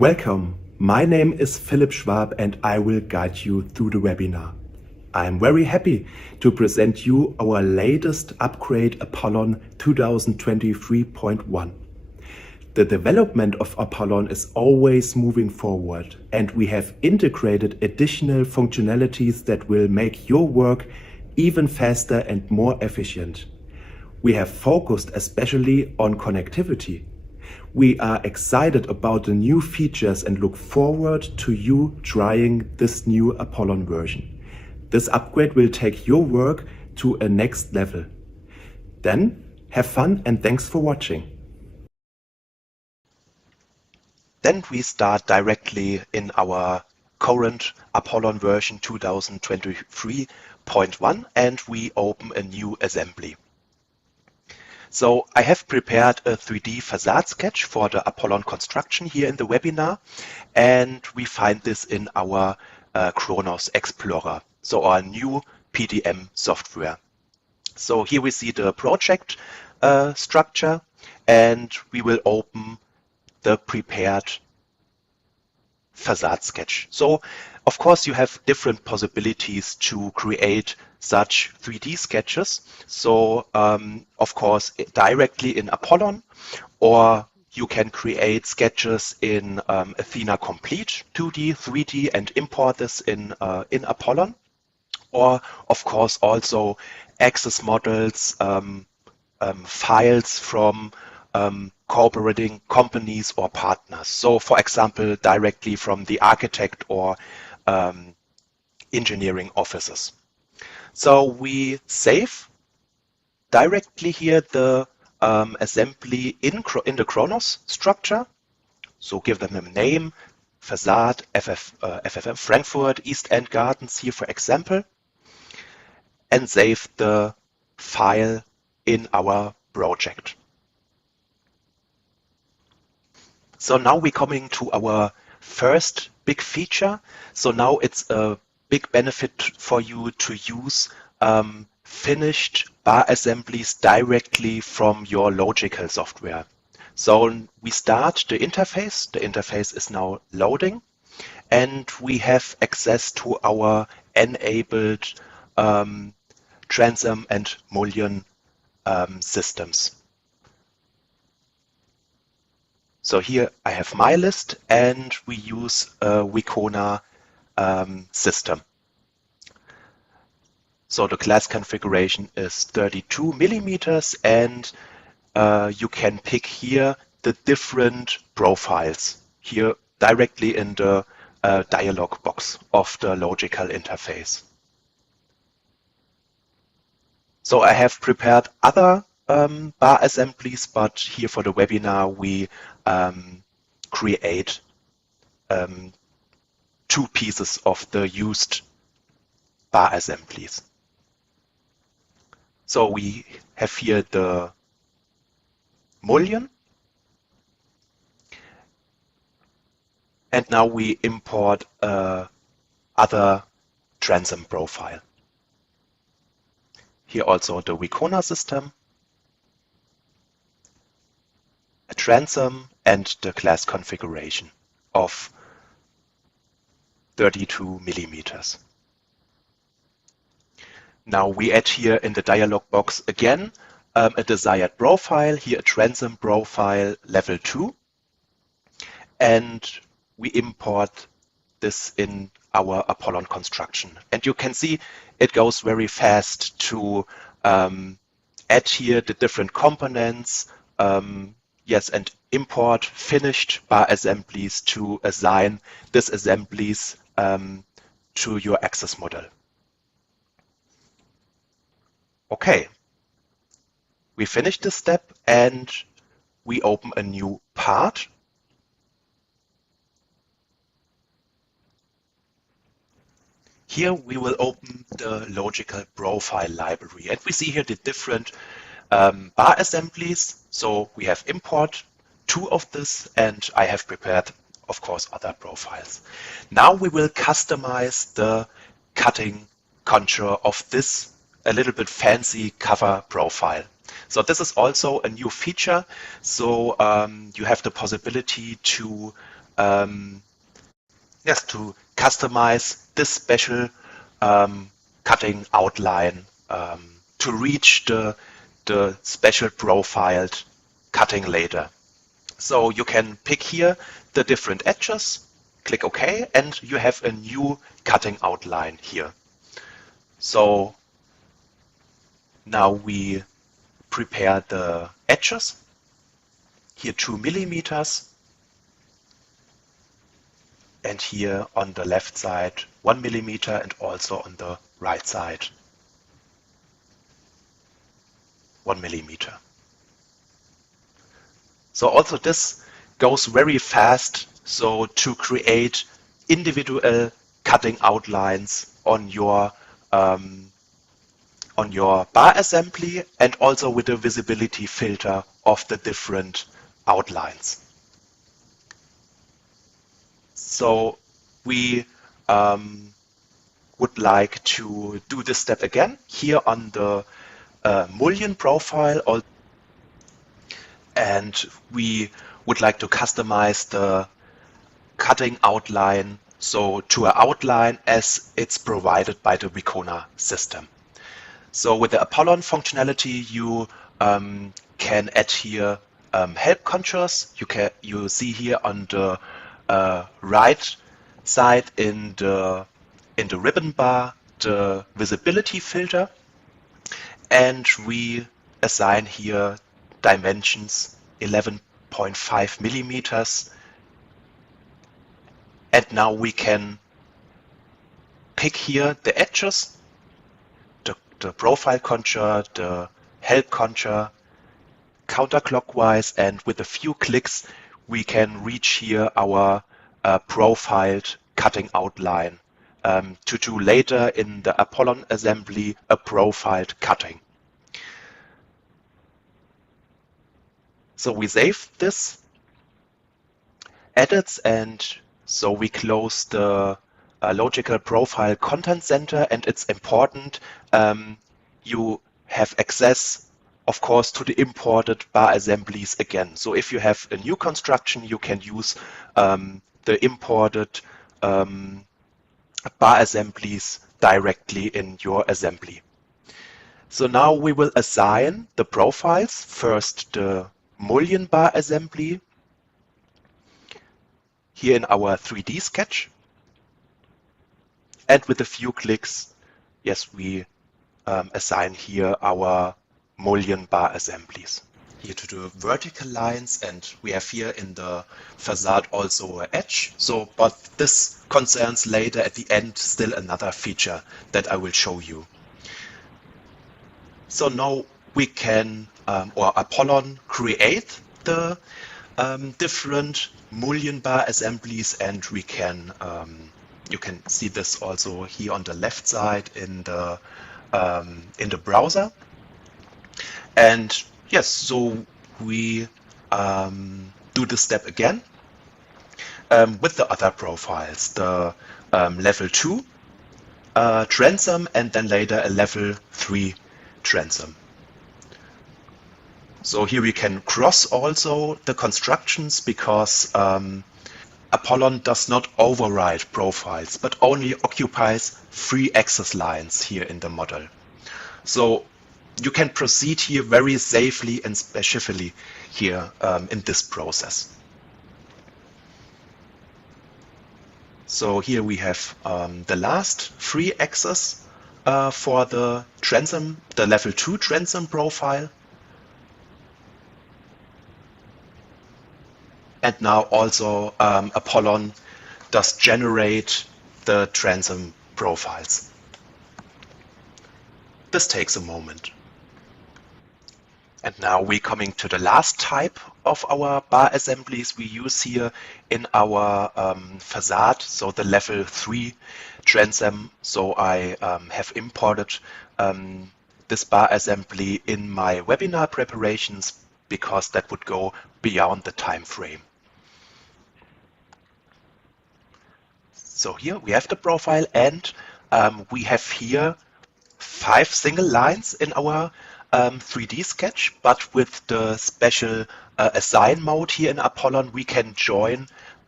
Welcome, my name is Philipp Schwab and I will guide you through the webinar. I am very happy to present you our latest upgrade APOLLON 2023.1. The development of APOLLON is always moving forward and we have integrated additional functionalities that will make your work even faster and more efficient. We have focused especially on connectivity. We are excited about the new features and look forward to you trying this new APOLLON version. This upgrade will take your work to a next level. Then have fun and thanks for watching. Then we start directly in our current APOLLON version 2023.1 and we open a new assembly. So I have prepared a 3D facade sketch for the APOLLON construction here in the webinar, and we find this in our Kronos Explorer, so our new PDM software. So here we see the project structure, and we will open the prepared facade sketch. So of course you have different possibilities to create such 3D sketches. So of course directly in APOLLON, or you can create sketches in Athena Complete 2D, 3D and import this in APOLLON. Or of course also access models, files from cooperating companies or partners. So for example, directly from the architect or engineering offices. So we save directly here the assembly in the Kronos structure. So give them a name, facade, FFM Frankfurt, East End Gardens here for example, and save the file in our project. So now we're coming to our first big feature. So now it's a big benefit for you to use finished bar assemblies directly from your Logikal software. So we start the interface. The interface is now loading, and we have access to our enabled transom and mullion systems. So here I have my list and we use a Wikona system. So the class configuration is 32 millimeters and you can pick here the different profiles here directly in the dialog box of the Logikal interface. So I have prepared other bar assemblies, but here for the webinar we create two pieces of the used bar assemblies. So we have here the mullion, and now we import other transom profile. Here also the Wikona system, a transom and the class configuration of 32 millimeters. Now we add here in the dialog box again a desired profile, here a transom profile level 2, and we import this in our APOLLON construction. And you can see it goes very fast to add here the different components, yes, and import finished bar assemblies to assign these assemblies to your access model. Okay, we finished this step and we open a new part. Here we will open the Logikal profile library and we see here the different bar assemblies. So we have import 2 of this and I have prepared, of course, other profiles. Now we will customize the cutting contour of this a little bit fancy cover profile. So this is also a new feature. So you have the possibility to yes, to customize this special cutting outline to reach the special profiled cutting later. So you can pick here the different edges, click OK, and you have a new cutting outline here. So now we prepare the edges. Here 2 millimeters. And here on the left side 1 millimeter, and also on the right side 1 millimeter. So also this goes very fast, so to create individual cutting outlines on your bar assembly, and also with the visibility filter of the different outlines. So we would like to do this step again here on the mullion profile, and we would like to customize the cutting outline so to an outline as it's provided by the Vicona system. So with the APOLLON functionality, you can add here help contours. You see here on the right side in the ribbon bar the visibility filter, and we assign here dimensions 11.5 millimeters. And now we can pick here the edges, the profile contour, the help contour, counterclockwise, and with a few clicks we can reach here our profiled cutting outline to do later in the APOLLON assembly a profiled cutting. So we save this edits, and so we close the Logikal profile content center, and it's important you have access, of course, to the imported bar assemblies again. So if you have a new construction, you can use the imported bar assemblies directly in your assembly. So now we will assign the profiles. First, the mullion bar assembly here in our 3D sketch. And with a few clicks, yes, we assign here our mullion bar assemblies. Here to the vertical lines, and we have here in the facade also an edge. So, but this concerns later at the end still another feature that I will show you. So now we can, or APOLLON, create the different mullion bar assemblies, and we can, you can see this also here on the left side in the browser. And yes, so we do this step again with the other profiles, the level 2 transom, and then later a level 3 transom. So here we can cross also the constructions, because APOLLON does not override profiles, but only occupies 3 axis lines here in the model. So you can proceed here very safely and specifically here in this process. So here we have the last 3 axes for the transom, the level 2 transom profile. And now also APOLLON does generate the transom profiles. This takes a moment. And now we're coming to the last type of our bar assemblies we use here in our facade, so the level 3 transom. So I have imported this bar assembly in my webinar preparations, because that would go beyond the time frame. So here we have the profile, and we have here 5 single lines in our 3D sketch, but with the special assign mode here in APOLLON, we can join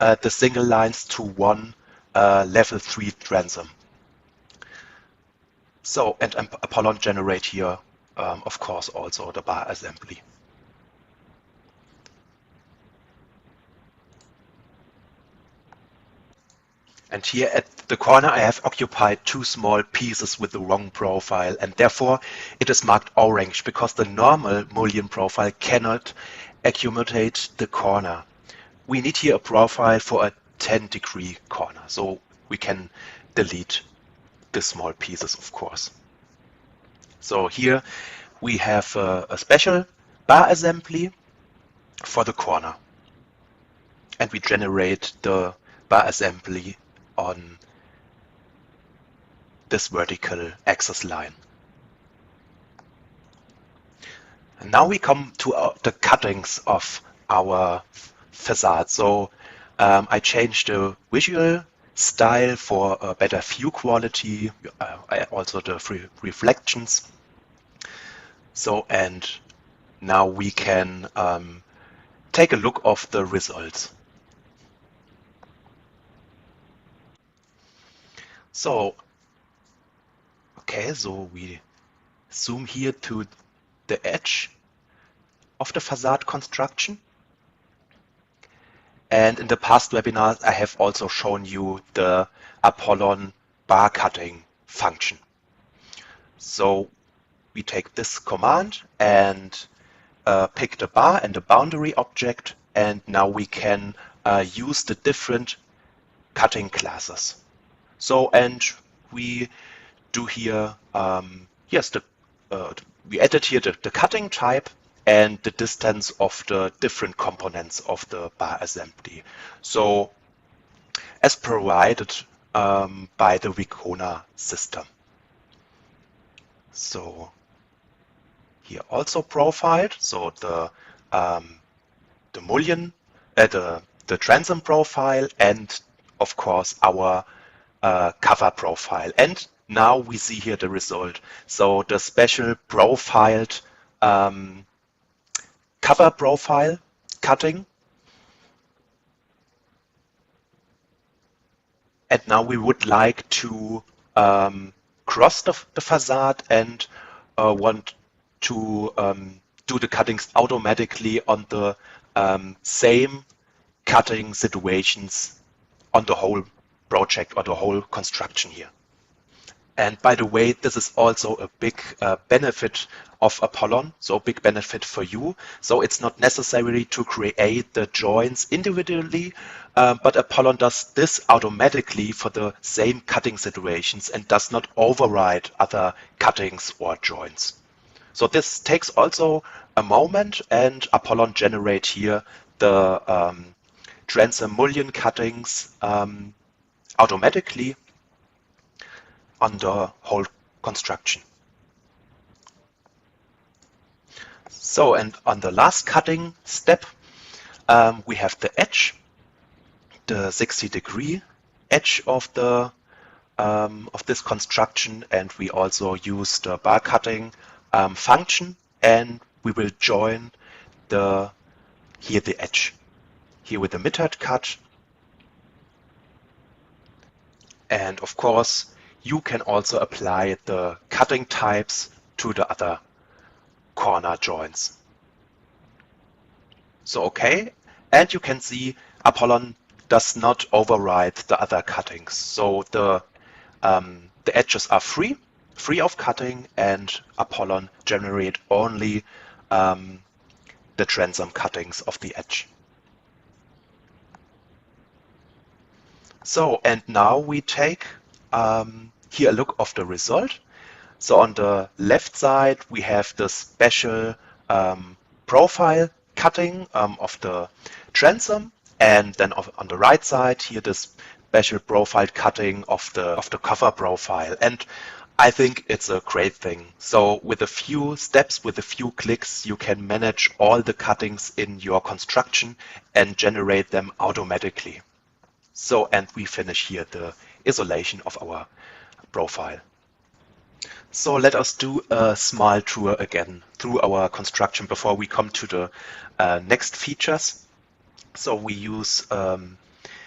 the single lines to one level 3 transom. So, and APOLLON generate here, of course, also the bar assembly. And here at the corner I have occupied two small pieces with the wrong profile, and therefore it is marked orange because the normal mullion profile cannot accommodate the corner. We need here a profile for a 10-degree corner, so we can delete the small pieces, of course. So here we have a special bar assembly for the corner, and we generate the bar assembly on this vertical axis line. And now we come to the cuttings of our facade. So I changed the visual style for a better view quality, also the reflections. So, and now we can take a look of the results. So, okay, so we zoom here to the edge of the facade construction. And in the past webinars, I have also shown you the APOLLON bar cutting function. So we take this command and pick the bar and the boundary object, and now we can use the different cutting classes. So, and we do here, yes, we added here the cutting type and the distance of the different components of the bar assembly. So, as provided by the Vicona system. So, here also profiled, so the mullion, the transom profile, and of course our cover profile. And now we see here the result. So the special profiled cover profile cutting. And now we would like to cross the facade and want to do the cuttings automatically on the same cutting situations on the whole project or the whole construction here. And by the way, this is also a big benefit of APOLLON, so a big benefit for you. So it's not necessary to create the joints individually, but APOLLON does this automatically for the same cutting situations and does not override other cuttings or joints. So this takes also a moment, and APOLLON generate here the transom mullion cuttings automatically on the whole construction. So, and on the last cutting step, we have the edge, the 60-degree edge of the of this construction, and we also use the bar cutting function, and we will join the edge here with the mid-height cut. And of course, you can also apply the cutting types to the other corner joints. So okay, and you can see APOLLON does not override the other cuttings. So the edges are free of cutting, and APOLLON generate only the transom cuttings of the edge. So, and now we take here a look of the result. So on the left side, we have the special profile cutting of the transom, and then on the right side here, the special profile cutting of the cover profile. And I think it's a great thing. So with a few steps, with a few clicks, you can manage all the cuttings in your construction and generate them automatically. So, and we finish here the isolation of our profile. So let us do a small tour again through our construction before we come to the next features. So we use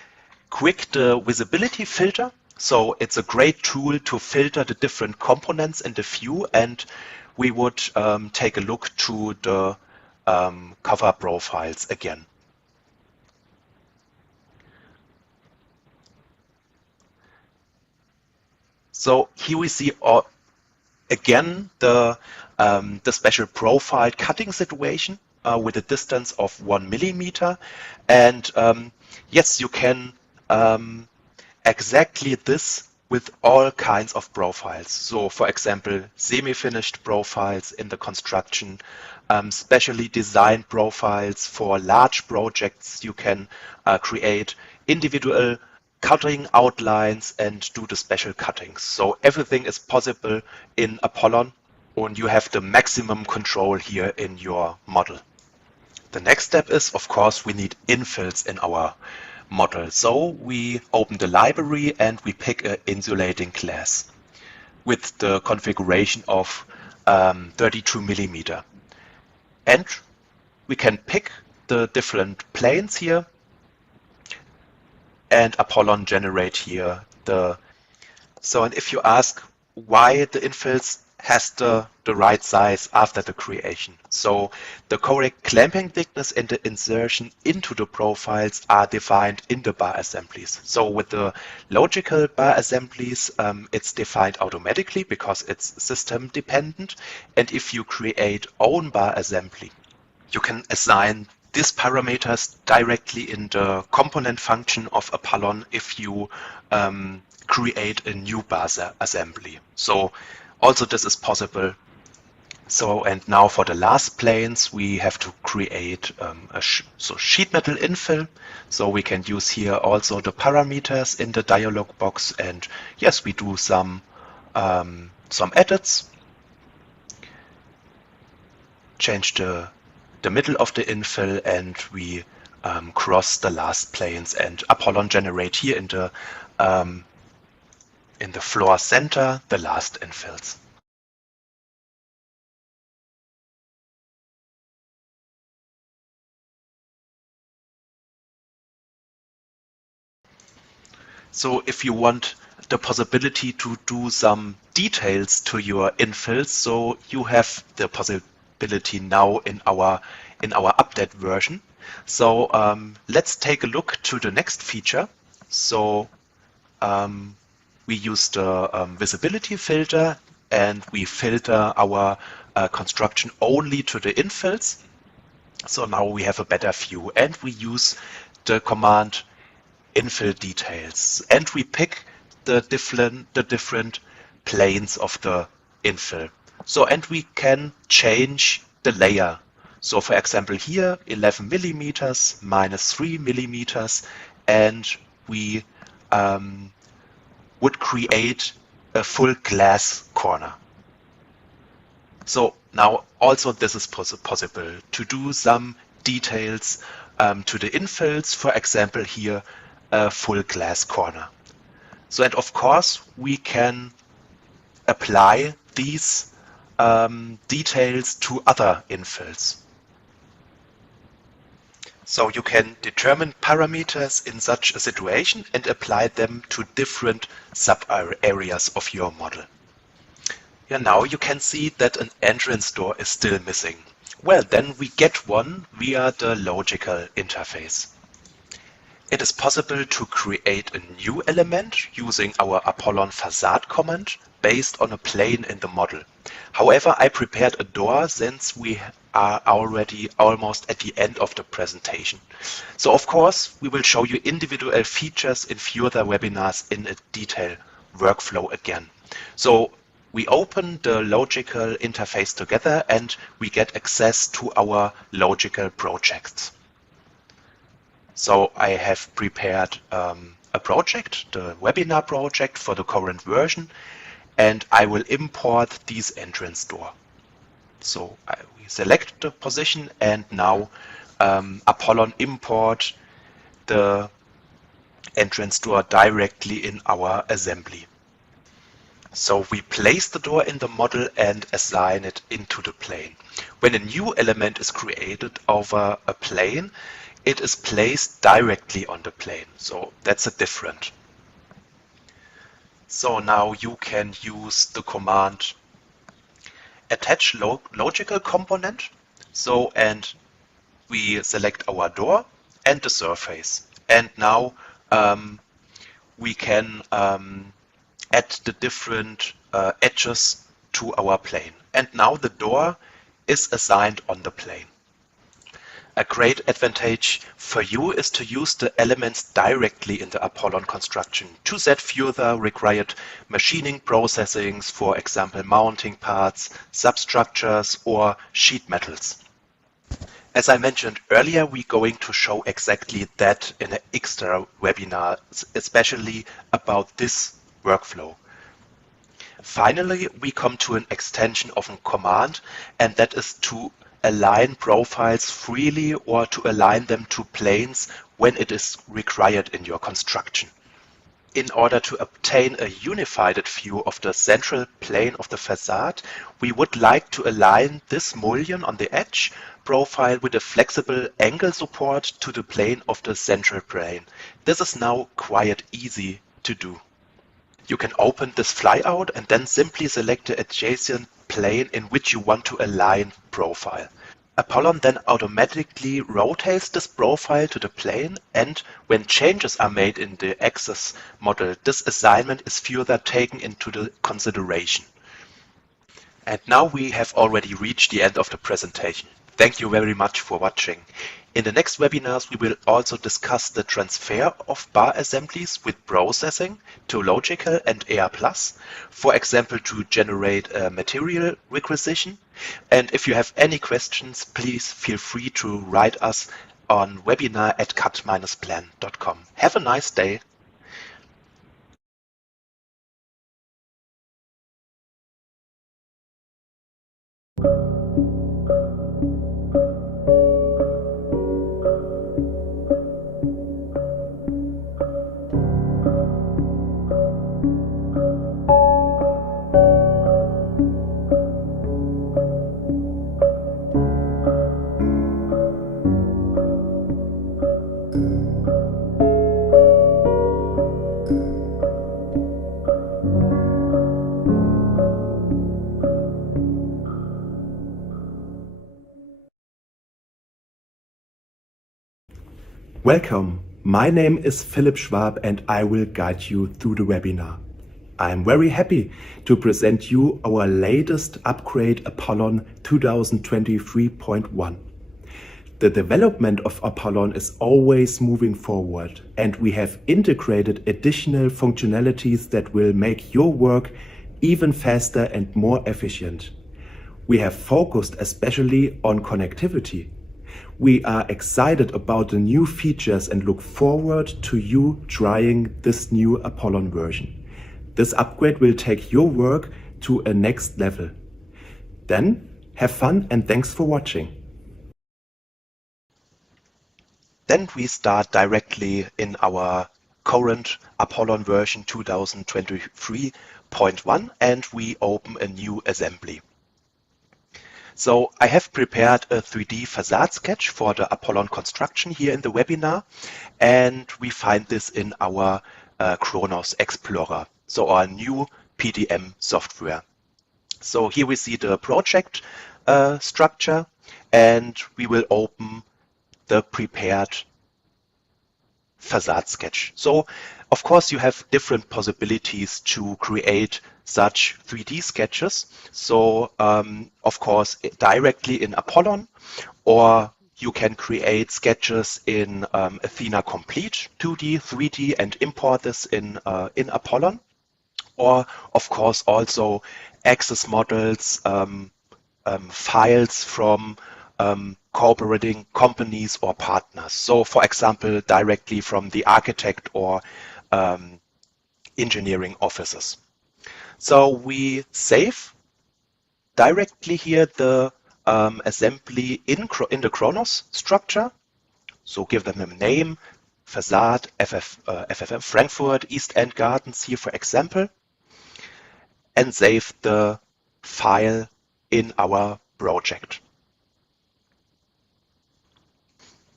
quick the visibility filter. So it's a great tool to filter the different components in the view, and we would take a look to the cover profiles again. So here we see again the special profile cutting situation with a distance of 1 millimeter, and yes, you can exactly this with all kinds of profiles. So for example, semi-finished profiles in the construction, specially designed profiles for large projects. You can create individual cutting outlines and do the special cuttings. So everything is possible in APOLLON, and you have the maximum control here in your model. The next step is, of course, we need infills in our model. So we open the library and we pick an insulating glass with the configuration of 32 millimeter. And we can pick the different planes here, and APOLLON generate here the. So, and if you ask why the infills has the right size after the creation. So the correct clamping thickness and the insertion into the profiles are defined in the bar assemblies. So with the Logikal bar assemblies, it's defined automatically because it's system dependent. And if you create own bar assembly, you can assign these parameters directly in the component function of APOLLON if you create a new bar assembly. So also this is possible. So, and now for the last planes, we have to create a sheet metal infill. So we can use here also the parameters in the dialog box. And yes, we do some edits. Change the middle of the infill, and we cross the last planes, and APOLLON generate here in the floor center the last infills. So if you want the possibility to do some details to your infills, so you have the possibility now in our update version. So let's take a look to the next feature. So we use the visibility filter, and we filter our construction only to the infills. So now we have a better view, and we use the command infill details, and we pick the different planes of the infill. So, and we can change the layer. So for example here 11 millimeters minus 3 millimeters, and we would create a full glass corner. So now also this is possible to do some details to the infills, for example here a full glass corner. So, and of course we can apply these details to other infills. So you can determine parameters in such a situation and apply them to different sub-areas of your model. Yeah, now you can see that an entrance door is still missing. Well, then we get one via the Logikal interface. It is possible to create a new element using our APOLLON facade command based on a plane in the model. However, I prepared a door since we are already almost at the end of the presentation. So of course, we will show you individual features in further webinars in a detailed workflow again. So we open the Logikal interface together, and we get access to our Logikal projects. So I have prepared a project, the webinar project for the current version, and I will import this entrance door. So we select the position, and now APOLLON import the entrance door directly in our assembly. So we place the door in the model and assign it into the plane. When a new element is created over a plane, it is placed directly on the plane. So that's a different. So now you can use the command attach logical component. So, and we select our door and the surface. And now we can add the different edges to our plane. And now the door is assigned on the plane. A great advantage for you is to use the elements directly in the APOLLON construction to set further required machining processings, for example mounting parts, substructures or sheet metals. As I mentioned earlier, we're going to show exactly that in an extra webinar, especially about this workflow. Finally, we come to an extension of a command, and that is to align profiles freely or to align them to planes when it is required in your construction. In order to obtain a unified view of the central plane of the facade, we would like to align this mullion on the edge profile with a flexible angle support to the plane of the central plane. This is now quite easy to do. You can open this flyout and then simply select the adjacent plane in which you want to align profile. APOLLON then automatically rotates this profile to the plane, and when changes are made in the axis model, this assignment is further taken into the consideration. And now we have already reached the end of the presentation. Thank you very much for watching. In the next webinars, we will also discuss the transfer of bar assemblies with processing to Logikal and ERPlus, for example, to generate a material requisition. And if you have any questions, please feel free to write us on webinar@cad-plan.com. Have a nice day. Welcome, my name is Philipp Schwab and I will guide you through the webinar. I am very happy to present you our latest upgrade APOLLON 2023.1. The development of APOLLON is always moving forward, and we have integrated additional functionalities that will make your work even faster and more efficient. We have focused especially on connectivity. We are excited about the new features and look forward to you trying this new APOLLON version. This upgrade will take your work to a next level. Then have fun and thanks for watching. Then we start directly in our current APOLLON version 2023.1 and we open a new assembly. So I have prepared a 3D facade sketch for the APOLLON construction here in the webinar, and we find this in our Kronos Explorer, so our new PDM software. So here we see the project structure, and we will open the prepared facade sketch. So of course you have different possibilities to create such 3D sketches. So of course directly in APOLLON, or you can create sketches in Athena Complete 2D, 3D and import this in APOLLON. Or of course also access models, files from cooperating companies or partners. So for example, directly from the architect or engineering offices. So we save directly here the assembly in the Kronos structure. So give them a name, facade, FFM Frankfurt, East End Gardens here for example, and save the file in our project.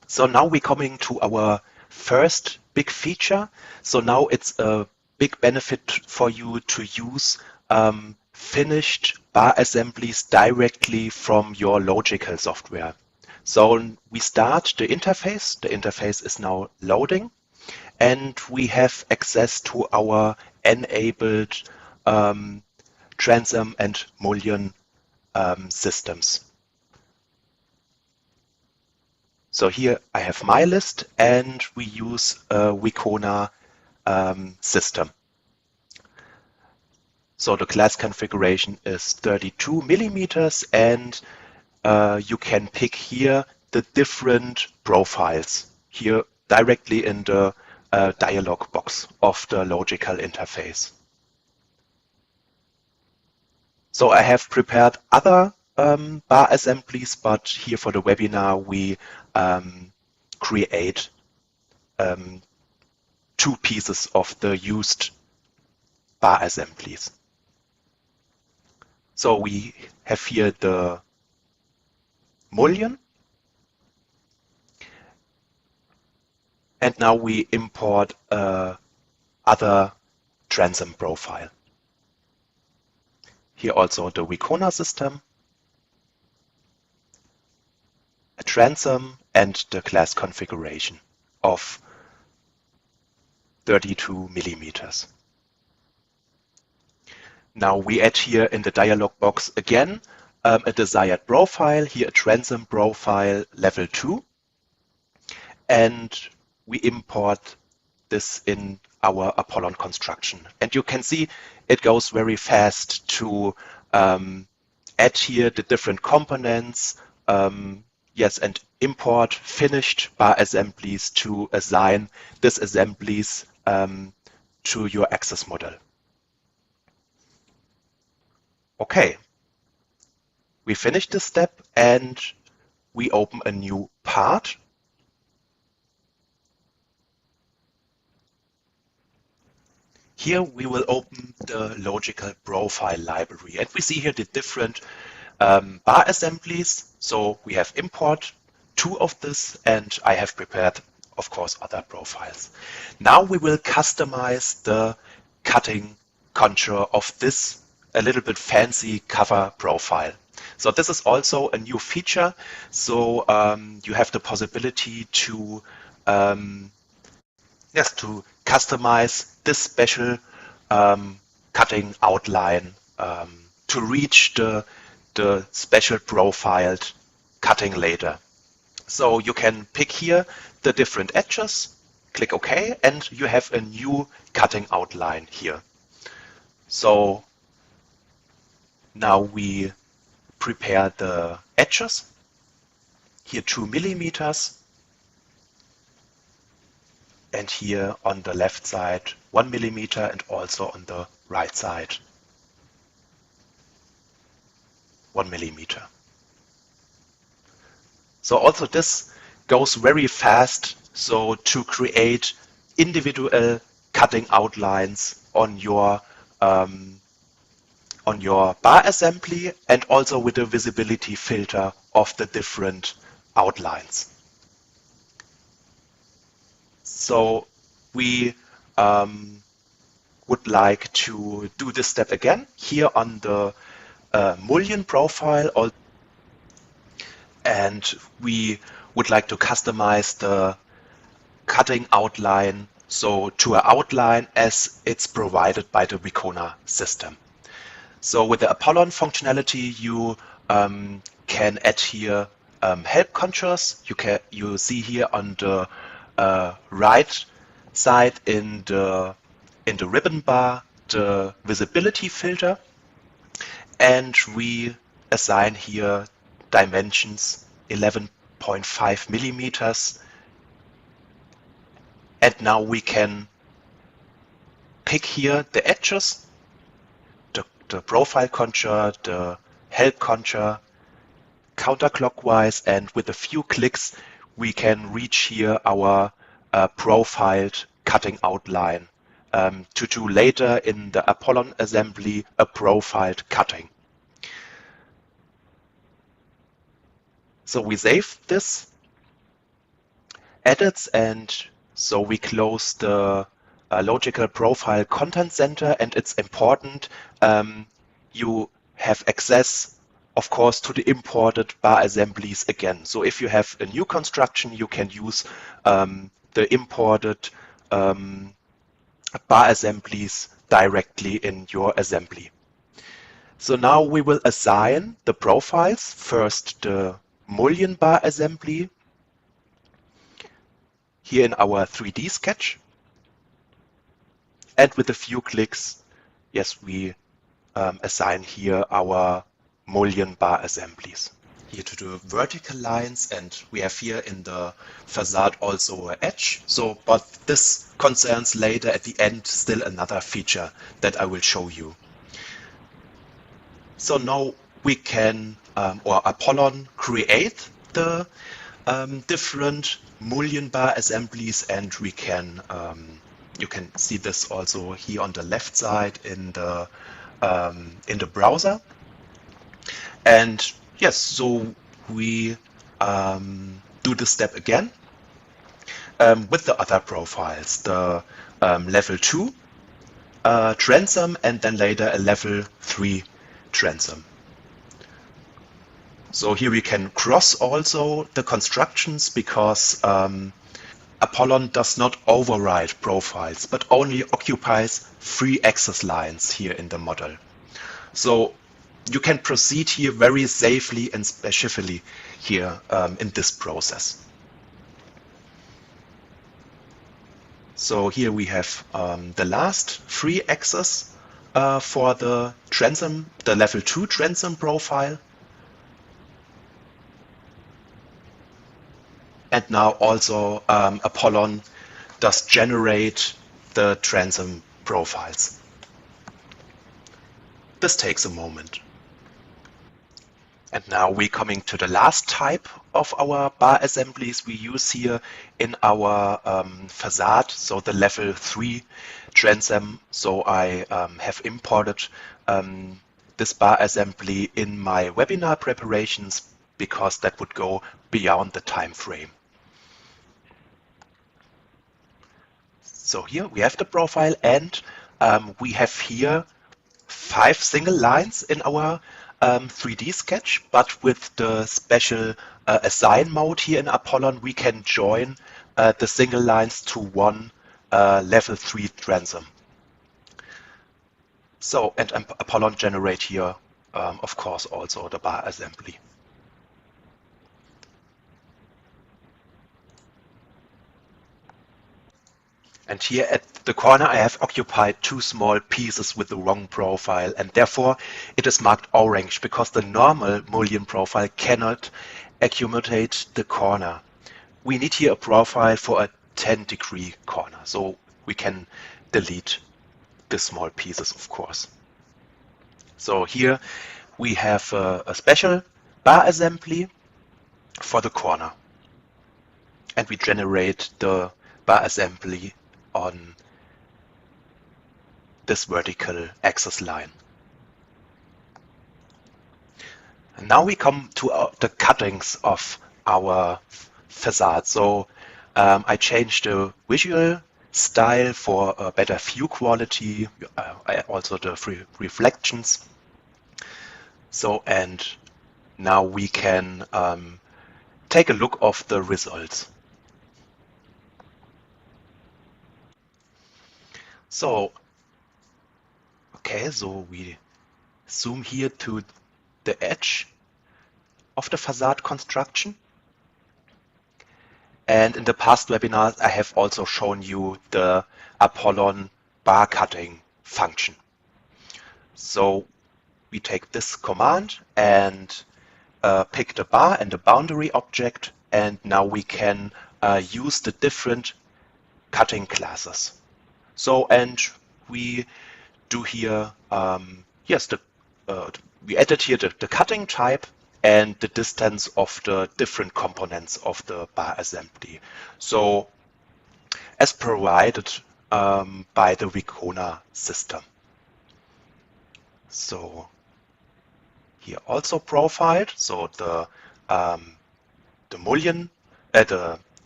So now we're coming to our first big feature. So now it's a big benefit for you to use finished bar assemblies directly from your Logikal software. So we start the interface. The interface is now loading, and we have access to our enabled transom and mullion systems. So here I have my list, and we use a Wikona system. So the class configuration is 32 millimeters, and you can pick here the different profiles here directly in the dialog box of the Logikal interface. So I have prepared other bar assemblies, but here for the webinar we create 2 pieces of the used bar assemblies. So we have here the mullion, and now we import other transom profile. Here also the Wikona system, a transom, and the class configuration of 32 millimeters. Now we add here in the dialog box again a desired profile, here a transom profile level 2, and we import this in our APOLLON construction. And you can see it goes very fast to add here the different components, yes, and import finished bar assemblies to assign these assemblies to your access model. Okay, we finished this step and we open a new part. Here we will open the Logikal profile library, and we see here the different bar assemblies. So we have import 2 of this, and I have prepared, of course, other profiles. Now we will customize the cutting contour of this a little bit fancy cover profile. So this is also a new feature. So you have the possibility to to customize this special cutting outline to reach the special profiled cutting later. So you can pick here the different edges, click OK, and you have a new cutting outline here. So now we prepare the edges, here 2 millimeters, and here on the left side 1 millimeter, and also on the right side 1 millimeter. So also this goes very fast, so to create individual cutting outlines on your bar assembly, and also with the visibility filter of the different outlines. So we would like to do this step again here on the mullion profile, and we would like to customize the cutting outline so to an outline as it's provided by the Wikona system. So with the APOLLON functionality, you can add here help contours. You see here on the right side in the ribbon bar the visibility filter, and we assign here dimensions 11.5 millimeters, and now we can pick here the edges, the profile contour, the help contour counterclockwise, and with a few clicks we can reach here our profiled cutting outline to do later in the APOLLON assembly a profiled cutting. So we save this, edits, and so we close the Logikal profile content center, and it's important you have access, of course, to the imported bar assemblies again. So if you have a new construction, you can use the imported bar assemblies directly in your assembly. So now we will assign the profiles. First, the mullion bar assembly here in our 3D sketch. And with a few clicks, yes, we assign here our mullion bar assemblies. Here to the vertical lines, and we have here in the facade also an edge. So, but this concerns later at the end still another feature that I will show you. So now we can, or APOLLON, create the different mullion bar assemblies, and we can, you can see this also here on the left side in the browser. And yes, so we do this step again with the other profiles, the level 2 transom, and then later a level 3 transom. So here we can cross also the constructions, because APOLLON does not override profiles, but only occupies 3 axis lines here in the model. So you can proceed here very safely and specifically here in this process. So here we have the last 3 axes for the transom, the level 2 transom profile. And now also APOLLON does generate the transom profiles. This takes a moment. And now we're coming to the last type of our bar assemblies we use here in our facade, so the level 3 transom. So I have imported this bar assembly in my webinar preparations, because that would go beyond the time frame. So here we have the profile, and we have here 5 single lines in our 3D sketch, but with the special assign mode here in APOLLON, we can join the single lines to one level 3 transom. So, and APOLLON generate here, of course, also the bar assembly. And here at the corner, I have occupied 2 small pieces with the wrong profile, and therefore it is marked orange, because the normal mullion profile cannot accommodate the corner. We need here a profile for a 10-degree corner, so we can delete the small pieces, of course. So here we have a special bar assembly for the corner, and we generate the bar assembly on this vertical axis line. And now we come to the cuttings of our facade. So I changed the visual style for a better view quality, also the reflections. So, and now we can take a look of the results. So, okay, so we zoom here to the edge of the facade construction. And in the past webinars, I have also shown you the APOLLON bar cutting function. So we take this command and pick the bar and the boundary object, and now we can use the different cutting classes. So, and we do here, yes, we added here the cutting type and the distance of the different components of the bar assembly. So, as provided by the Vicona system. So, here also profiled, so the mullion, the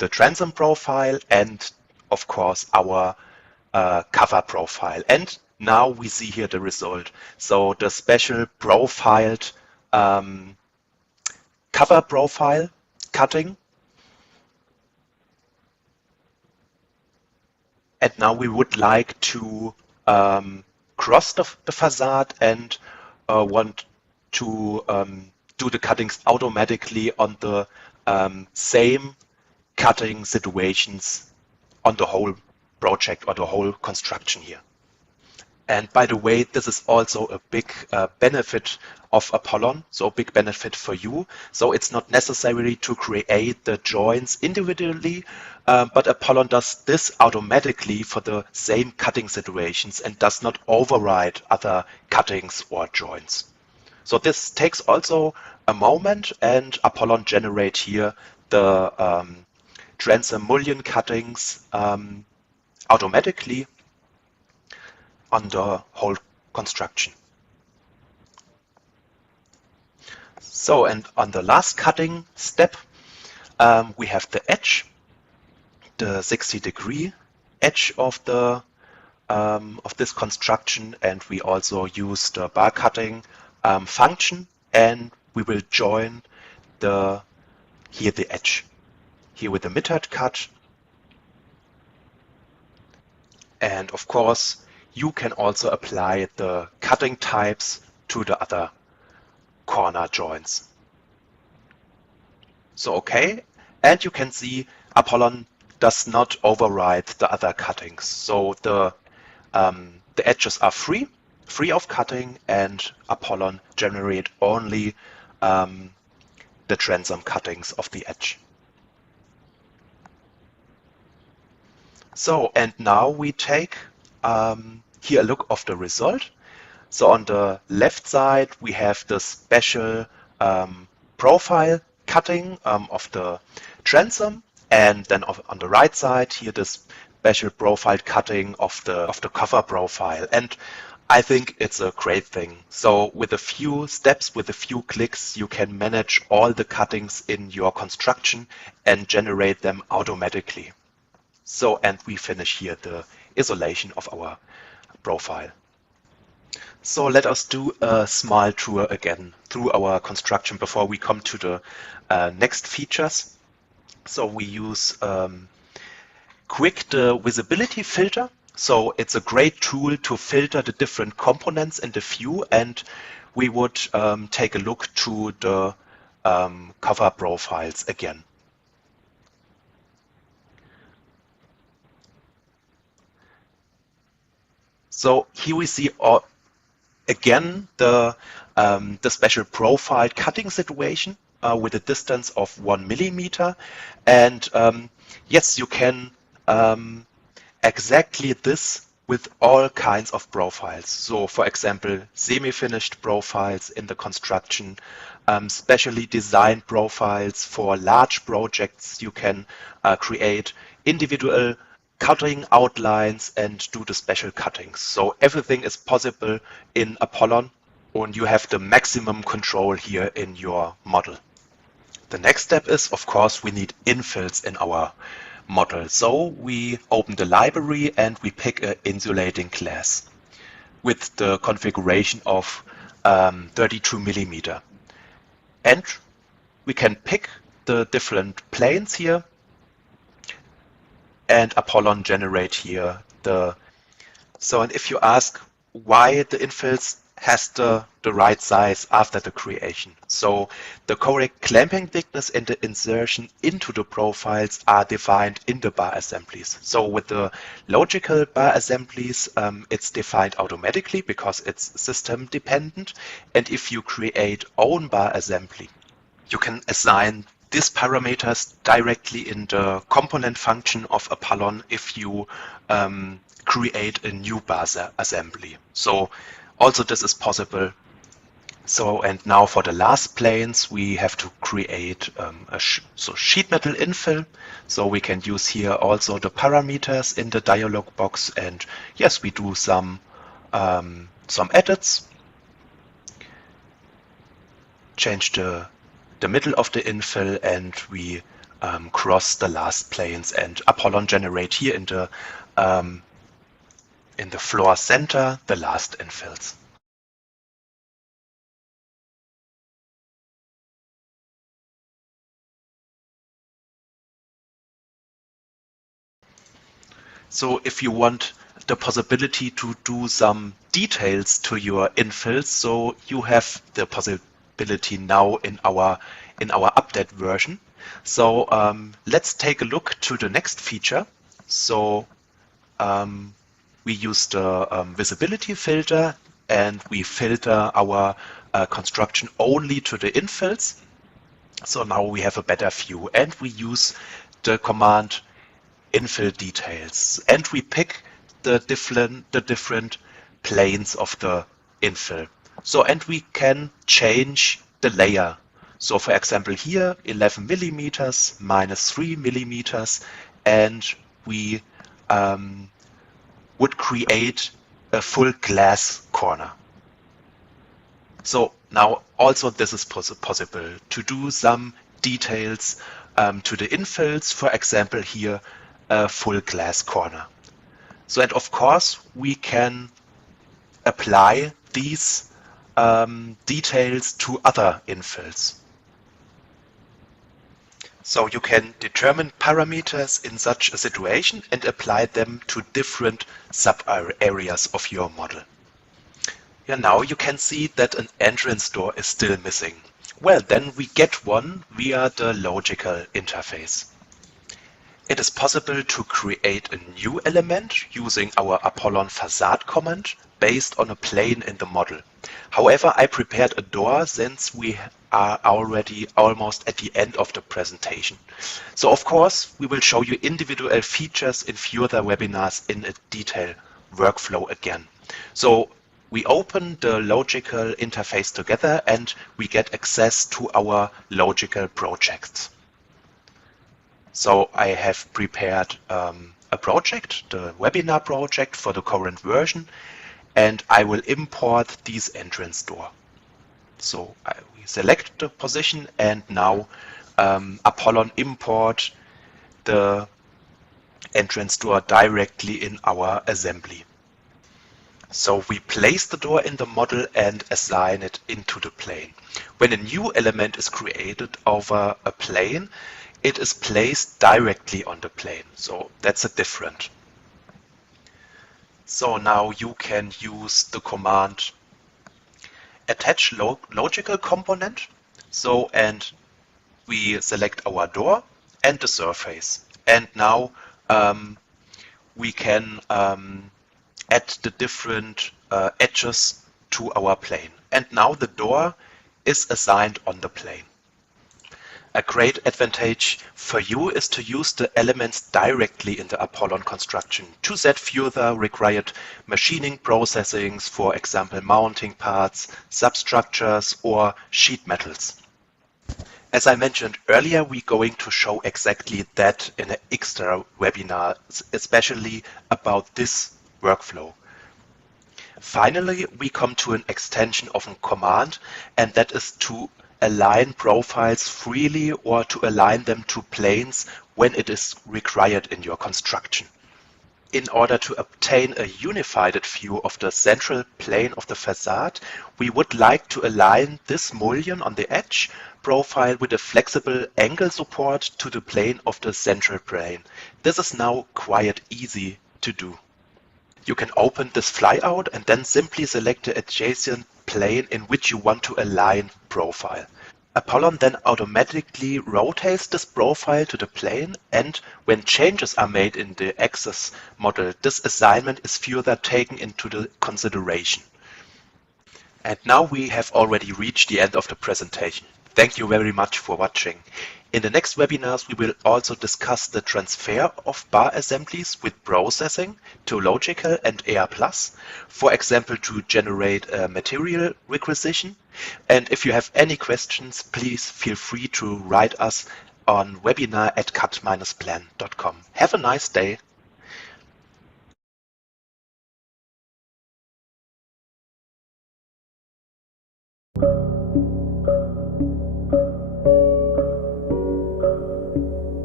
the transom profile and of course our cover profile. And now we see here the result. So the special profiled cover profile cutting. And now we would like to cross the facade and want to do the cuttings automatically on the same cutting situations on the whole project or the whole construction here. And by the way, this is also a big benefit of APOLLON, so a big benefit for you. So it's not necessary to create the joints individually, but APOLLON does this automatically for the same cutting situations and does not override other cuttings or joints. So this takes also a moment, and APOLLON generates here the transom mullion cuttings automatically on the whole construction. So, and on the last cutting step, we have the edge, the 60-degree edge of the of this construction, and we also use the bar cutting function, and we will join the edge here with the mid-height cut. And of course, you can also apply the cutting types to the other corner joints. So okay, and you can see APOLLON does not override the other cuttings. So the edges are free of cutting, and APOLLON generate only the transom cuttings of the edge. So, and now we take here a look of the result. So on the left side, we have the special profile cutting of the transom, and then on the right side here, the special profile cutting of the cover profile. And I think it's a great thing. So with a few steps, with a few clicks, you can manage all the cuttings in your construction and generate them automatically. So, and we finish here the isolation of our profile. So let us do a small tour again through our construction before we come to the next features. So we use quick the visibility filter. So it's a great tool to filter the different components in the view, and we would take a look to the cover profiles again. So here we see again the special profile cutting situation with a distance of 1 millimeter, and yes, you can exactly this with all kinds of profiles. So for example, semi-finished profiles in the construction, specially designed profiles for large projects. You can create individual cutting outlines and do the special cuttings. So everything is possible in APOLLON, and you have the maximum control here in your model. The next step is, of course, we need infills in our model. So we open the library and we pick an insulating glass with the configuration of 32 millimeter. And we can pick the different planes here, and APOLLON generate here the. So, and if you ask why the infills has the right size after the creation. So the correct clamping thickness and the insertion into the profiles are defined in the bar assemblies. So with the Logikal bar assemblies, it's defined automatically because it's system dependent. And if you create own bar assembly, you can assign these parameters directly in the component function of APOLLON if you create a new bar assembly. So also this is possible. So, and now for the last planes, we have to create a sheet metal infill. So we can use here also the parameters in the dialog box. And yes, we do some edits. Change the middle of the infill, and we cross the last planes, and APOLLON generate here in the floor center the last infills. So if you want the possibility to do some details to your infills, so you have the possibility now in our update version. So let's take a look to the next feature. So we use the visibility filter, and we filter our construction only to the infills. So now we have a better view, and we use the command infill details, and we pick the different planes of the infill. So, and we can change the layer. So for example here 11 millimeters minus 3 millimeters, and we would create a full glass corner. So now also this is possible to do some details to the infills, for example here a full glass corner. So, and of course we can apply these details to other infills. So you can determine parameters in such a situation and apply them to different sub-areas of your model. Yeah, now you can see that an entrance door is still missing. Well, then we get one via the Logikal interface. It is possible to create a new element using our APOLLON facade command based on a plane in the model. However, I prepared a door since we are already almost at the end of the presentation. So of course, we will show you individual features in further webinars in a detailed workflow again. So we open the Logikal interface together, and we get access to our Logikal projects. So I have prepared a project, the webinar project for the current version, and I will import this entrance door. So we select the position, and now APOLLON import the entrance door directly in our assembly. So we place the door in the model and assign it into the plane. When a new element is created over a plane, it is placed directly on the plane. So that's a different. So now you can use the command attach Logikal component. So, and we select our door and the surface. And now we can add the different edges to our plane. And now the door is assigned on the plane. A great advantage for you is to use the elements directly in the APOLLON construction to set further required machining processings, for example mounting parts, substructures or sheet metals. As I mentioned earlier, we're going to show exactly that in an extra webinar, especially about this workflow. Finally, we come to an extension of a command, and that is to align profiles freely or to align them to planes when it is required in your construction. In order to obtain a unified view of the central plane of the facade, we would like to align this mullion on the edge profile with a flexible angle support to the plane of the central plane. This is now quite easy to do. You can open this flyout and then simply select the adjacent plane in which you want to align profile. APOLLON then automatically rotates this profile to the plane, and when changes are made in the axis model, this assignment is further taken into the consideration. And now we have already reached the end of the presentation. Thank you very much for watching. In the next webinars, we will also discuss the transfer of bar assemblies with processing to Logikal and ERPlus, for example, to generate a material requisition. And if you have any questions, please feel free to write us on webinar@CAD-PLAN.com. Have a nice day.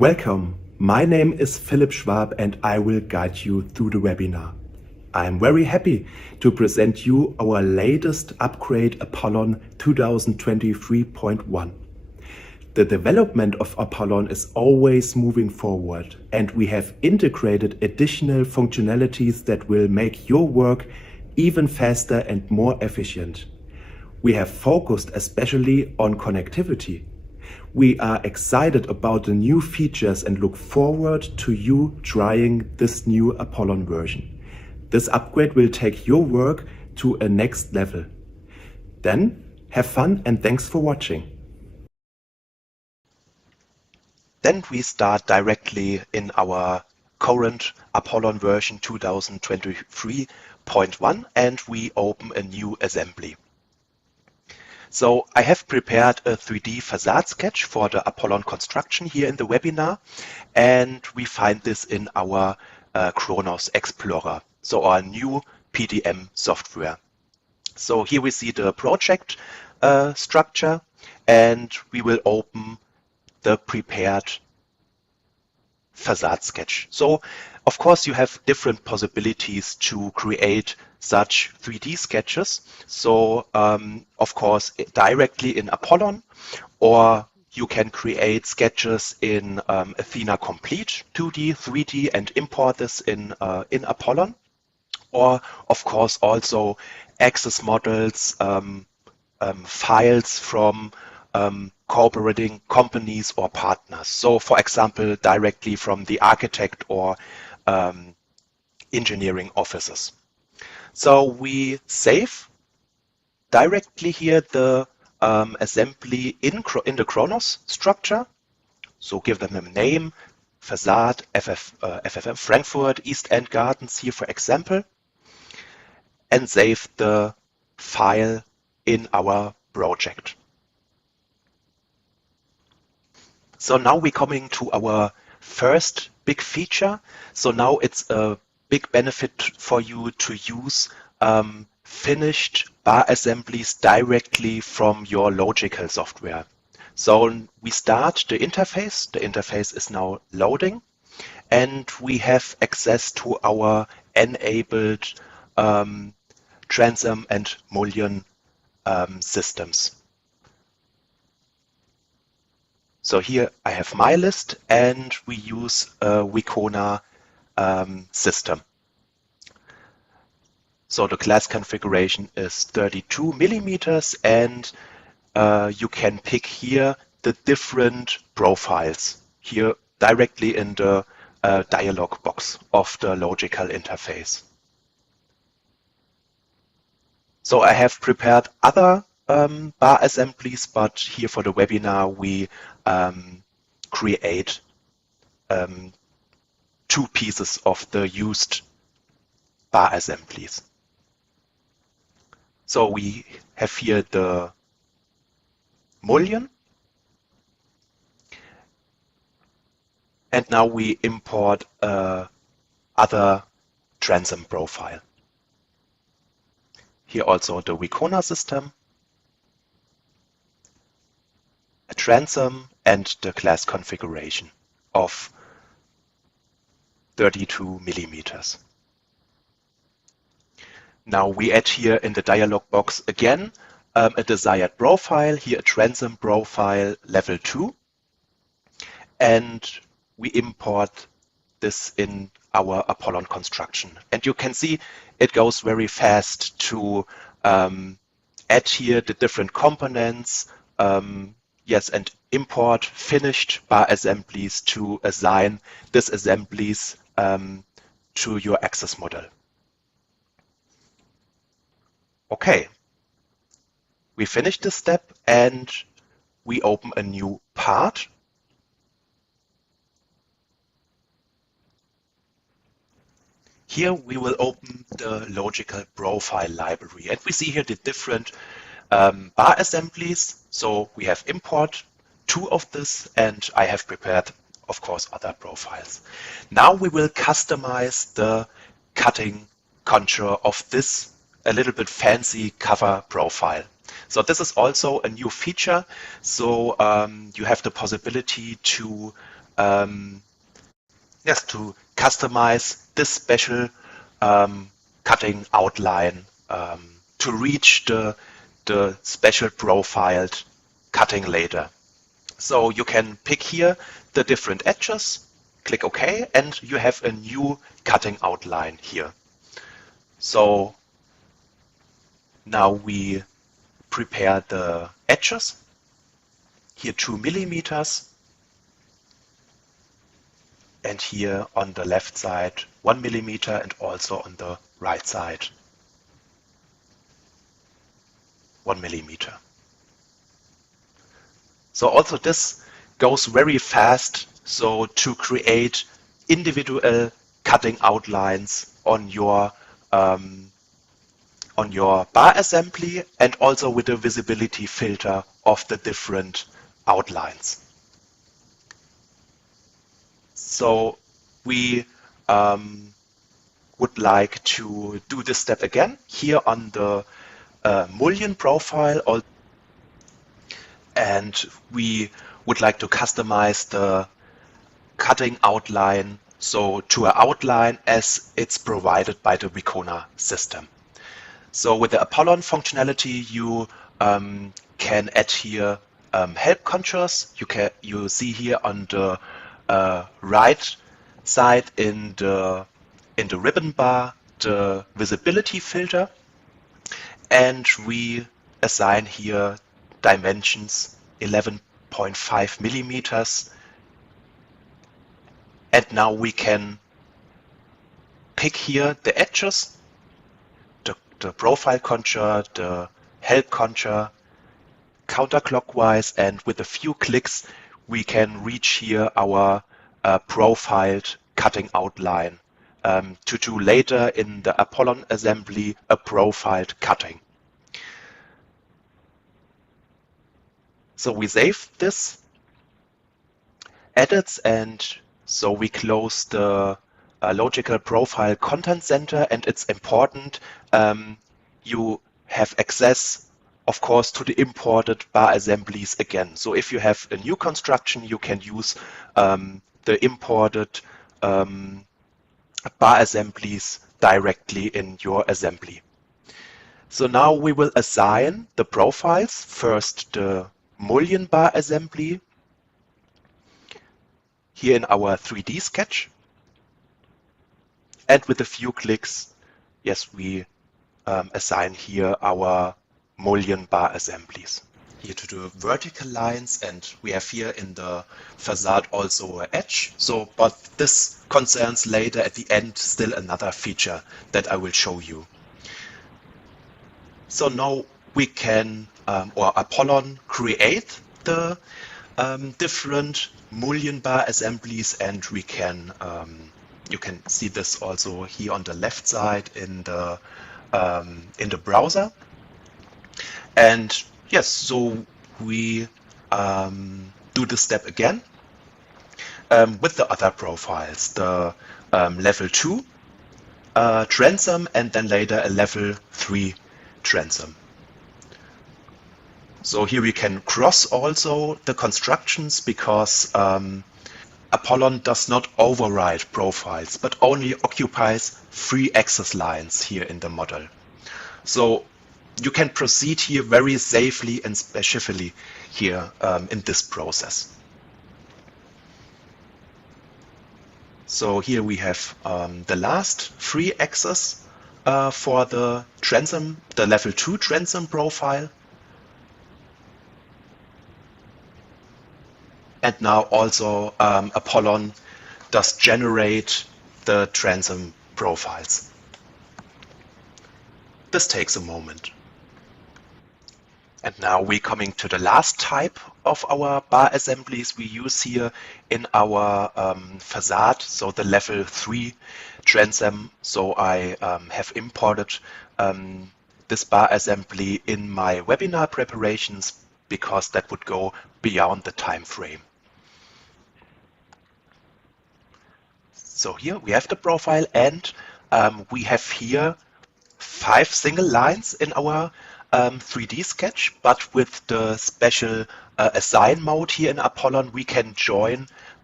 Welcome, my name is Philipp Schwab and I will guide you through the webinar. I'm very happy to present you our latest upgrade APOLLON 2023.1. The development of APOLLON is always moving forward and we have integrated additional functionalities that will make your work even faster and more efficient. We have focused especially on connectivity. We are excited about the new features and look forward to you trying this new APOLLON version. This upgrade will take your work to a next level. Then have fun and thanks for watching. Then we start directly in our current APOLLON version 2023.1 and we open a new assembly. So I have prepared a 3D facade sketch for the APOLLON construction here in the webinar, and we find this in our Kronos Explorer, so our new PDM software. So here we see the project structure, and we will open the prepared facade sketch. So of course you have different possibilities to create such 3D sketches. So of course directly in APOLLON, or you can create sketches in Athena Complete 2D, 3D and import this in APOLLON. Or of course also access models, files from cooperating companies or partners. So for example, directly from the architect or engineering offices. So we save directly here the assembly in the Kronos structure. So give them a name, facade, FFM Frankfurt, East End Gardens here for example, and save the file in our project. So now we're coming to our first big feature. So now it's a big benefit for you to use finished bar assemblies directly from your Logikal software. So we start the interface. The interface is now loading, and we have access to our enabled transom and mullion systems. So here I have my list and we use a Wikona system. So the class configuration is 32 millimeters and you can pick here the different profiles here directly in the dialog box of the Logikal interface. So I have prepared other bar assemblies, but here for the webinar we create two pieces of the used bar assemblies. So we have here the mullion, and now we import other transom profile. Here also the Wikona system, a transom and the class configuration of 32 millimeters. Now we add here in the dialog box again a desired profile, here a transom profile level 2, and we import this in our APOLLON construction. And you can see it goes very fast to add here the different components, yes, and import finished bar assemblies to assign these assemblies to your access model. Okay, we finished this step and we open a new part. Here we will open the Logikal profile library and we see here the different bar assemblies. So we have import 2 of this and I have prepared, of course, other profiles. Now we will customize the cutting contour of this a little bit fancy cover profile. So this is also a new feature. So you have the possibility to yes, to customize this special cutting outline to reach the special profiled cutting later. So you can pick here the different edges, click OK, and you have a new cutting outline here. So now we prepare the edges. Here 2 millimeters. And here on the left side 1 millimeter, and also on the right side 1 millimeter. So also this goes very fast, so to create individual cutting outlines on your bar assembly, and also with a visibility filter of the different outlines. So we would like to do this step again here on the mullion profile, and we would like to customize the cutting outline so to an outline as it's provided by the Vicona system. So with the APOLLON functionality, you can add here help contours. You see here on the right side in the ribbon bar the visibility filter, and we assign here dimensions 11.5 millimeters. And now we can pick here the edges, the profile contour, the help contour, counterclockwise, and with a few clicks we can reach here our profiled cutting outline to do later in the APOLLON assembly a profiled cutting. So we save this edits, and so we close the Logikal profile content center, and it's important you have access, of course, to the imported bar assemblies again. So if you have a new construction, you can use the imported bar assemblies directly in your assembly. So now we will assign the profiles. First, the mullion bar assembly here in our 3D sketch. And with a few clicks, yes, we assign here our mullion bar assemblies. Here to the vertical lines, and we have here in the facade also an edge. So, but this concerns later at the end still another feature that I will show you. So now we can, or APOLLON, create the different mullion bar assemblies, and we can, you can see this also here on the left side in the browser. And yes, so we do this step again with the other profiles, the level 2 transom, and then later a level 3 transom. So here we can cross also the constructions, because APOLLON does not override profiles, but only occupies 3 axis lines here in the model. So you can proceed here very safely and specifically here in this process. So here we have the last 3 axes for the transom, the level 2 transom profile. And now also APOLLON does generate the transom profiles. This takes a moment. And now we're coming to the last type of our bar assemblies we use here in our facade, so the level 3 transom. So I have imported this bar assembly in my webinar preparations, because that would go beyond the time frame. So here we have the profile, and we have here 5 single lines in our 3D sketch, but with the special assign mode here in APOLLON, we can join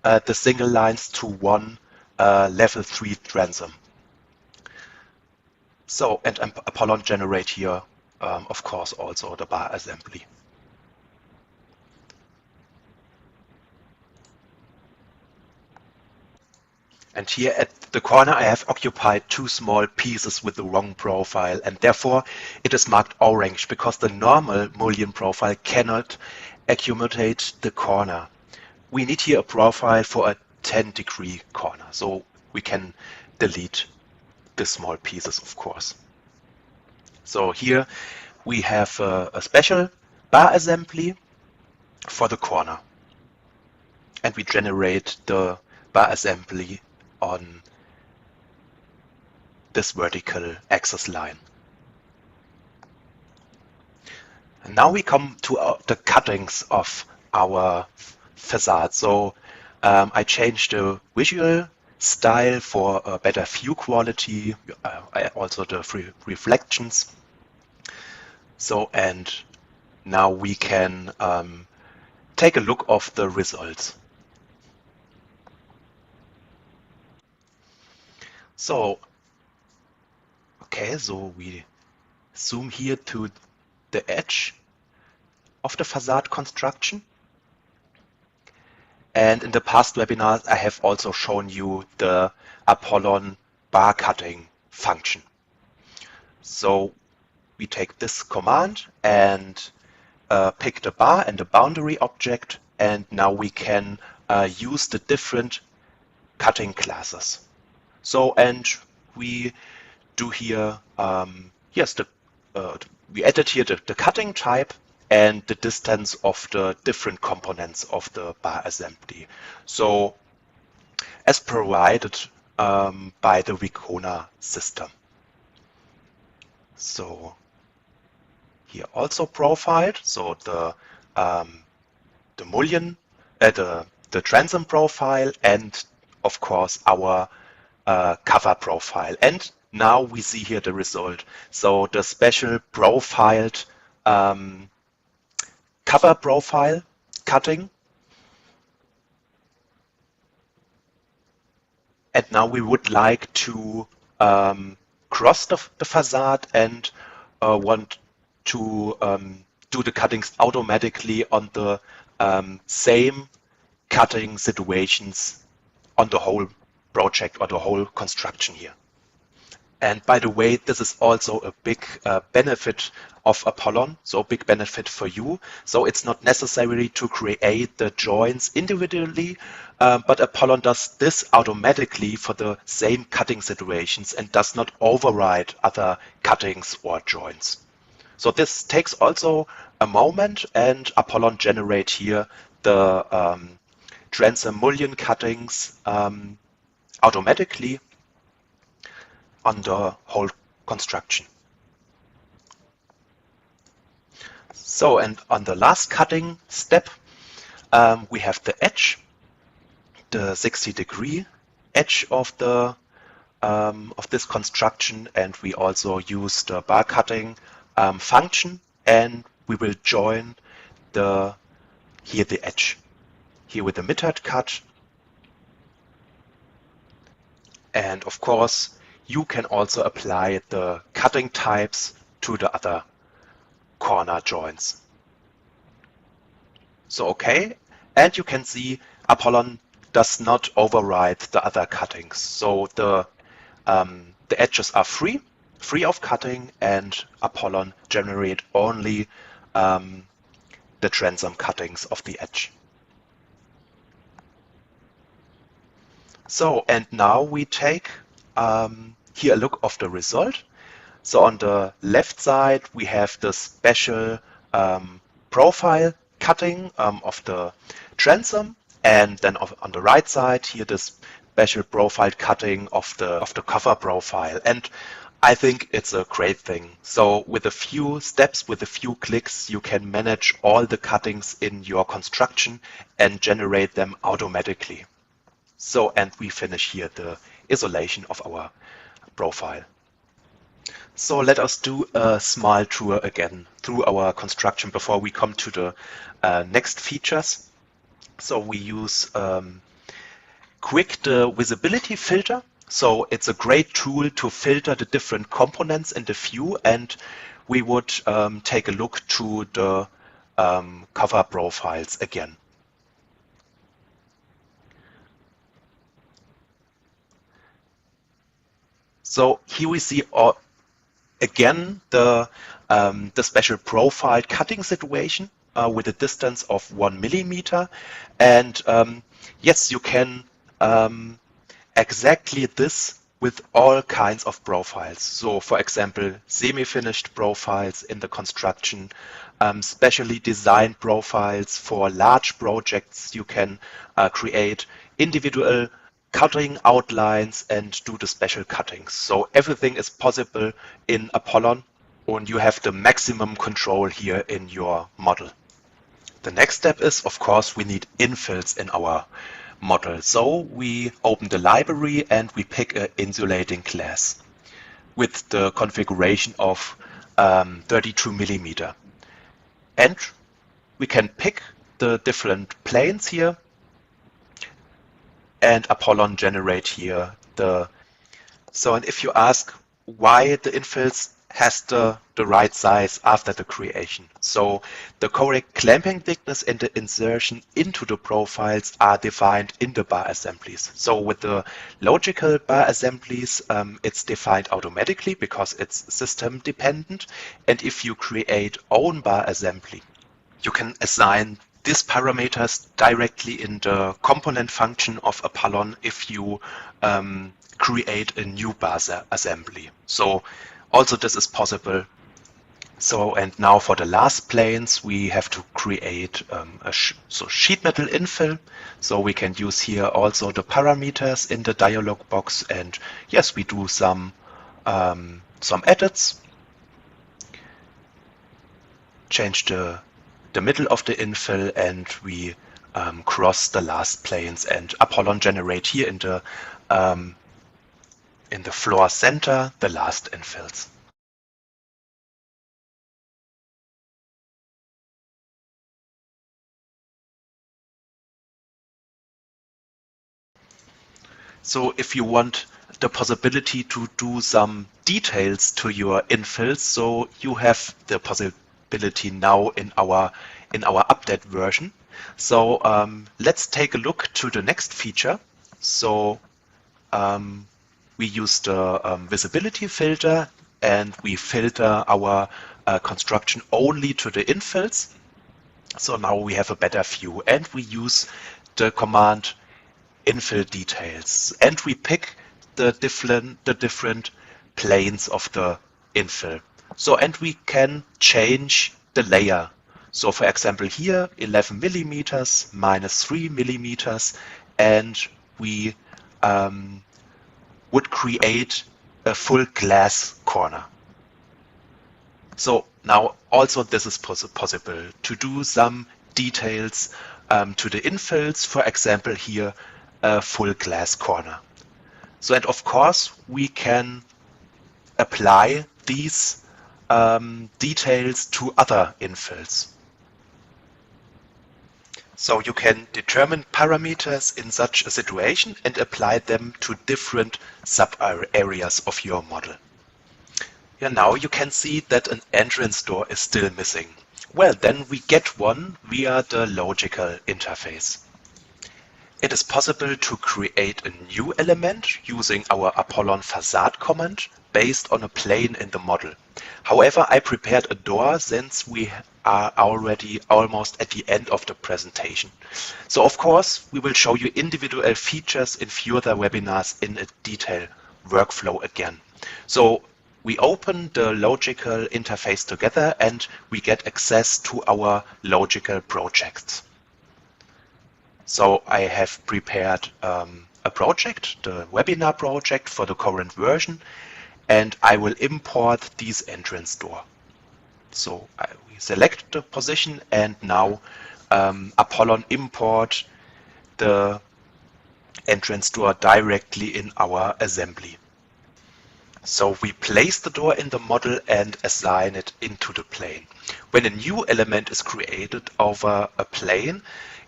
the single lines to one level 3 transom. So, and APOLLON generate here, of course, also the bar assembly. And here at the corner I have occupied two small pieces with the wrong profile, and therefore it is marked orange because the normal mullion profile cannot accommodate the corner. We need here a profile for a 10-degree corner, so we can delete the small pieces, of course. So here we have a special bar assembly for the corner, and we generate the bar assembly on this vertical axis line. And now we come to the cuttings of our facade. So I changed the visual style for a better view quality, also the reflections. So, and now we can take a look of the results. So, okay, so we zoom here to the edge of the facade construction. And in the past webinars, I have also shown you the APOLLON bar cutting function. So we take this command and pick the bar and the boundary object, and now we can use the different cutting classes. So, and we do here, yes, we added here the cutting type and the distance of the different components of the bar assembly. So, as provided by the Vicona system. So, here also profiled, so the mullion, the transom profile, and of course our cover profile. And now we see here the result. So the special profiled cover profile cutting. And now we would like to cross the facade and want to do the cuttings automatically on the same cutting situations on the whole project or the whole construction here. And by the way, this is also a big benefit of APOLLON, so a big benefit for you. So it's not necessary to create the joints individually, but APOLLON does this automatically for the same cutting situations and does not override other cuttings or joints. So this takes also a moment, and APOLLON generate here the transom mullion cuttings automatically on the whole construction. So, and on the last cutting step, we have the edge, the 60-degree edge of the of this construction, and we also use the bar cutting function, and we will join the edge here with the mid-height cut. And of course, you can also apply the cutting types to the other corner joints. So okay, and you can see APOLLON does not override the other cuttings. So the edges are free of cutting, and APOLLON generate only the transom cuttings of the edge. So, and now we take here a look of the result. So on the left side, we have the special profile cutting of the transom, and then on the right side here, the special profile cutting of the cover profile. And I think it's a great thing. So with a few steps, with a few clicks, you can manage all the cuttings in your construction and generate them automatically. So, and we finish here the isolation of our profile. So let us do a small tour again through our construction before we come to the next features. So we use Quick, the visibility filter. So it's a great tool to filter the different components in the view, and we would take a look to the cover profiles again. So here we see again the special profile cutting situation with a distance of 1 millimeter, and yes, you can exactly this with all kinds of profiles. So for example, semi-finished profiles in the construction, specially designed profiles for large projects. You can create individual cutting outlines and do the special cuttings. So everything is possible in APOLLON, and you have the maximum control here in your model. The next step is, of course, we need infills in our model. So we open the library and we pick an insulating glass with the configuration of 32 millimeter. And we can pick the different planes here, and APOLLON generate here the. So, and if you ask why the infills has the right size after the creation. So the correct clamping thickness and the insertion into the profiles are defined in the bar assemblies. So with the Logikal bar assemblies, it's defined automatically because it's system dependent. And if you create own bar assembly, you can assign these parameters directly in the component function of APOLLON if you create a new bar assembly. So also this is possible. So, and now for the last planes, we have to create a sheet metal infill. So we can use here also the parameters in the dialog box. And yes, we do some edits. Change the middle of the infill, and we cross the last planes, and APOLLON generate here in the floor center the last infills. So if you want the possibility to do some details to your infills, so you have the possibility now in our update version. So let's take a look to the next feature. So we use the visibility filter, and we filter our construction only to the infills. So now we have a better view, and we use the command infill details, and we pick the different planes of the infill. So, and we can change the layer. So for example here 11 millimeters minus 3 millimeters, and we would create a full glass corner. So now also this is possible to do some details to the infills, for example here a full glass corner. So, and of course we can apply these details to other infills. So you can determine parameters in such a situation and apply them to different sub-areas of your model. Yeah, now you can see that an entrance door is still missing. Well, then we get one via the Logikal interface. It is possible to create a new element using our APOLLON facade command based on a plane in the model. However, I prepared a door since we are already almost at the end of the presentation. So of course, we will show you individual features in further webinars in a detailed workflow again. So we open the Logikal interface together, and we get access to our Logikal projects. So I have prepared a project, the webinar project for the current version, and I will import this entrance door. So we select the position, and now APOLLON import the entrance door directly in our assembly. So we place the door in the model and assign it into the plane. When a new element is created over a plane,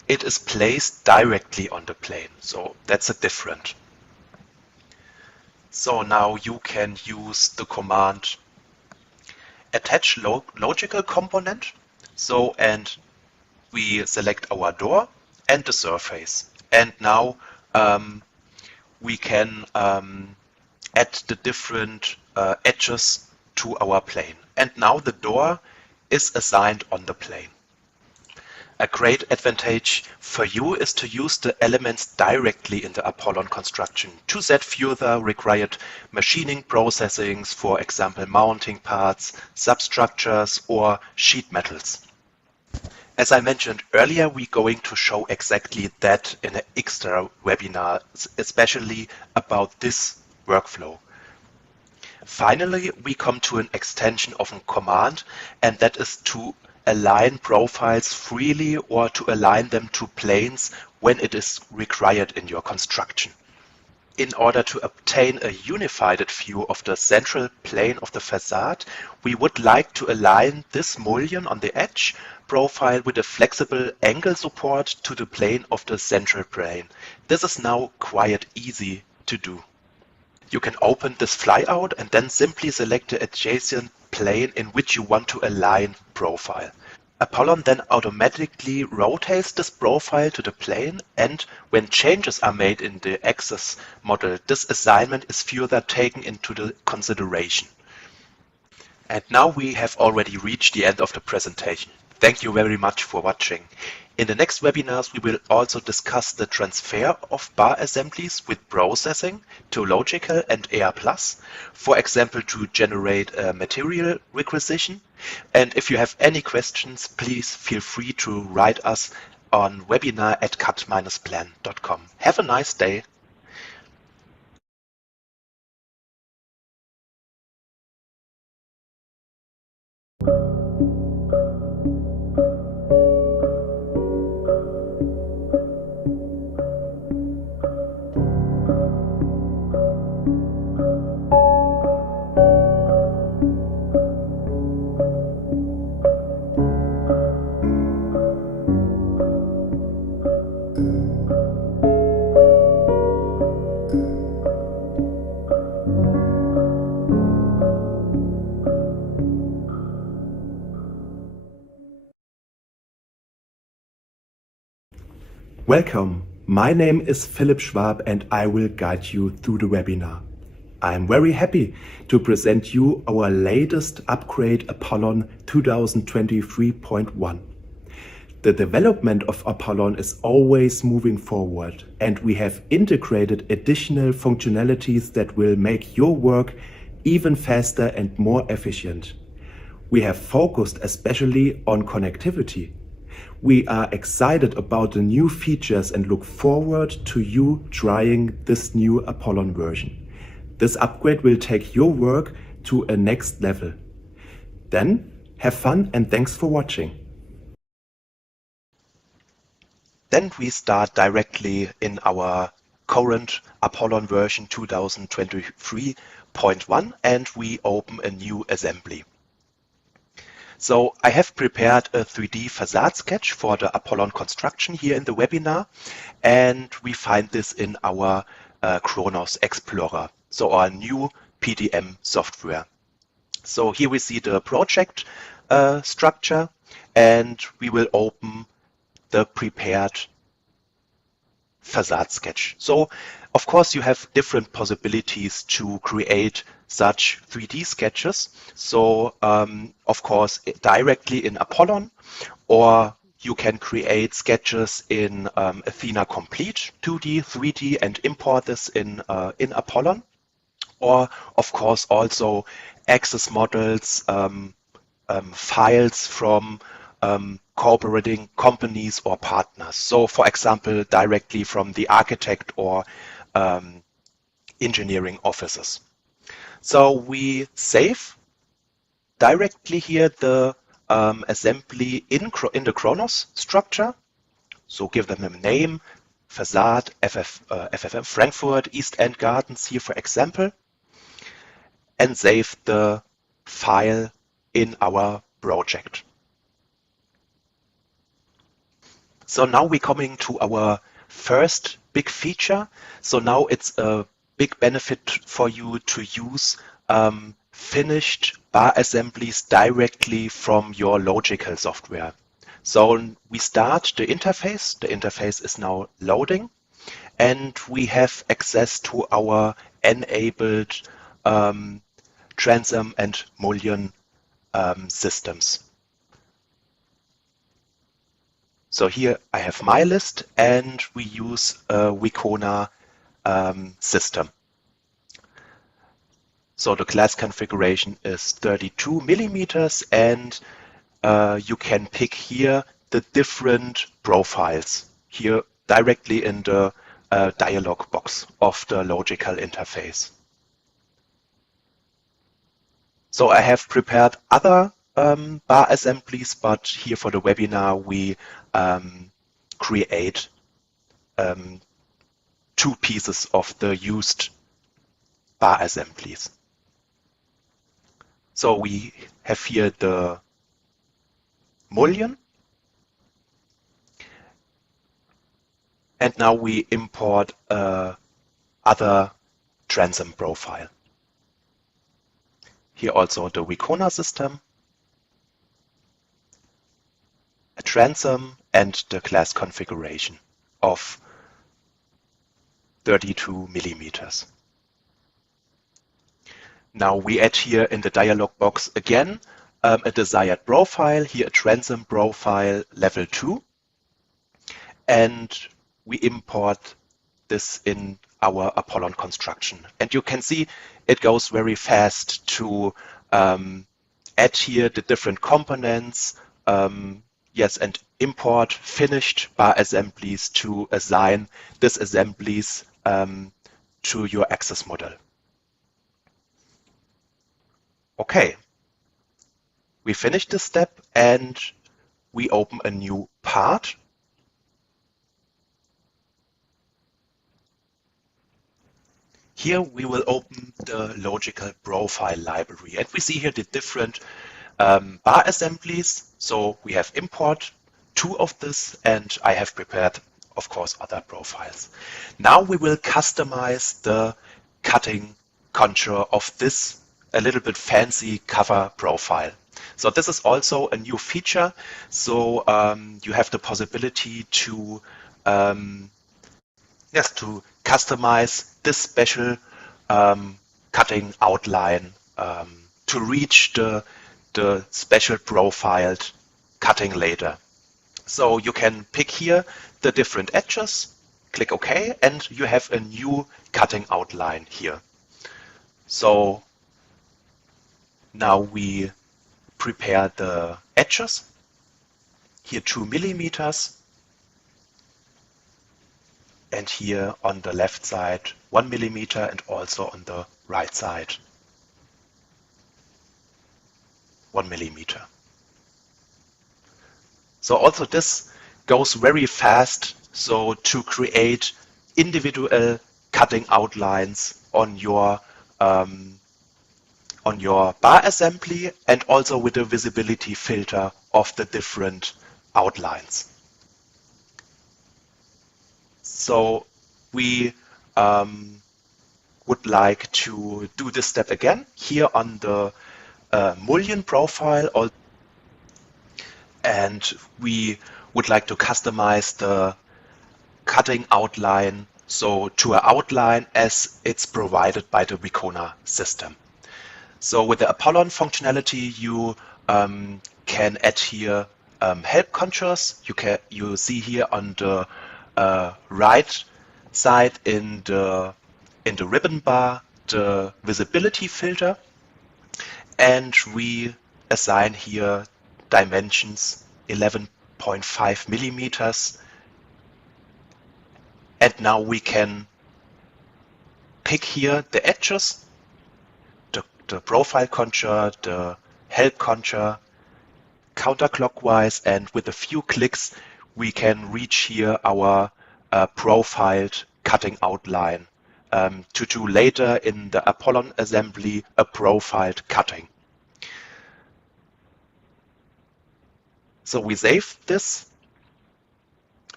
it is placed directly on the plane. So that's a different. So now you can use the command attach logical component. So, and we select our door and the surface. And now we can add the different edges to our plane. And now the door is assigned on the plane. A great advantage for you is to use the elements directly in the APOLLON construction to set further required machining processings, for example mounting parts, substructures or sheet metals. As I mentioned earlier, we're going to show exactly that in an extra webinar, especially about this workflow. Finally, we come to an extension of a command, and that is to align profiles freely or to align them to planes when it is required in your construction. In order to obtain a unified view of the central plane of the facade, we would like to align this mullion on the edge profile with a flexible angle support to the plane of the central plane. This is now quite easy to do. You can open this flyout and then simply select the adjacent plane in which you want to align profile. APOLLON then automatically rotates this profile to the plane, and when changes are made in the axis model, this assignment is further taken into the consideration. And now we have already reached the end of the presentation. Thank you very much for watching. In the next webinars, we will also discuss the transfer of bar assemblies with processing to Logikal and ERPlus, for example, to generate a material requisition. And if you have any questions, please feel free to write us on webinar@cad-plan.com. Have a nice day. Welcome, my name is Philipp Schwab and I will guide you through the webinar. I am very happy to present you our latest upgrade APOLLON 2023.1. The development of APOLLON is always moving forward, and we have integrated additional functionalities that will make your work even faster and more efficient. We have focused especially on connectivity. We are excited about the new features and look forward to you trying this new APOLLON version. This upgrade will take your work to a next level. Then, have fun and thanks for watching. Then we start directly in our current APOLLON version 2023.1 and we open a new assembly. So I have prepared a 3D facade sketch for the APOLLON construction here in the webinar, and we find this in our Kronos Explorer, so our new PDM software. So here we see the project structure, and we will open the prepared facade sketch. So of course you have different possibilities to create such 3D sketches. So of course directly in APOLLON, or you can create sketches in Athena Complete 2D, 3D and import this in APOLLON. Or of course also access models, files from cooperating companies or partners. So for example, directly from the architect or engineering offices. So we save directly here the assembly in the Kronos structure. So give them a name, facade, FFM Frankfurt, East End Gardens here for example, and save the file in our project. So now we're coming to our first big feature. So now it's a big benefit for you to use finished bar assemblies directly from your Logikal software. So we start the interface. The interface is now loading, and we have access to our enabled transom and mullion systems. So here I have my list, and we use a Wikona system. So the class configuration is 32 millimeters, and you can pick here the different profiles here directly in the dialog box of the Logikal interface. So I have prepared other bar assemblies, but here for the webinar we create 2 pieces of the used bar assemblies. So we have here the mullion, and now we import other transom profile. Here also the Wikona system, a transom, and the class configuration of 32 millimeters. Now we add here in the dialog box again a desired profile, here a transom profile level 2, and we import this in our APOLLON construction. And you can see it goes very fast to add here the different components, yes, and import finished bar assemblies to assign these assemblies to your access model. Okay, we finished this step and we open a new part. Here we will open the Logikal profile library, and we see here the different bar assemblies. So we have import 2 of this, and I have prepared, of course, other profiles. Now we will customize the cutting contour of this a little bit fancy cover profile. So this is also a new feature. So you have the possibility to to customize this special cutting outline to reach the special profiled cutting later. So you can pick here the different edges, click OK, and you have a new cutting outline here. So now we prepare the edges, here 2 millimeters, and here on the left side 1 millimeter, and also on the right side 1 millimeter. So also this goes very fast, so to create individual cutting outlines on your bar assembly, and also with the visibility filter of the different outlines. So we would like to do this step again here on the mullion profile, and we would like to customize the cutting outline so to an outline as it's provided by the Wikona system. So with the APOLLON functionality, you can add here help contours. You see here on the right side in the ribbon bar the visibility filter, and we assign here dimensions 11.5 millimeters, and now we can pick here the edges, the profile contour, the help contour counterclockwise, and with a few clicks we can reach here our profiled cutting outline to do later in the APOLLON assembly a profiled cutting. So we save this,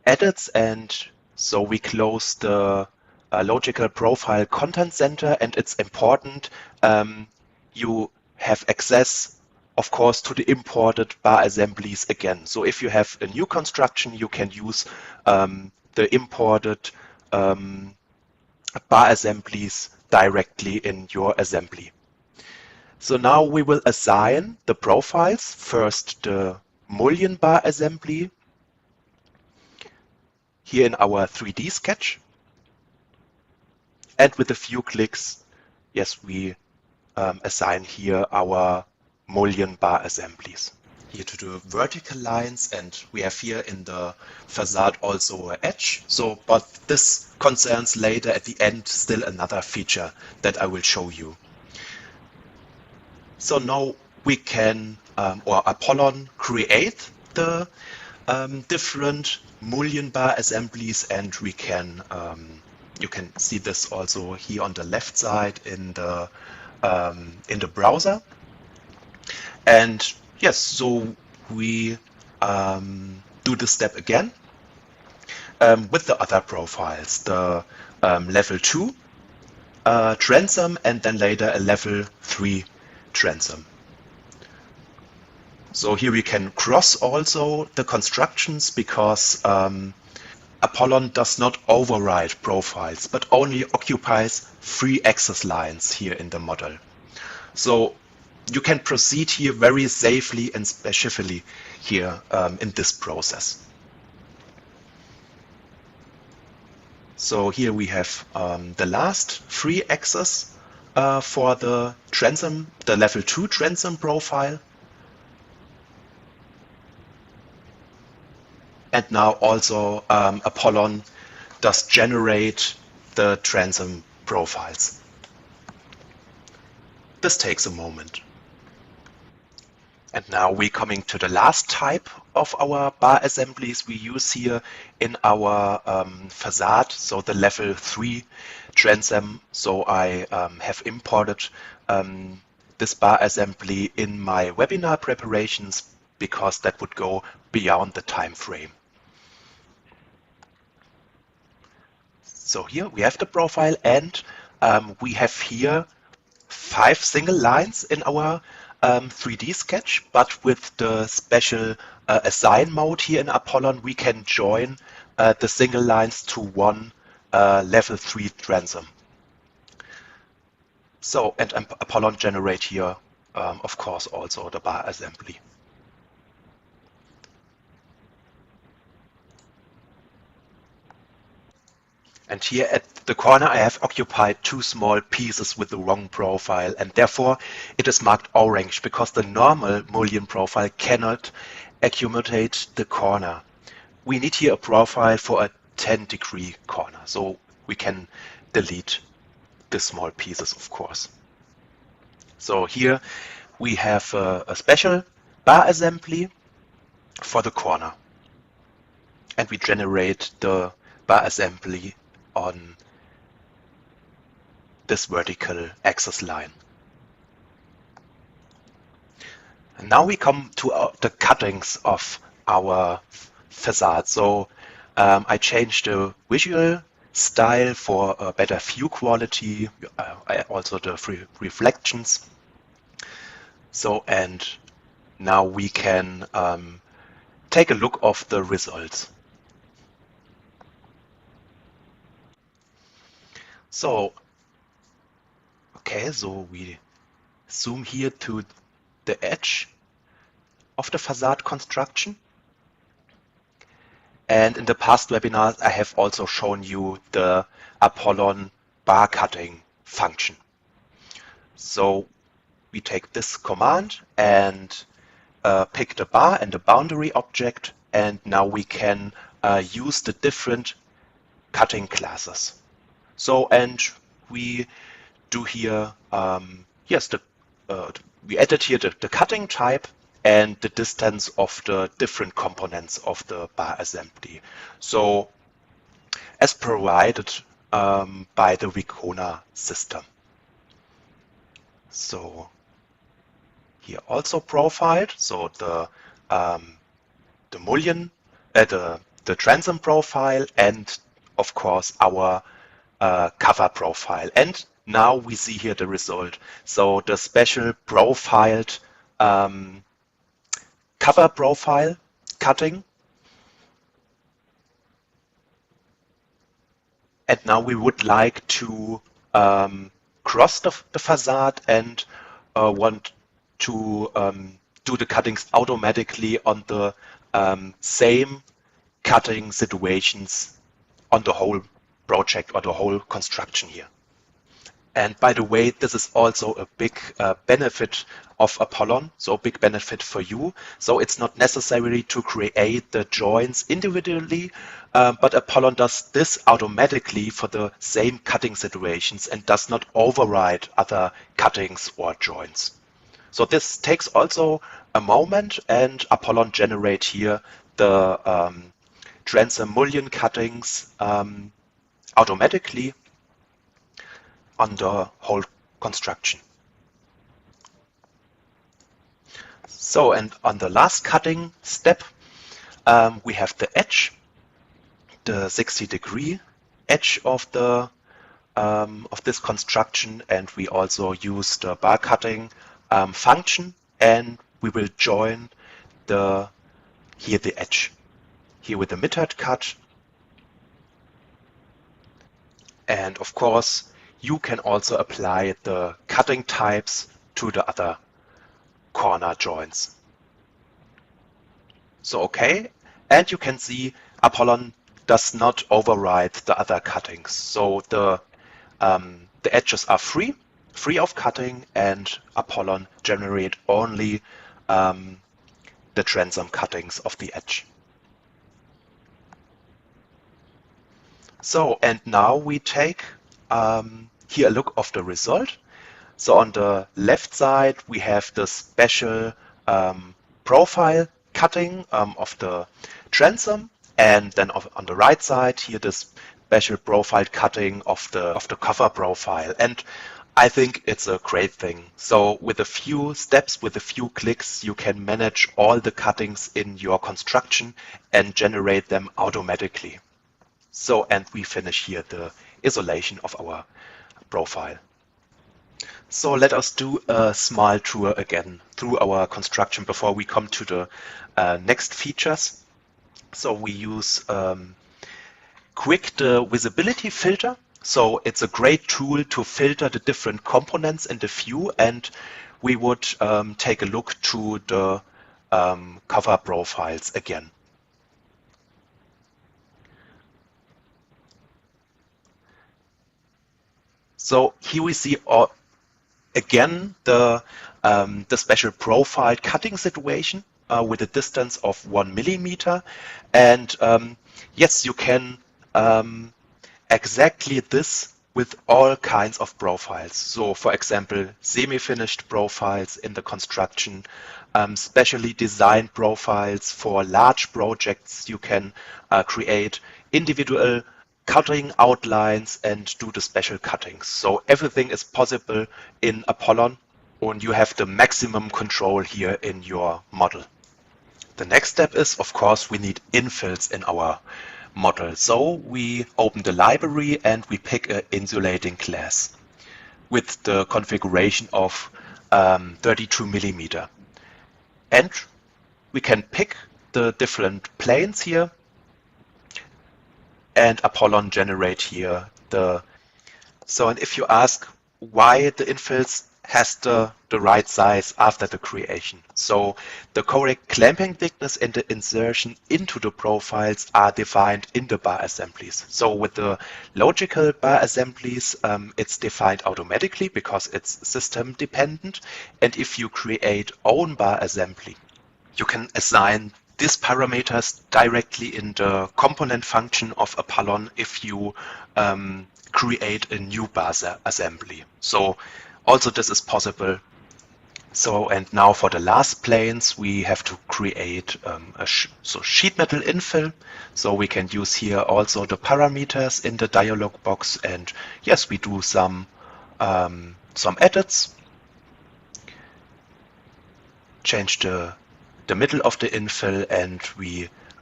edits, and so we close the Logikal profile content center, and it's important you have access, of course, to the imported bar assemblies again. So if you have a new construction, you can use the imported bar assemblies directly in your assembly. So now we will assign the profiles. First, the mullion bar assembly here in our 3D sketch. And with a few clicks, yes, we assign here our mullion bar assemblies. Here to the vertical lines, and we have here in the facade also an edge. So, but this concerns later at the end still another feature that I will show you. So now we can, or APOLLON, create the different mullion bar assemblies, and we can, you can see this also here on the left side in the browser. And yes, so we do this step again with the other profiles, the level 2 transom, and then later a level 3 transom. So here we can cross also the constructions, because APOLLON does not override profiles, but only occupies 3 axis lines here in the model. So you can proceed here very safely and specifically here in this process. So here we have the last 3 axes for the transom, the level 2 transom profile. And now also APOLLON does generate the transom profiles. This takes a moment. And now we're coming to the last type of our bar assemblies we use here in our facade, so the level 3 transom. So I have imported this bar assembly in my webinar preparations, because that would go beyond the time frame. So here we have the profile, and we have here 5 single lines in our 3D sketch, but with the special assign mode here in APOLLON, we can join the single lines to one level 3 transom. So, and APOLLON generate here, of course, also the bar assembly. And here at the corner, I have occupied 2 small pieces with the wrong profile, and therefore it is marked orange, because the normal mullion profile cannot accommodate the corner. We need here a profile for a 10-degree corner, so we can delete the small pieces, of course. So here we have a special bar assembly for the corner, and we generate the bar assembly on this vertical axis line. And now we come to the cuttings of our facade. So I changed the visual style for a better view quality, also the reflections. So, and now we can take a look of the results. So, okay, so we zoom here to the edge of the facade construction. And in the past webinars, I have also shown you the APOLLON bar cutting function. So we take this command and pick the bar and the boundary object, and now we can use the different cutting classes. So, and we do here, yes, we added here the cutting type and the distance of the different components of the bar assembly. So, as provided by the Vicona system. So, here also profiled, so the mullion, the the transom profile and of course our cover profile. And now we see here the result. So the special profiled cover profile cutting. And now we would like to cross the facade and want to do the cuttings automatically on the same cutting situations on the whole project or the whole construction here. And by the way, this is also a big benefit of APOLLON, so a big benefit for you. So it's not necessary to create the joints individually, but APOLLON does this automatically for the same cutting situations and does not override other cuttings or joints. So this takes also a moment, and APOLLON generates here the transom mullion cuttings automatically on the whole construction. So, and on the last cutting step, we have the edge, the 60-degree edge of the of this construction, and we also use the bar cutting function, and we will join the edge here with the mid-height cut. And of course, you can also apply the cutting types to the other corner joints. So okay, and you can see APOLLON does not override the other cuttings. So the edges are free of cutting, and APOLLON generate only the transom cuttings of the edge. So, and now we take here a look of the result. So on the left side, we have the special profile cutting of the transom, and then on the right side here, the special profile cutting of the cover profile. And I think it's a great thing. So with a few steps, with a few clicks, you can manage all the cuttings in your construction and generate them automatically. So, and we finish here the isolation of our profile. So let us do a small tour again through our construction before we come to the next features. So we use quick the visibility filter. So it's a great tool to filter the different components in the view, and we would take a look to the cover profiles again. So here we see again the special profile cutting situation with a distance of 1 millimeter, and yes, you can exactly this with all kinds of profiles. So for example, semi-finished profiles in the construction, specially designed profiles for large projects. You can create individual cutting outlines and do the special cuttings. So everything is possible in APOLLON, and you have the maximum control here in your model. The next step is, of course, we need infills in our model. So we open the library and we pick an insulating glass with the configuration of 32 millimeter. And we can pick the different planes here, and APOLLON generate here the. So, and if you ask why the infills has the right size after the creation. So the correct clamping thickness and the insertion into the profiles are defined in the bar assemblies. So with the Logikal bar assemblies, it's defined automatically because it's system dependent. And if you create own bar assembly, you can assign these parameters directly in the component function of APOLLON if you create a new bar assembly. So also this is possible. So, and now for the last planes, we have to create a sheet metal infill. So we can use here also the parameters in the dialog box. And yes, we do some edits. Change the middle of the infill, and we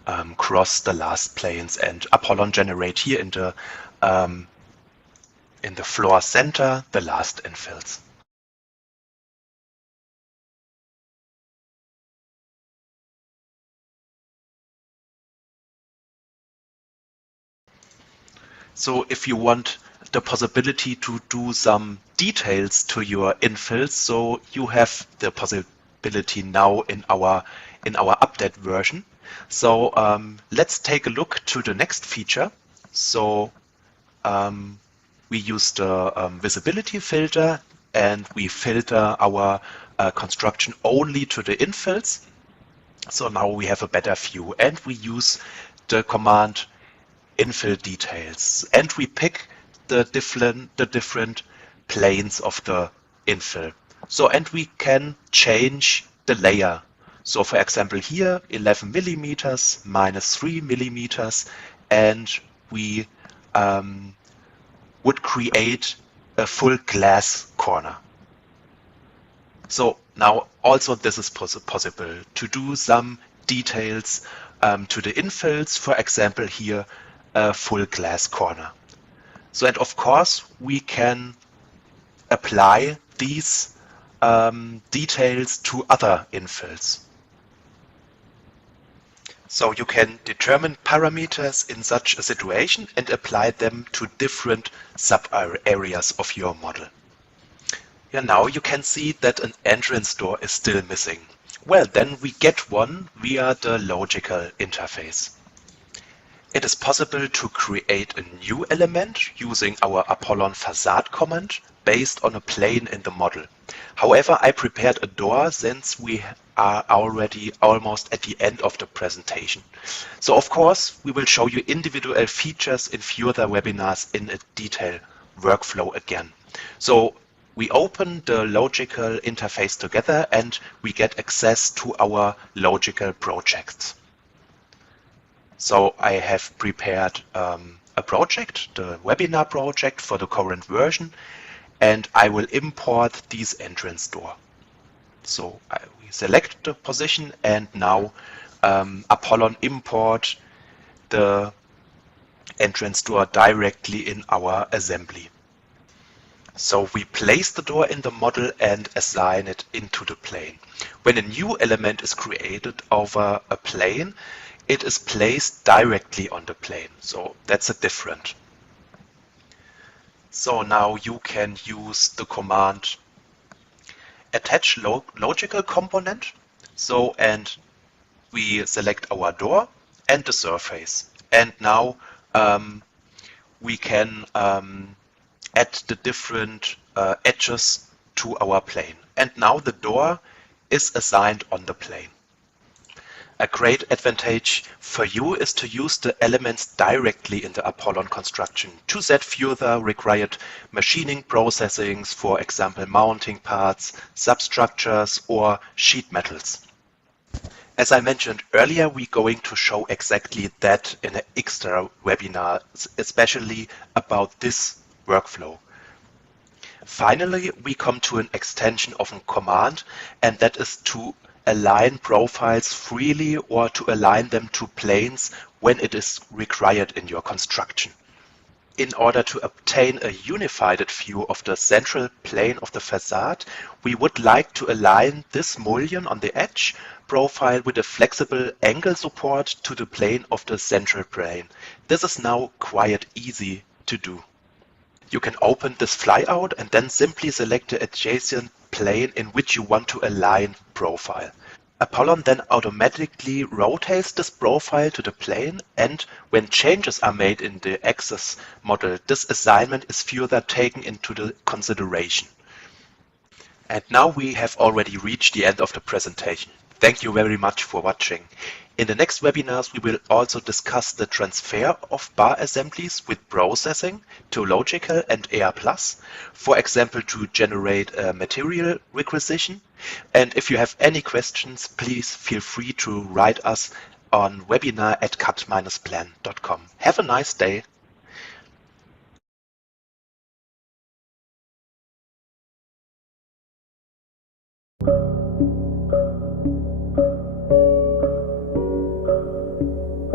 cross the last planes, and APOLLON generate here in the floor center the last infills. So if you want the possibility to do some details to your infills, so you have the possibility now in our update version. So let's take a look to the next feature. So we use the visibility filter, and we filter our construction only to the infills. So now we have a better view, and we use the command infill details, and we pick the different planes of the infill. So, and we can change the layer. So for example here 11 millimeters minus 3 millimeters, and we would create a full glass corner. So now also this is possible to do some details to the infills, for example here a full glass corner. So, and of course we can apply these details to other infills. So you can determine parameters in such a situation and apply them to different sub-areas of your model. Yeah, now you can see that an entrance door is still missing. Well, then we get one via the Logikal interface. It is possible to create a new element using our APOLLON facade command based on a plane in the model. However, I prepared a door since we are already almost at the end of the presentation. So of course, we will show you individual features in further webinars in a detailed workflow again. So we open the Logikal interface together and we get access to our Logikal projects. So I have prepared a project, the webinar project for the current version, and I will import this entrance door. So we select the position, and now APOLLON import the entrance door directly in our assembly. So we place the door in the model and assign it into the plane. When a new element is created over a plane, it is placed directly on the plane. So that's a different. So now you can use the command attach Logikal component. So, and we select our door and the surface. And now we can add the different edges to our plane. And now the door is assigned on the plane. A great advantage for you is to use the elements directly in the APOLLON construction to set further required machining processings, for example mounting parts, substructures or sheet metals. As I mentioned earlier, we're going to show exactly that in an extra webinar, especially about this workflow. Finally, we come to an extension of a command, and that is to align profiles freely or to align them to planes when it is required in your construction. In order to obtain a unified view of the central plane of the facade, we would like to align this mullion on the edge profile with a flexible angle support to the plane of the central plane. This is now quite easy to do. You can open this flyout and then simply select the adjacent plane in which you want to align profile. APOLLON then automatically rotates this profile to the plane, and when changes are made in the axis model, this assignment is further taken into the consideration. And now we have already reached the end of the presentation. Thank you very much for watching. In the next webinars, we will also discuss the transfer of bar assemblies with processing to Logikal and ERPlus, for example, to generate a material requisition. And if you have any questions, please feel free to write us on webinar@CAD-PLAN.com. Have a nice day.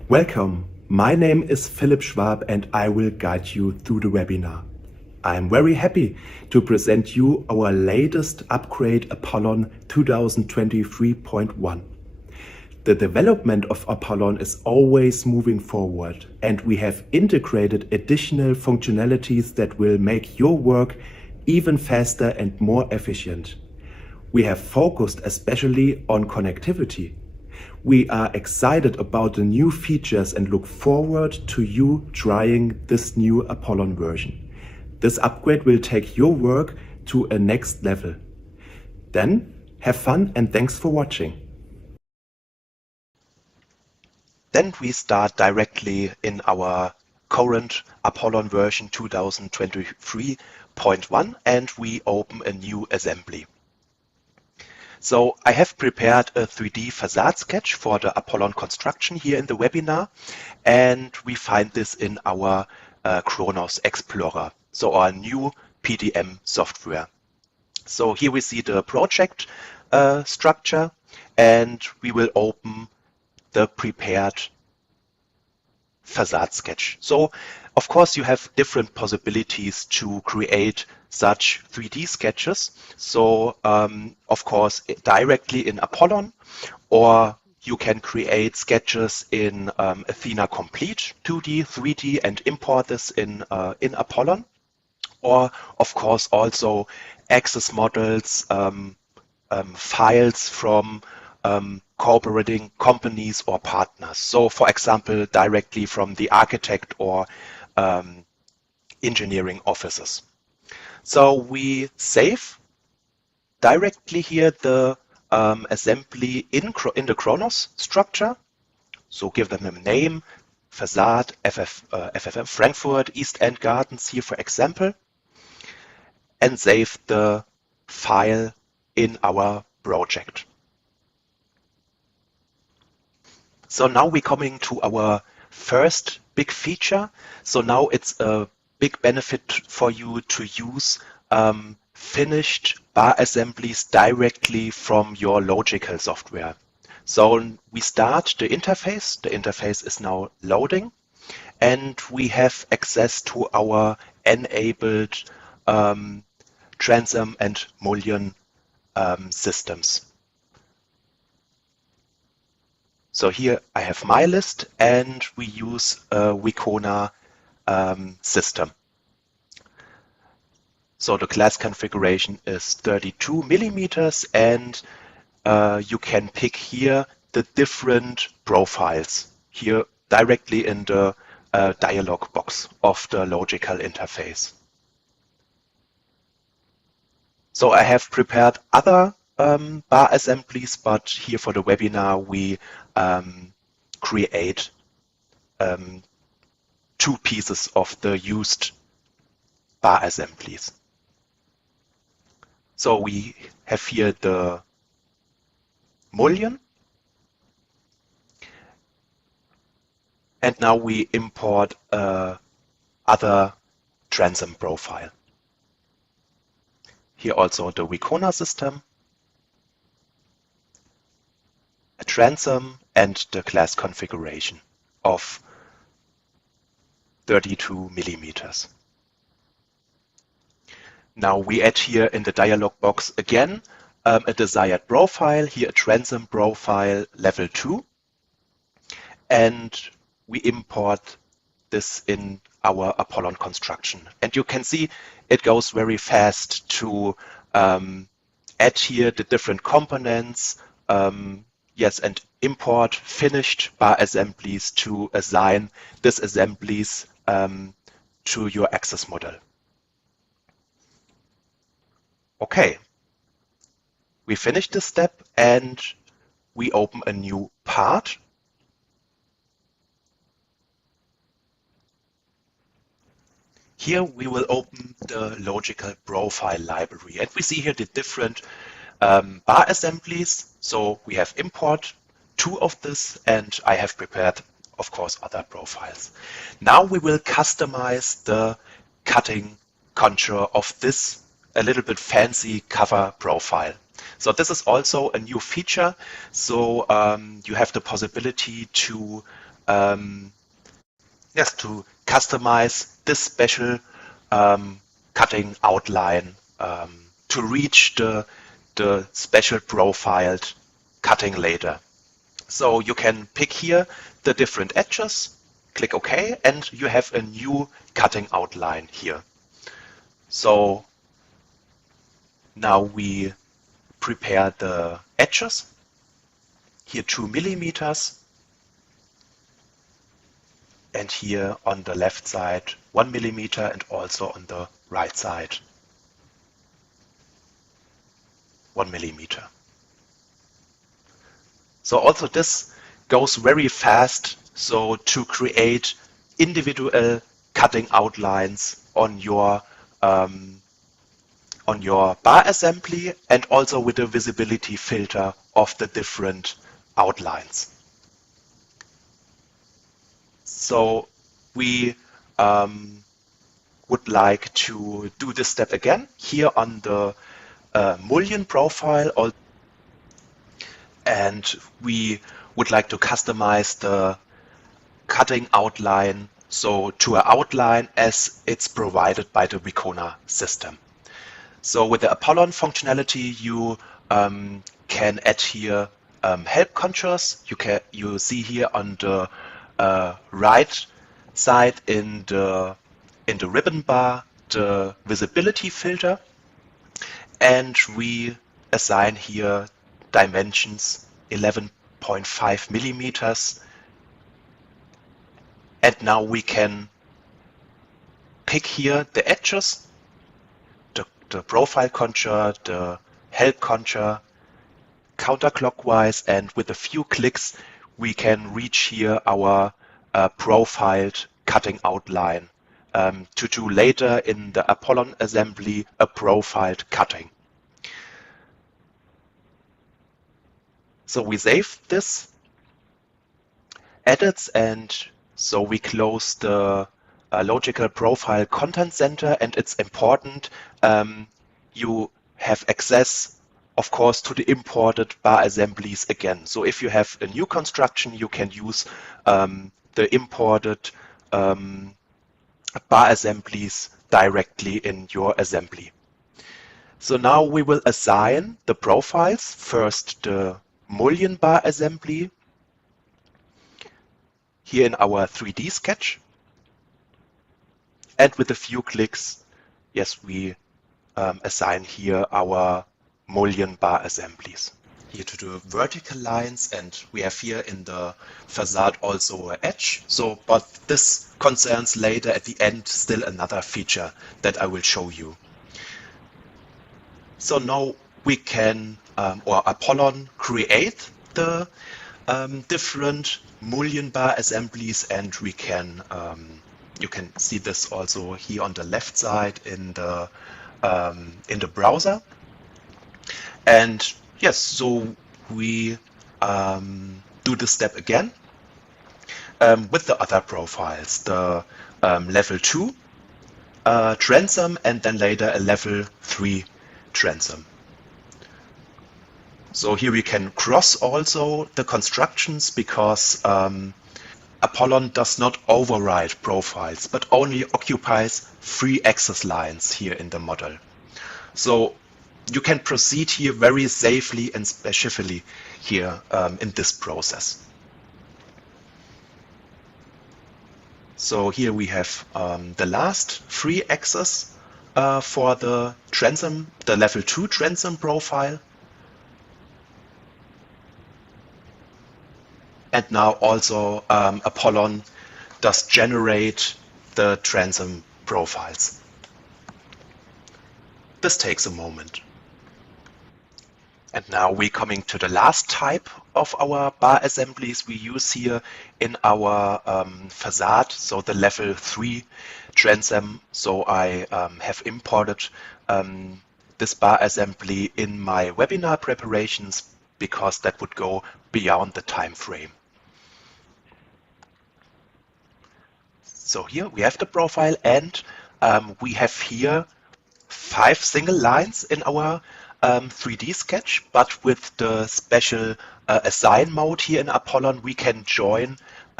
Welcome. My name is Philipp Schwab and I will guide you through the webinar. I'm very happy to present you our latest upgrade APOLLON 2023.1. The development of APOLLON is always moving forward, and we have integrated additional functionalities that will make your work even faster and more efficient. We have focused especially on connectivity. We are excited about the new features and look forward to you trying this new APOLLON version. This upgrade will take your work to a next level. Then, have fun and thanks for watching. Then we start directly in our current APOLLON version 2023.1 and we open a new assembly. So I have prepared a 3D facade sketch for the APOLLON construction here in the webinar, and we find this in our Kronos Explorer, so our new PDM software. So here we see the project structure, and we will open the prepared facade sketch. So of course you have different possibilities to create such 3D sketches. So of course directly in APOLLON, or you can create sketches in Athena Complete 2D, 3D and import this in APOLLON. Or of course also access models, files from cooperating companies or partners. So for example, directly from the architect or engineering offices. So we save directly here the assembly in the Kronos structure. So give them a name, facade, FFM Frankfurt, East End Gardens here for example, and save the file in our project. So now we're coming to our first big feature. So now it's a big benefit for you to use finished bar assemblies directly from your Logikal software. So we start the interface. The interface is now loading, and we have access to our enabled transom and mullion systems. So here I have my list, and we use a Wikona system. So the class configuration is 32 millimeters, and you can pick here the different profiles here directly in the dialog box of the Logikal interface. So I have prepared other bar assemblies, but here for the webinar we create 2 pieces of the used bar assemblies. So we have here the mullion, and now we import other transom profile. Here also the Wikona system, a transom, and the class configuration of 32 millimeters. Now we add here in the dialog box again a desired profile, here a transom profile level 2, and we import this in our APOLLON construction. And you can see it goes very fast to add here the different components, yes, and import finished bar assemblies to assign these assemblies to your access model. Okay, we finished this step and we open a new part. Here we will open the Logikal profile library, and we see here the different bar assemblies. So we have import 2 of this, and I have prepared, of course, other profiles. Now we will customize the cutting contour of this a little bit fancy cover profile. So this is also a new feature. So you have the possibility to yes, to customize this special cutting outline to reach the special profiled cutting later. So you can pick here the different edges, click OK, and you have a new cutting outline here. So now we prepare the edges. Here 2 millimeters. And here on the left side 1 millimeter, and also on the right side 1 millimeter. So also this goes very fast, so to create individual cutting outlines on your bar assembly, and also with a visibility filter of the different outlines. So we would like to do this step again here on the mullion profile, and we would like to customize the cutting outline so to an outline as it's provided by the Vicona system. So with the APOLLON functionality, you can add here help contours. You see here on the right side in the ribbon bar the visibility filter, and we assign here dimensions 11.5 millimeters. And now we can pick here the edges, the profile contour, the help contour, counterclockwise, and with a few clicks we can reach here our profiled cutting outline to do later in the APOLLON assembly a profiled cutting. So we save this edits, and so we close the Logikal profile content center, and it's important you have access, of course, to the imported bar assemblies again. So if you have a new construction, you can use the imported bar assemblies directly in your assembly. So now we will assign the profiles. First, the mullion bar assembly here in our 3D sketch. And with a few clicks, yes, we assign here our mullion bar assemblies. Here to the vertical lines, and we have here in the facade also an edge. So, but this concerns later at the end still another feature that I will show you. So now we can, or APOLLON, create the different mullion bar assemblies, and we can, you can see this also here on the left side in the browser. And yes, so we do this step again with the other profiles, the level 2 transom, and then later a level 3 transom. So here we can cross also the constructions, because APOLLON does not override profiles, but only occupies 3 axis lines here in the model. So you can proceed here very safely and specifically here in this process. So here we have the last 3 axes for the transom, the level 2 transom profile. And now also APOLLON does generate the transom profiles. This takes a moment. And now we're coming to the last type of our bar assemblies we use here in our facade, so the level 3 transom. So I have imported this bar assembly in my webinar preparations, because that would go beyond the time frame. So here we have the profile, and we have here 5 single lines in our 3D sketch, but with the special assign mode here in APOLLON, we can join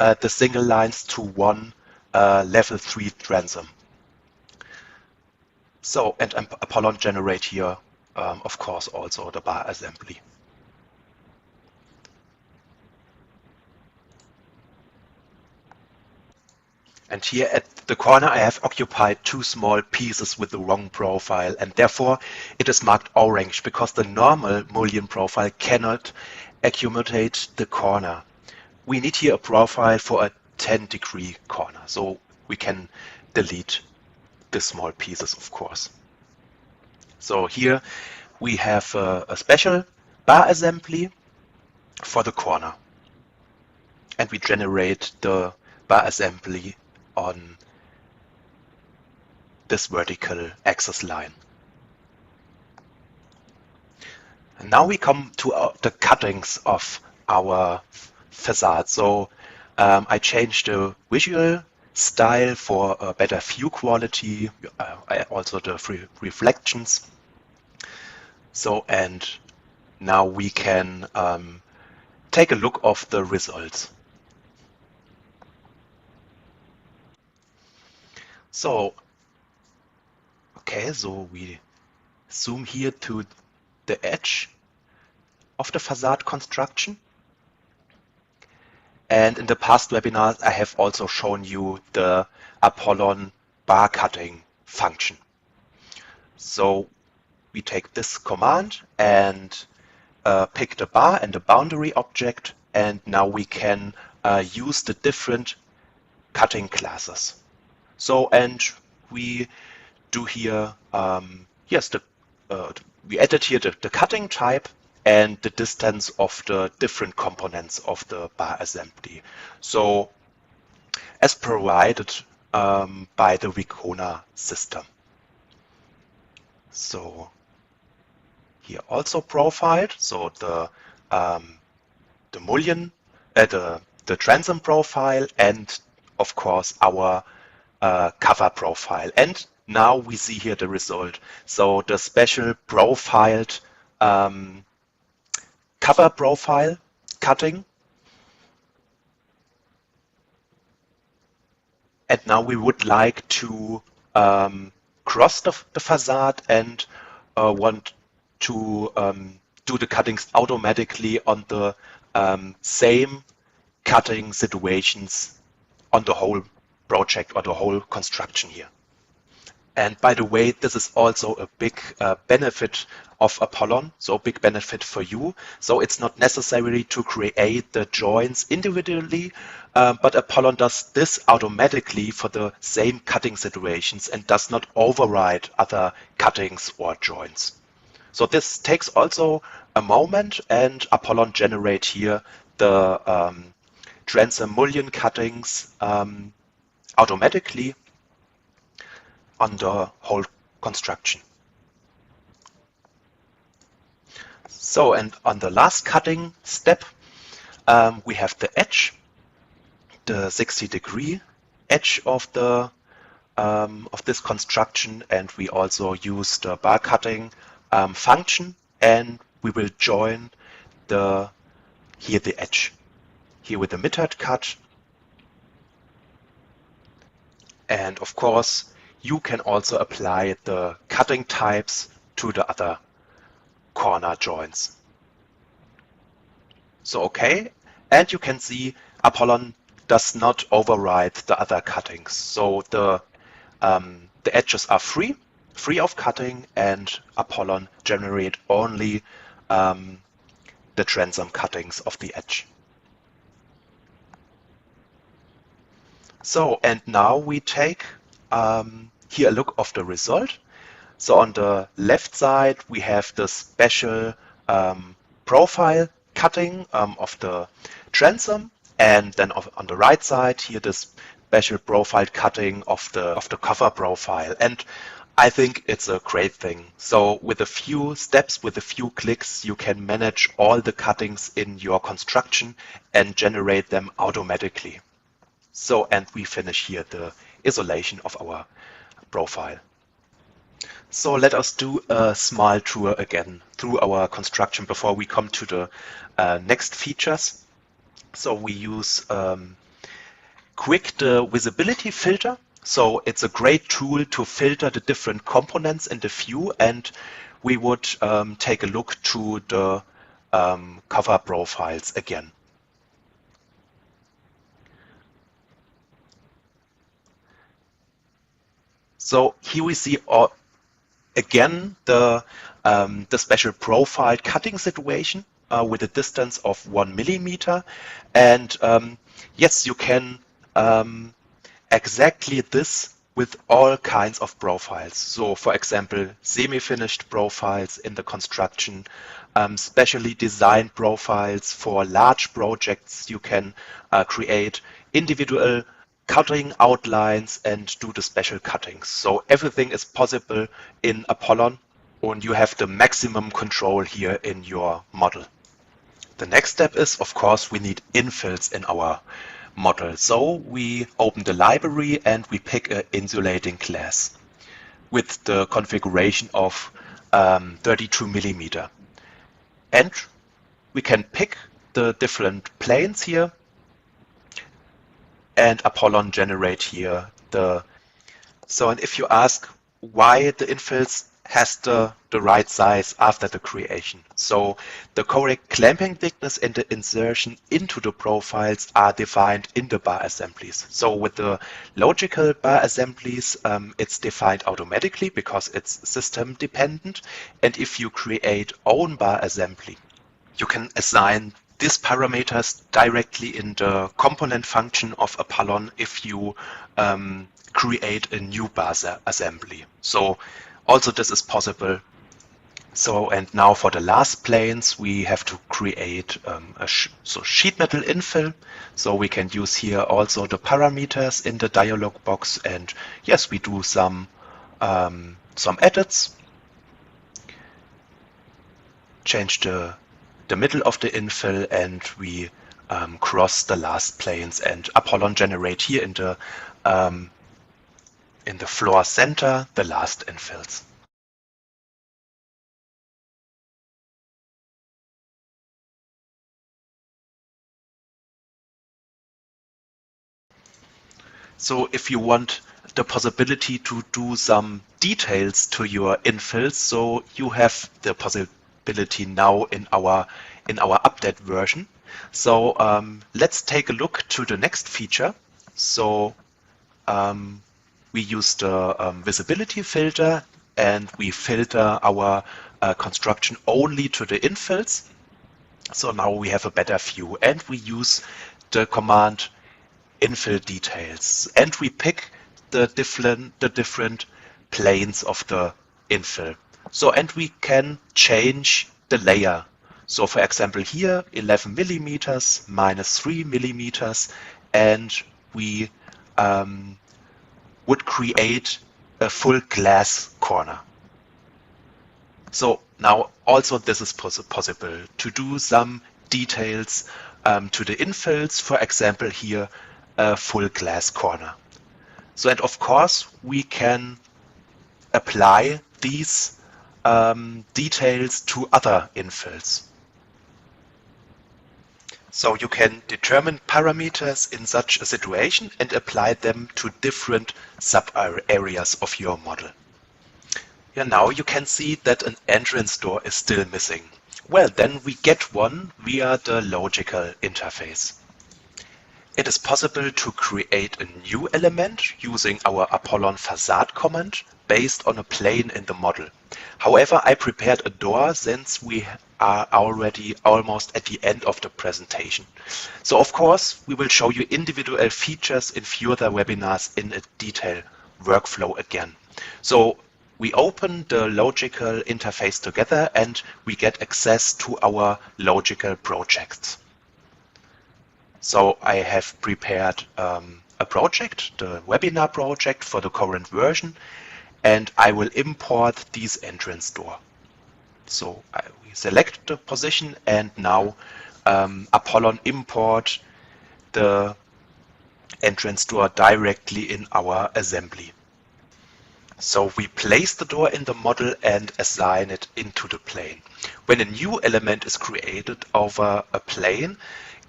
the single lines to one level 3 transom. So, and APOLLON generate here, of course, also the bar assembly. And here at the corner I have occupied two small pieces with the wrong profile, and therefore it is marked orange because the normal mullion profile cannot accommodate the corner. We need here a profile for a 10-degree corner, so we can delete the small pieces, of course. So here we have a special bar assembly for the corner, and we generate the bar assembly on this vertical axis line. And now we come to the cuttings of our facade. So I changed the visual style for a better view quality, also the reflections. So, and now we can take a look of the results. So, okay, so we zoom here to the edge of the facade construction. And in the past webinars, I have also shown you the APOLLON bar cutting function. So we take this command and pick the bar and the boundary object, and now we can use the different cutting classes. So, and we do here, yes, we added here the cutting type and the distance of the different components of the bar assembly. So, as provided by the Vicona system. So, here also profiled, so the mullion, the transom profile, and of course our cover profile. And now we see here the result. So the special profiled cover profile cutting. And now we would like to cross the facade and want to do the cuttings automatically on the same cutting situations on the whole project or the whole construction here. And by the way, this is also a big benefit of APOLLON, so a big benefit for you. So it's not necessary to create the joints individually, but APOLLON does this automatically for the same cutting situations and does not override other cuttings or joints. So this takes also a moment, and APOLLON generate here the transom mullion cuttings automatically on the whole construction. So, and on the last cutting step, we have the edge, the 60-degree edge of the of this construction, and we also use the bar cutting function, and we will join the edge here with the mid-height cut. And of course, you can also apply the cutting types to the other corner joints. So okay, and you can see APOLLON does not override the other cuttings. So the edges are free of cutting, and APOLLON generate only the transom cuttings of the edge. So, and now we take here a look of the result. So on the left side, we have the special profile cutting of the transom, and then on the right side here, the special profile cutting of the cover profile. And I think it's a great thing. So with a few steps, with a few clicks, you can manage all the cuttings in your construction and generate them automatically. So, and we finish here the isolation of our profile. So let us do a small tour again through our construction before we come to the next features. So we use Quick, the visibility filter. So it's a great tool to filter the different components in the view, and we would take a look to the cover profiles again. So here we see again the special profile cutting situation with a distance of 1 millimeter, and yes, you can exactly this with all kinds of profiles. So for example, semi-finished profiles in the construction, specially designed profiles for large projects. You can create individual cutting outlines and do the special cuttings. So everything is possible in APOLLON, and you have the maximum control here in your model. The next step is, of course, we need infills in our model. So we open the library and we pick an insulating glass with the configuration of 32 millimeter. And we can pick the different planes here, and APOLLON generate here the. So, and if you ask why the infills has the right size after the creation. So the correct clamping thickness and the insertion into the profiles are defined in the bar assemblies. So with the Logikal bar assemblies, it's defined automatically because it's system dependent. And if you create own bar assembly, you can assign these parameters directly in the component function of APOLLON if you create a new bar assembly. So also this is possible. So, and now for the last planes, we have to create a sheet metal infill. So we can use here also the parameters in the dialog box. And yes, we do some edits. Change the middle of the infill, and we cross the last planes, and APOLLON generate here in the floor center the last infills. So if you want the possibility to do some details to your infills, so you have the possibility now in our update version. So let's take a look to the next feature. So we use the visibility filter, and we filter our construction only to the infills. So now we have a better view, and we use the command infill details, and we pick the different planes of the infill. So, and we can change the layer. So for example here 11 millimeters minus 3 millimeters, and we would create a full glass corner. So now also this is possible to do some details to the infills, for example here a full glass corner. So, and of course we can apply these details to other infills. So you can determine parameters in such a situation and apply them to different sub-areas of your model. Yeah, now you can see that an entrance door is still missing. Well, then we get one via the Logikal interface. It is possible to create a new element using our APOLLON facade command based on a plane in the model. However, I prepared a door since we are already almost at the end of the presentation. So of course, we will show you individual features in further webinars in a detailed workflow again. So we open the Logikal interface together, and we get access to our Logikal projects. So I have prepared a project, the webinar project for the current version, and I will import this entrance door. So we select the position, and now APOLLON import the entrance door directly in our assembly. So we place the door in the model and assign it into the plane. When a new element is created over a plane,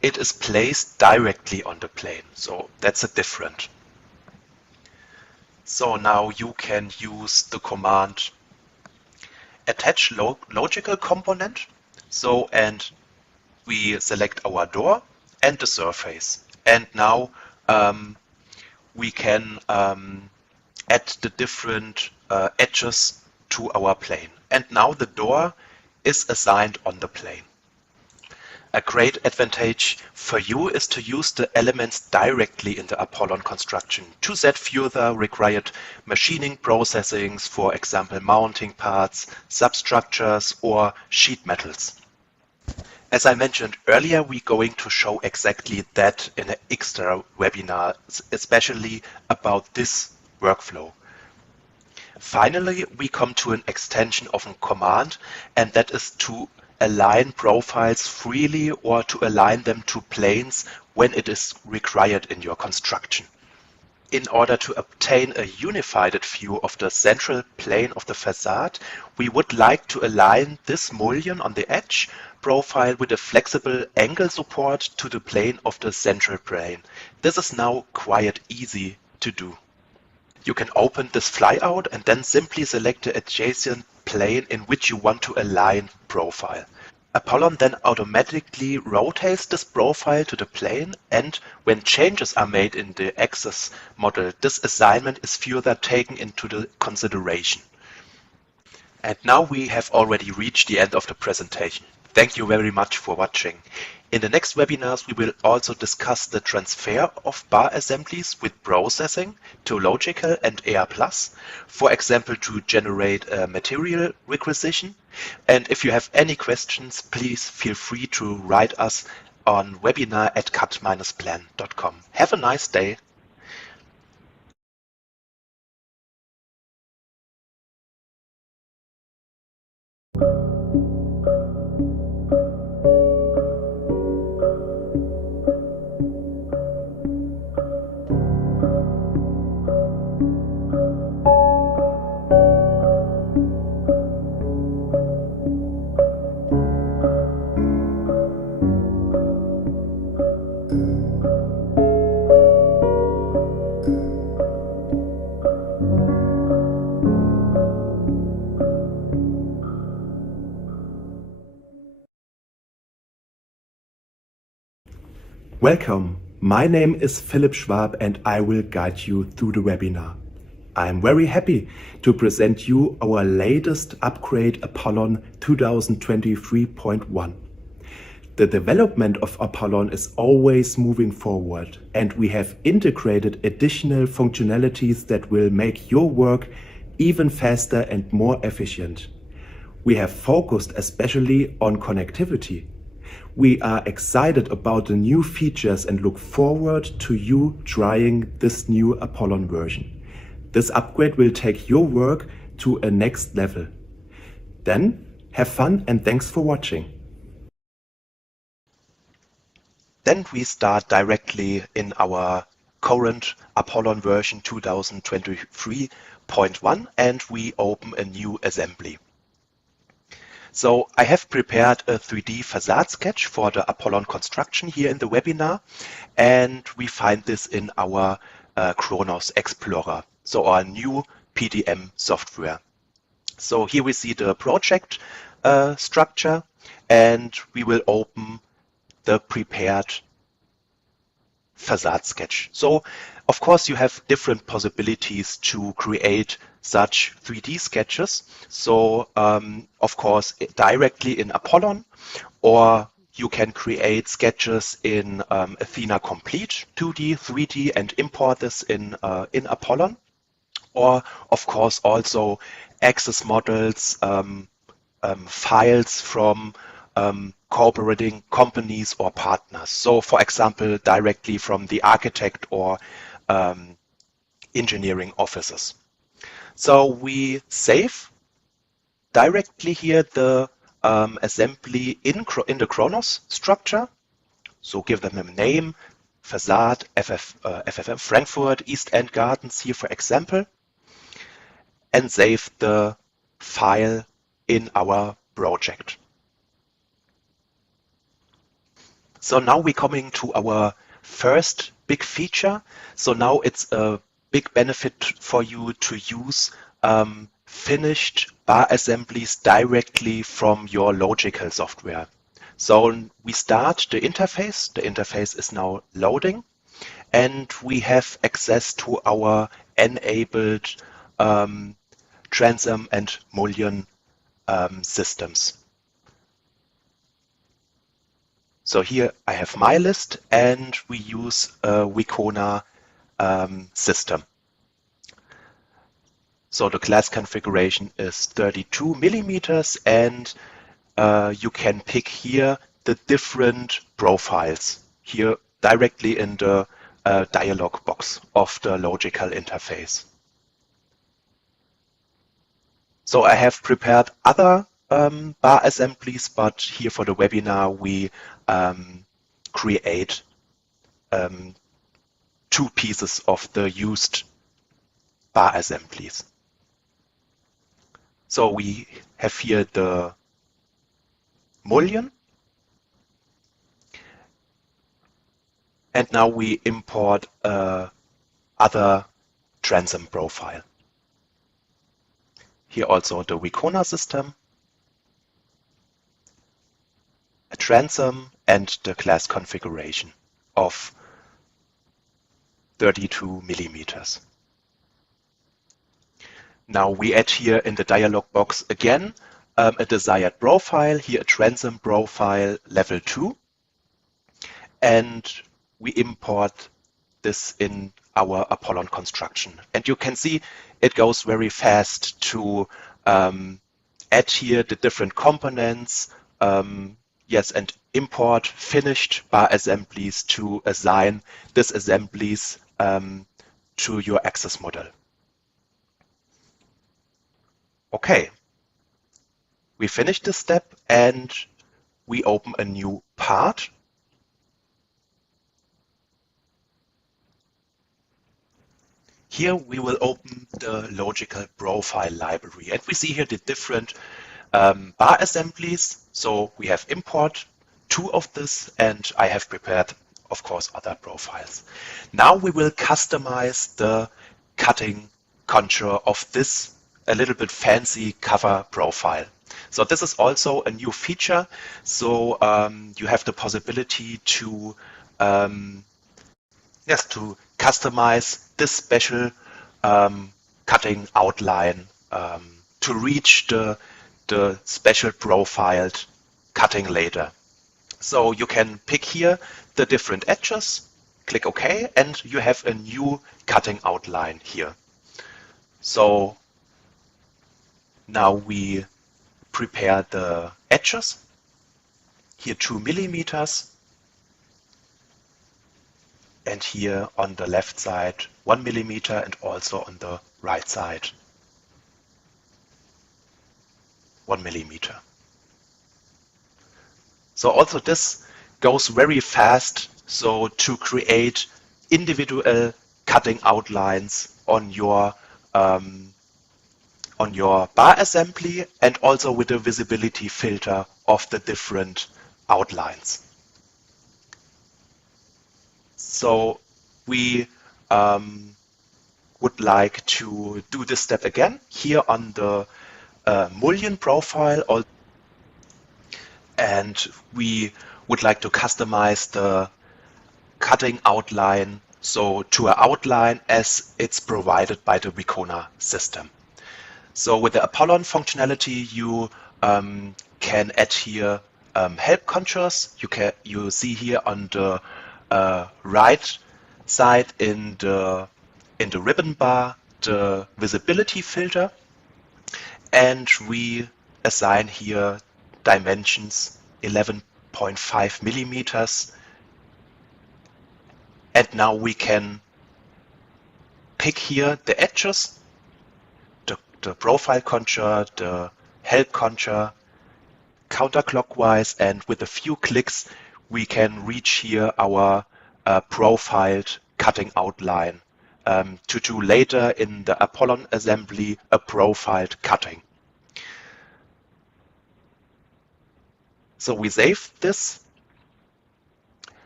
it is placed directly on the plane. So that's a different. So now you can use the command attach logical component. So, and we select our door and the surface. And now we can add the different edges to our plane. And now the door is assigned on the plane. A great advantage for you is to use the elements directly in the APOLLON construction to set further required machining processings, for example mounting parts, substructures or sheet metals. As I mentioned earlier, we're going to show exactly that in an extra webinar, especially about this workflow. Finally, we come to an extension of a command, and that is to align profiles freely or to align them to planes when it is required in your construction. In order to obtain a unified view of the central plane of the facade, we would like to align this mullion on the edge profile with a flexible angle support to the plane of the central plane. This is now quite easy to do. You can open this flyout and then simply select the adjacent plane in which you want to align profile. APOLLON then automatically rotates this profile to the plane, and when changes are made in the axis model, this assignment is further taken into the consideration. And now we have already reached the end of the presentation. Thank you very much for watching. In the next webinars, we will also discuss the transfer of bar assemblies with processing to Logikal and ERPlus, for example, to generate a material requisition. And if you have any questions, please feel free to write us on webinar@cad-plan.com. Have a nice day. Welcome, my name is Philipp Schwab and I will guide you through the webinar. I am very happy to present you our latest upgrade APOLLON 2023.1. The development of APOLLON is always moving forward, and we have integrated additional functionalities that will make your work even faster and more efficient. We have focused especially on connectivity. We are excited about the new features and look forward to you trying this new APOLLON version. This upgrade will take your work to a next level. Then have fun and thanks for watching. Then we start directly in our current APOLLON version 2023.1 and we open a new assembly. So I have prepared a 3D facade sketch for the APOLLON construction here in the webinar, and we find this in our Kronos Explorer, so our new PDM software. So here we see the project structure, and we will open the prepared facade sketch. So of course you have different possibilities to create such 3D sketches. So of course directly in APOLLON, or you can create sketches in Athena Complete 2D, 3D and import this in APOLLON. Or of course also access models, files from cooperating companies or partners. So for example, directly from the architect or engineering offices. So we save directly here the assembly in the Kronos structure. So give them a name, facade, FFM Frankfurt, East End Gardens here for example, and save the file in our project. So now we're coming to our first big feature. So now it's a big benefit for you to use finished bar assemblies directly from your Logikal software. So we start the interface. The interface is now loading, and we have access to our enabled transom and mullion systems. So here I have my list, and we use a Wikona system. So the class configuration is 32 millimeters, and you can pick here the different profiles here directly in the dialog box of the Logikal interface. So I have prepared other bar assemblies, but here for the webinar we create 2 pieces of the used bar assemblies. So we have here the mullion, and now we import other transom profile. Here also the Wikona system, a transom, and the class configuration of 32 millimeters. Now we add here in the dialog box again a desired profile, here a transom profile level 2, and we import this in our APOLLON construction. And you can see it goes very fast to add here the different components, yes, and import finished bar assemblies to assign these assemblies to your access model. Okay, we finished this step and we open a new part. Here we will open the Logikal profile library, and we see here the different bar assemblies. So we have import 2 of this, and I have prepared, of course, other profiles. Now we will customize the cutting contour of this a little bit fancy cover profile. So this is also a new feature. So you have the possibility to to customize this special cutting outline to reach the special profiled cutting later. So you can pick here the different edges, click OK, and you have a new cutting outline here. So now we prepare the edges, here 2 millimeters, and here on the left side 1 millimeter, and also on the right side 1 millimeter. So also this goes very fast, so to create individual cutting outlines on your bar assembly, and also with the visibility filter of the different outlines. So we would like to do this step again here on the mullion profile, and we would like to customize the cutting outline so to an outline as it's provided by the Wikona system. So with the APOLLON functionality, you can add here help contours. You see here on the right side in the ribbon bar the visibility filter, and we assign here dimensions 11.5 millimeters, and now we can pick here the edges, the profile contour, the help contour counterclockwise, and with a few clicks we can reach here our profiled cutting outline to do later in the APOLLON assembly a profiled cutting. So we save this,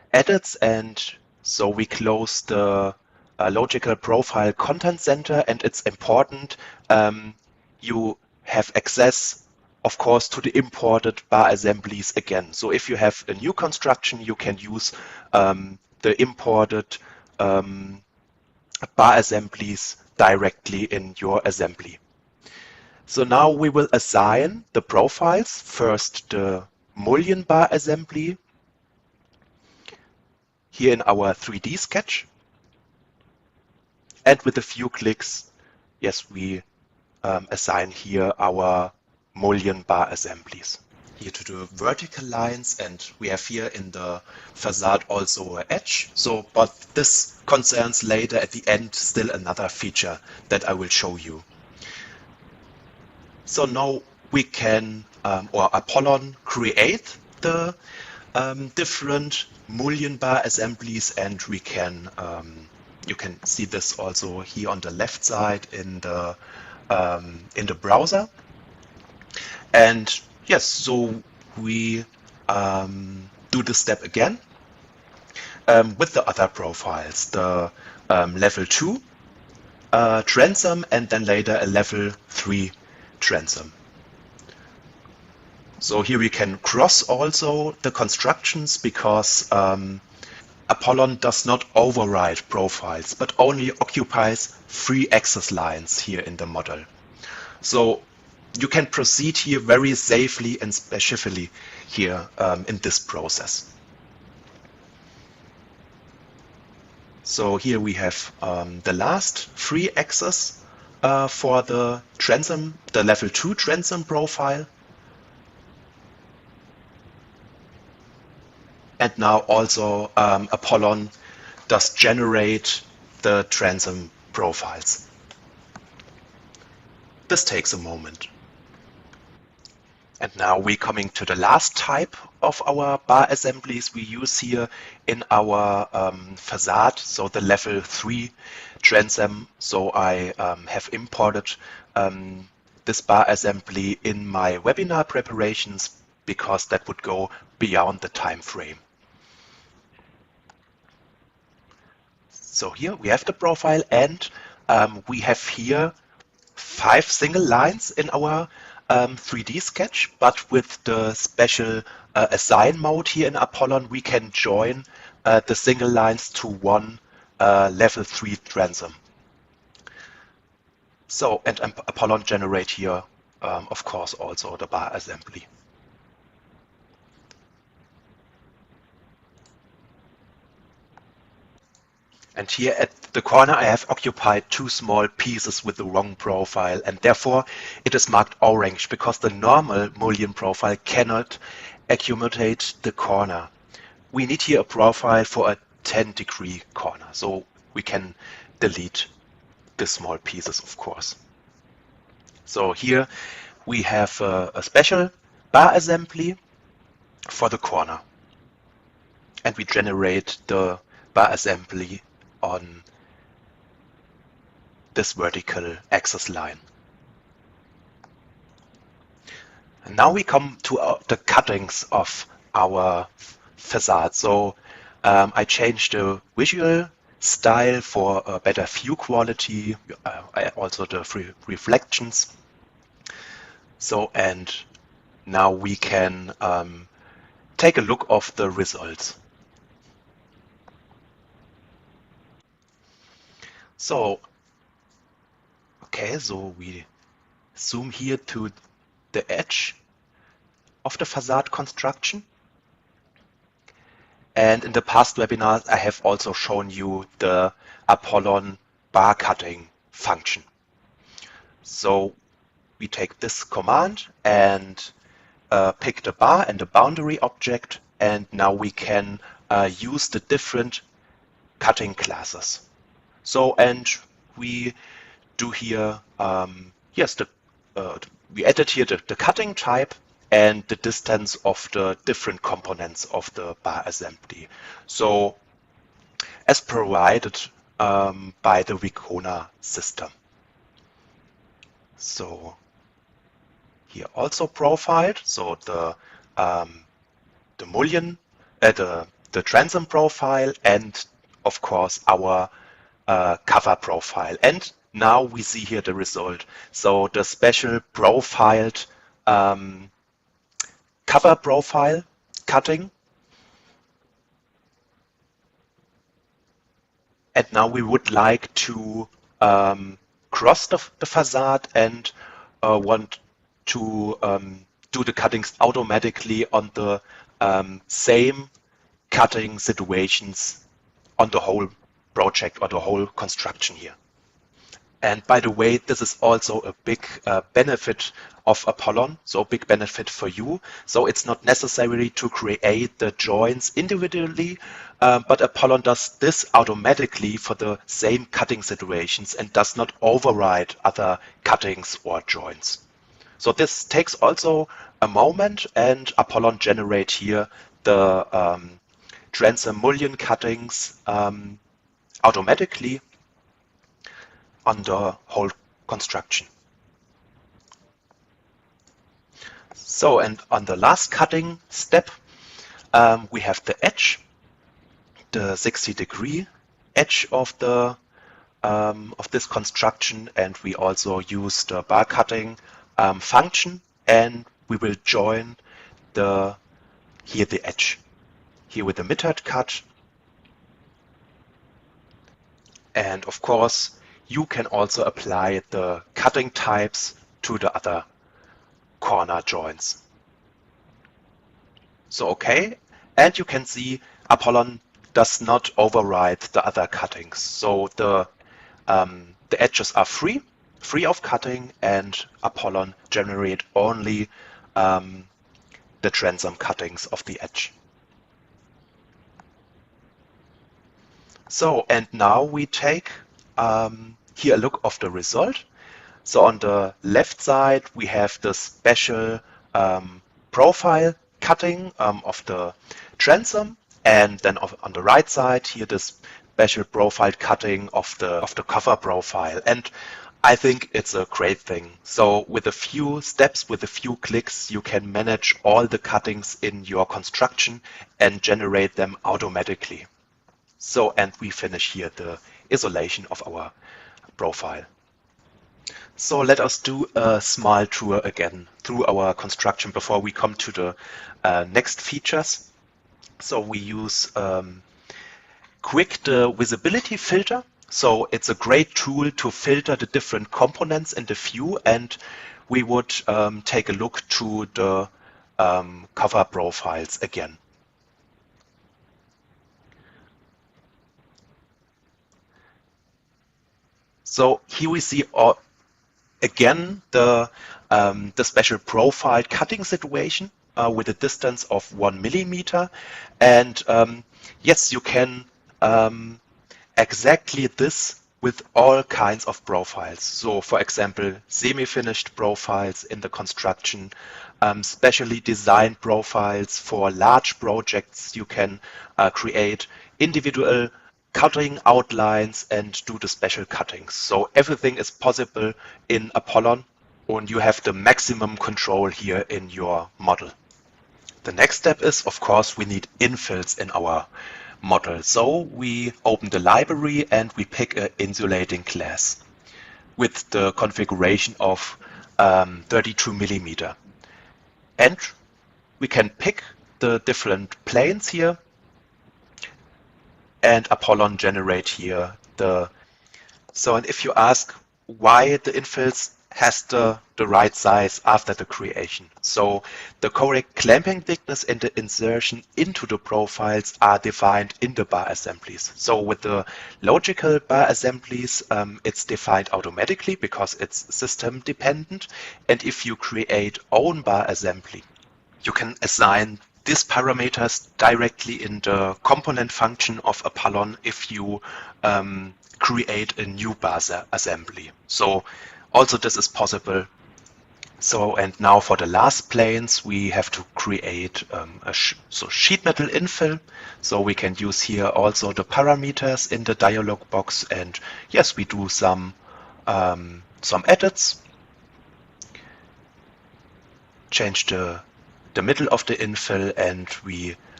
edits, and so we close the Logikal profile content center, and it's important you have access, of course, to the imported bar assemblies again. So if you have a new construction, you can use the imported bar assemblies directly in your assembly. So now we will assign the profiles. First, the mullion bar assembly here in our 3D sketch. And with a few clicks, yes, we assign here our mullion bar assemblies. Here to the vertical lines, and we have here in the facade also an edge. So, but this concerns later at the end still another feature that I will show you. So now we can, or APOLLON, create the different mullion bar assemblies, and we can, you can see this also here on the left side in the browser. And yes, so we do this step again with the other profiles, the level 2 transom, and then later a level 3 transom. So here we can cross also the constructions, because APOLLON does not override profiles, but only occupies 3 axis lines here in the model. So you can proceed here very safely and specifically here in this process. So here we have the last 3 axes for the transom, the level 2 transom profile. And now also APOLLON does generate the transom profiles. This takes a moment. And now we're coming to the last type of our bar assemblies we use here in our facade, so the level 3 transom. So I have imported this bar assembly in my webinar preparations, because that would go beyond the time frame. So here we have the profile, and we have here 5 single lines in our 3D sketch, but with the special assign mode here in APOLLON, we can join the single lines to one level 3 transom. So, and APOLLON generate here, of course, also the bar assembly. And here at the corner, I have occupied 2 small pieces with the wrong profile, and therefore it is marked orange, because the normal mullion profile cannot accommodate the corner. We need here a profile for a 10-degree corner, so we can delete the small pieces, of course. So here we have a special bar assembly for the corner, and we generate the bar assembly on this vertical axis line. And now we come to the cuttings of our facade. So I changed the visual style for a better view quality, also the reflections. So, and now we can take a look of the results. So, okay, so we zoom here to the edge of the facade construction. And in the past webinars, I have also shown you the APOLLON bar cutting function. So we take this command and pick the bar and the boundary object, and now we can use the different cutting classes. So, and we do here, yes, we added here the cutting type and the distance of the different components of the bar assembly. So, as provided by the Vicona system. So, here also profiled, so the mullion, the the transom profile and of course our cover profile. And now we see here the result. So the special profiled cover profile cutting. And now we would like to cross the facade and want to do the cuttings automatically on the same cutting situations on the whole project or the whole construction here. And by the way, this is also a big benefit of APOLLON, so a big benefit for you. So it's not necessary to create the joints individually, but APOLLON does this automatically for the same cutting situations and does not override other cuttings or joints. So this takes also a moment, and APOLLON generates here the transom mullion cuttings automatically on the whole construction. So, and on the last cutting step, we have the edge, the 60-degree edge of the of this construction, and we also use the bar cutting function, and we will join the edge here with the mid-height cut. And of course, you can also apply the cutting types to the other corner joints. So okay, and you can see APOLLON does not override the other cuttings. So the edges are free of cutting, and APOLLON generate only the transom cuttings of the edge. So, and now we take here a look of the result. So on the left side, we have the special profile cutting of the transom, and then on the right side here, the special profile cutting of the cover profile. And I think it's a great thing. So with a few steps, with a few clicks, you can manage all the cuttings in your construction and generate them automatically. So, and we finish here the isolation of our profile. So let us do a small tour again through our construction before we come to the next features. So we use quick the visibility filter. So it's a great tool to filter the different components in the view, and we would take a look to the cover profiles again. So here we see again the special profile cutting situation with a distance of 1 millimeter, and yes, you can exactly this with all kinds of profiles. So for example, semi-finished profiles in the construction, specially designed profiles for large projects. You can create individual cutting outlines and do the special cuttings. So everything is possible in APOLLON, and you have the maximum control here in your model. The next step is, of course, we need infills in our model. So we open the library and we pick an insulating glass with the configuration of 32 millimeter. And we can pick the different planes here, and APOLLON generate here the. So, and if you ask why the infills has the right size after the creation. So the correct clamping thickness and the insertion into the profiles are defined in the bar assemblies. So with the Logikal bar assemblies, it's defined automatically because it's system dependent. And if you create own bar assembly, you can assign these parameters directly in the component function of APOLLON if you create a new bar assembly. So also this is possible. So, and now for the last planes, we have to create a sheet metal infill. So we can use here also the parameters in the dialog box. And yes, we do some edits. Change the middle of the infill, and we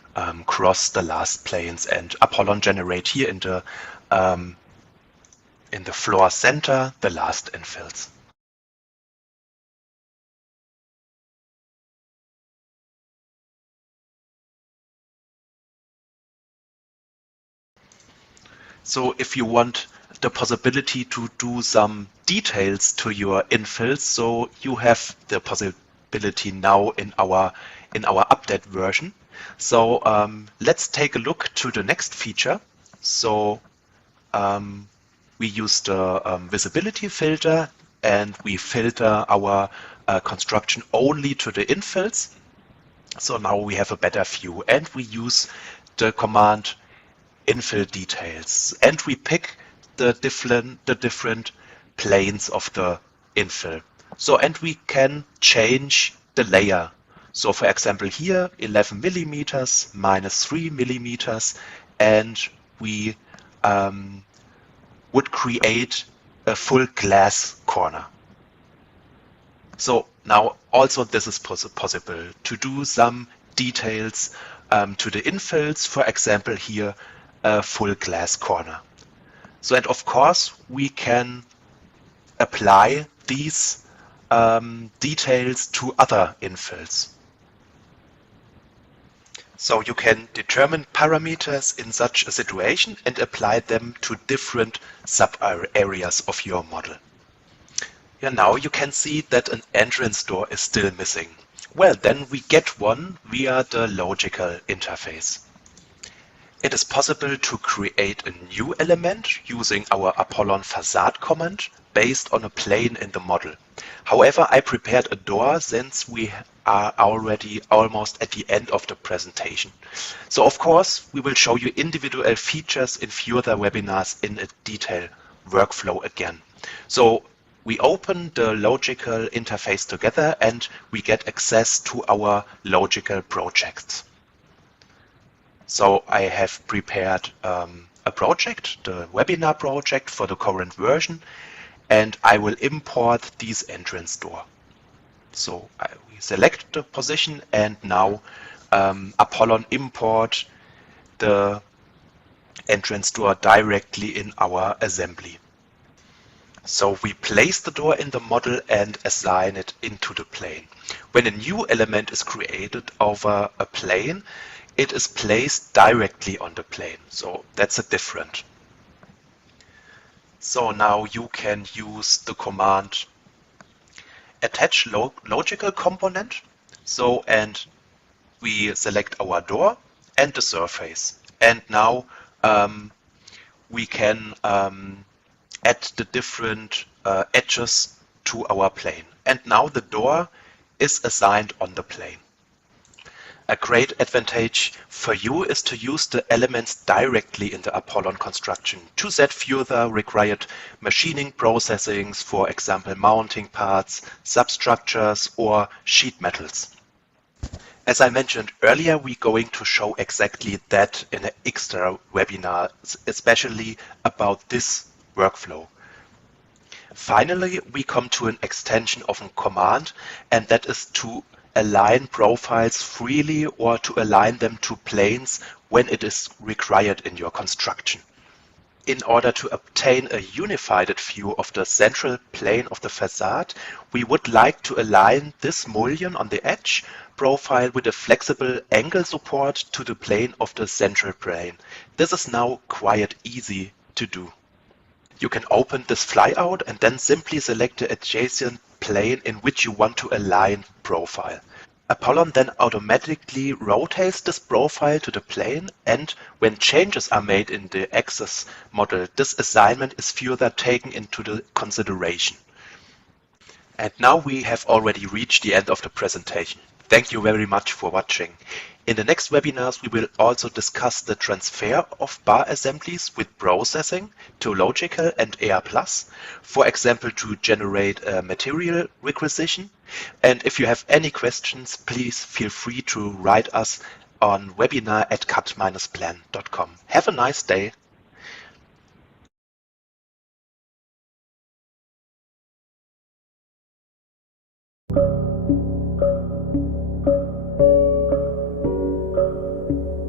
cross the last planes, and APOLLON generate here in the floor center the last infills. So if you want the possibility to do some details to your infills, so you have the possibility now in our update version. So let's take a look to the next feature. So we use the visibility filter, and we filter our construction only to the infills. So now we have a better view, and we use the command infill details, and we pick the different planes of the infill. So, and we can change the layer. So for example here 11 millimeters minus 3 millimeters, and we would create a full glass corner. So now also this is possible to do some details to the infills, for example here a full glass corner. So, and of course we can apply these details to other infills. So you can determine parameters in such a situation and apply them to different sub-areas of your model. Yeah, now you can see that an entrance door is still missing. Well, then we get one via the Logikal interface. It is possible to create a new element using our APOLLON facade command based on a plane in the model. However, I prepared a door since we are already almost at the end of the presentation. So of course, we will show you individual features in further webinars in a detailed workflow again. So we open the Logikal interface together and we get access to our Logikal projects. So I have prepared a project, the webinar project for the current version, and I will import this entrance door. So we select the position, and now APOLLON import the entrance door directly in our assembly. So we place the door in the model and assign it into the plane. When a new element is created over a plane, it is placed directly on the plane. So that's a different. So now you can use the command attach Logikal component. So, and we select our door and the surface. And now we can add the different edges to our plane. And now the door is assigned on the plane. A great advantage for you is to use the elements directly in the APOLLON construction to set further required machining processings, for example mounting parts, substructures or sheet metals. As I mentioned earlier, we're going to show exactly that in an extra webinar, especially about this workflow. Finally, we come to an extension of a command, and that is to align profiles freely or to align them to planes when it is required in your construction. In order to obtain a unified view of the central plane of the facade, we would like to align this mullion on the edge profile with a flexible angle support to the plane of the central plane. This is now quite easy to do. You can open this flyout and then simply select the adjacent plane in which you want to align profile. APOLLON then automatically rotates this profile to the plane, and when changes are made in the axis model, this assignment is further taken into the consideration. And now we have already reached the end of the presentation. Thank you very much for watching. In the next webinars, we will also discuss the transfer of bar assemblies with processing to Logikal and ERPlus, for example, to generate a material requisition. And if you have any questions, please feel free to write us on webinar@CAD-PLAN.com. Have a nice day.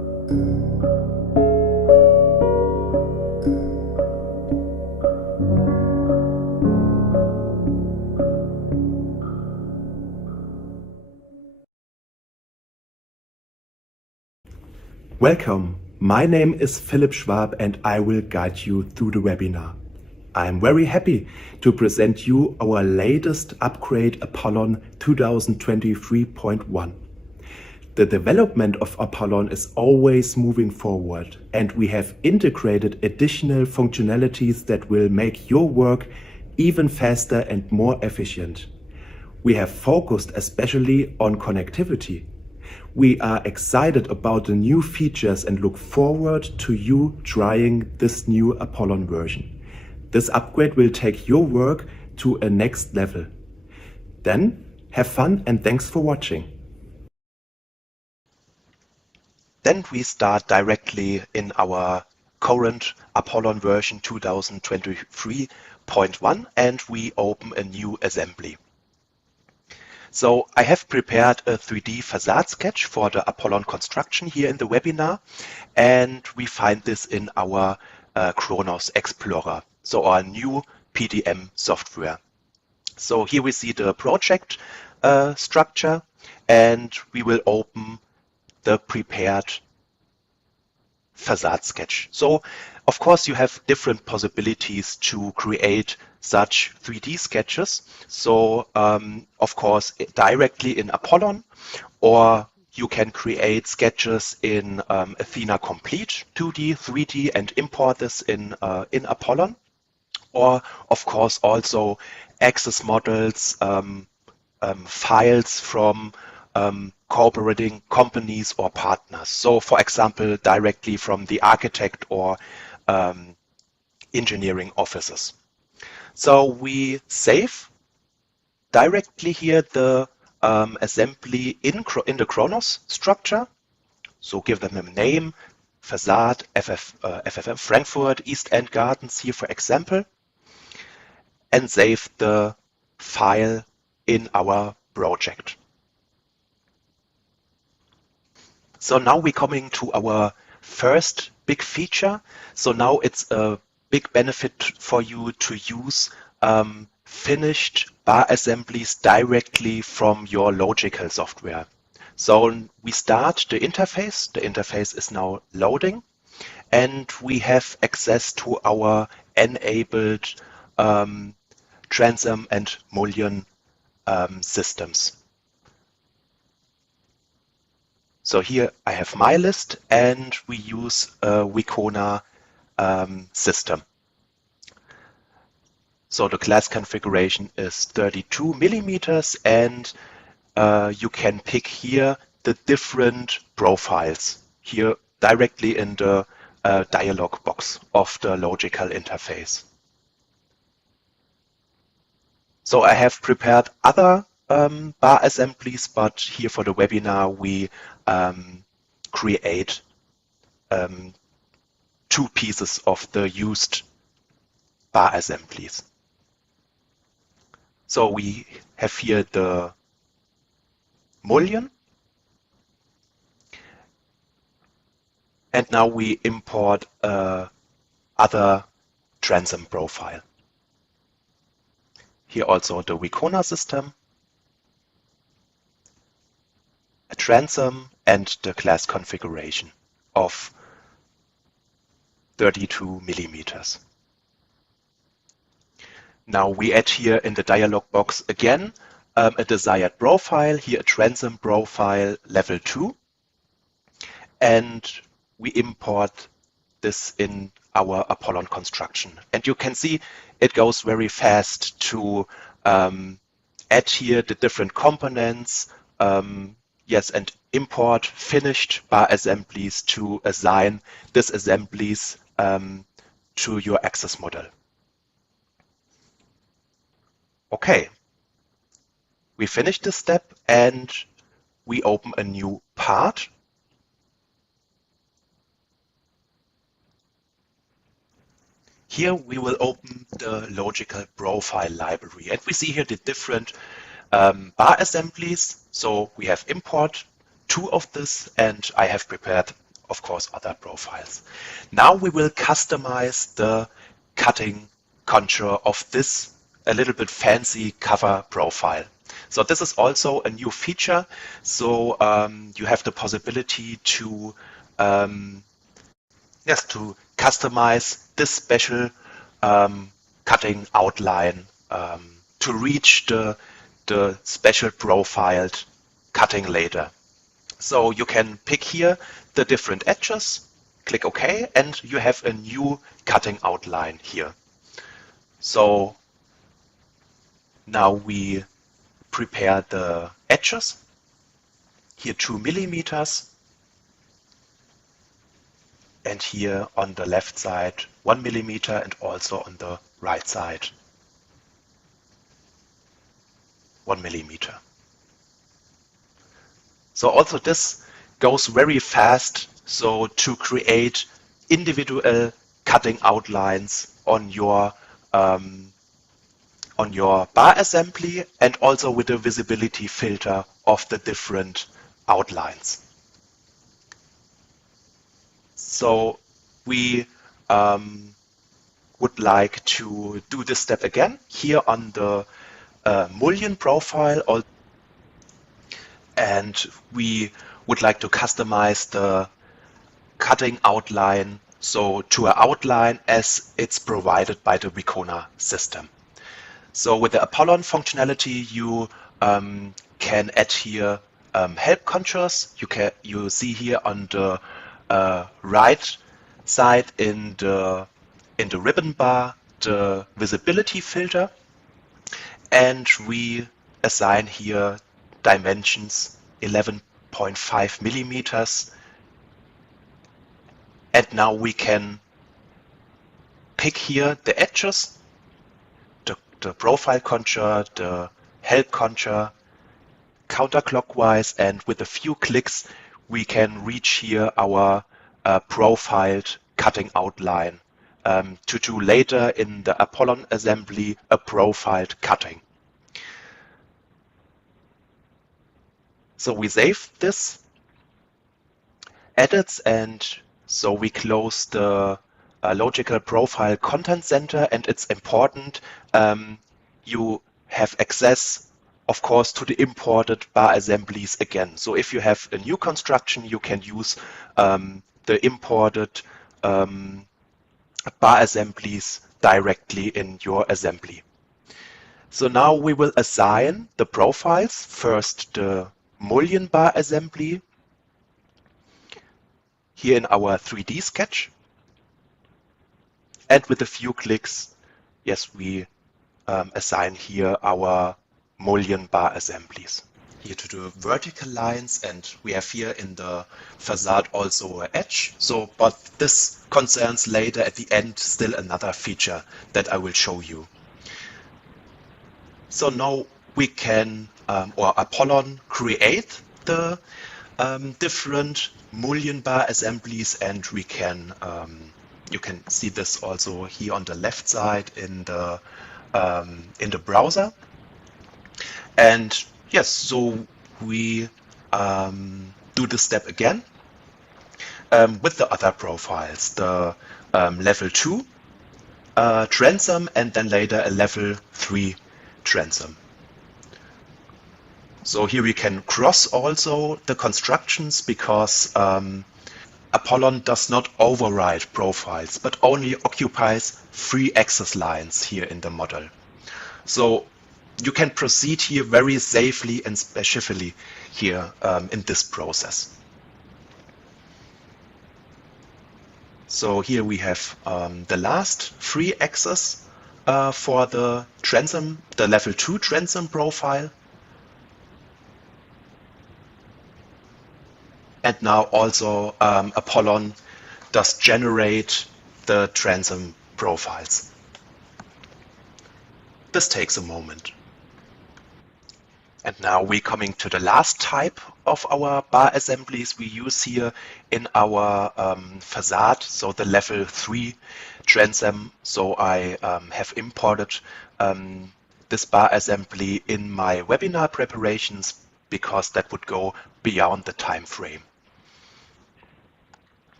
Welcome, my name is Philipp Schwab and I will guide you through the webinar. I am very happy to present you our latest upgrade APOLLON 2023.1. The development of APOLLON is always moving forward and we have integrated additional functionalities that will make your work even faster and more efficient. We have focused especially on connectivity. We are excited about the new features and look forward to you trying this new APOLLON version. This upgrade will take your work to a next level. Then have fun and thanks for watching. Then we start directly in our current APOLLON version 2023.1 and we open a new assembly. So I have prepared a 3D facade sketch for the APOLLON construction here in the webinar, and we find this in our Kronos Explorer, so our new PDM software. So here we see the project structure, and we will open the prepared facade sketch. So of course you have different possibilities to create such 3D sketches. So of course directly in APOLLON, or you can create sketches in Athena Complete 2D, 3D and import this in APOLLON. Or of course also access models, files from cooperating companies or partners. So for example, directly from the architect or engineering offices. So we save directly here the assembly in the Kronos structure. So give them a name, facade, FFM Frankfurt, East End Gardens here for example, and save the file in our project. So now we're coming to our first big feature. So now it's a big benefit for you to use finished bar assemblies directly from your Logikal software. So we start the interface. The interface is now loading, and we have access to our enabled transom and mullion systems. So here I have my list, and we use a Wikona system. So the class configuration is 32 millimeters, and you can pick here the different profiles here directly in the dialog box of the Logikal interface. So I have prepared other bar assemblies, but here for the webinar we create 2 pieces of the used bar assemblies. So we have here the mullion, and now we import other transom profile. Here also the Wikona system, a transom, and the class configuration of 32 millimeters. Now we add here in the dialog box again a desired profile, here a transom profile level 2, and we import this in our APOLLON construction. And you can see it goes very fast to add here the different components, yes, and import finished bar assemblies to assign these assemblies to your access model. Okay, we finished this step and we open a new part. Here we will open the Logikal profile library, and we see here the different bar assemblies. So we have import 2 of this, and I have prepared of course, other profiles. Now we will customize the cutting contour of this a little bit fancy cover profile. So this is also a new feature. So you have the possibility to to customize this special cutting outline to reach the special profiled cutting later. So you can pick here the different edges, click OK, and you have a new cutting outline here. So now we prepare the edges, here 2 millimeters, and here on the left side 1 millimeter, and also on the right side 1 millimeter. So also this goes very fast, so to create individual cutting outlines on your bar assembly, and also with the visibility filter of the different outlines. So we would like to do this step again here on the mullion profile, and we would like to customize the cutting outline so to an outline as it's provided by the Vicona system. So with the APOLLON functionality, you can add here help contours. You see here on the right side in the ribbon bar the visibility filter, and we assign here dimensions 11.5 millimeters. And now we can pick here the edges, the profile contour, the help contour, counterclockwise, and with a few clicks we can reach here our profiled cutting outline to do later in the APOLLON assembly a profiled cutting. So we save this edits, and so we close the Logikal profile content center, and it's important you have access, of course, to the imported bar assemblies again. So if you have a new construction, you can use the imported bar assemblies directly in your assembly. So now we will assign the profiles. First, the mullion bar assembly here in our 3D sketch. And with a few clicks, yes, we assign here our mullion bar assemblies. Here to the vertical lines, and we have here in the facade also an edge. So, but this concerns later at the end still another feature that I will show you. So now we can, or APOLLON, create the different mullion bar assemblies, and we can, you can see this also here on the left side in the browser. And yes, so we do this step again with the other profiles, the level 2 transom, and then later a level 3 transom. So here we can cross also the constructions, because APOLLON does not override profiles, but only occupies 3 axis lines here in the model. So you can proceed here very safely and specifically here in this process. So here we have the last 3 axes for the transom, the level 2 transom profile. And now also APOLLON does generate the transom profiles. This takes a moment. And now we're coming to the last type of our bar assemblies we use here in our facade, so the level 3 transom. So I have imported this bar assembly in my webinar preparations, because that would go beyond the time frame.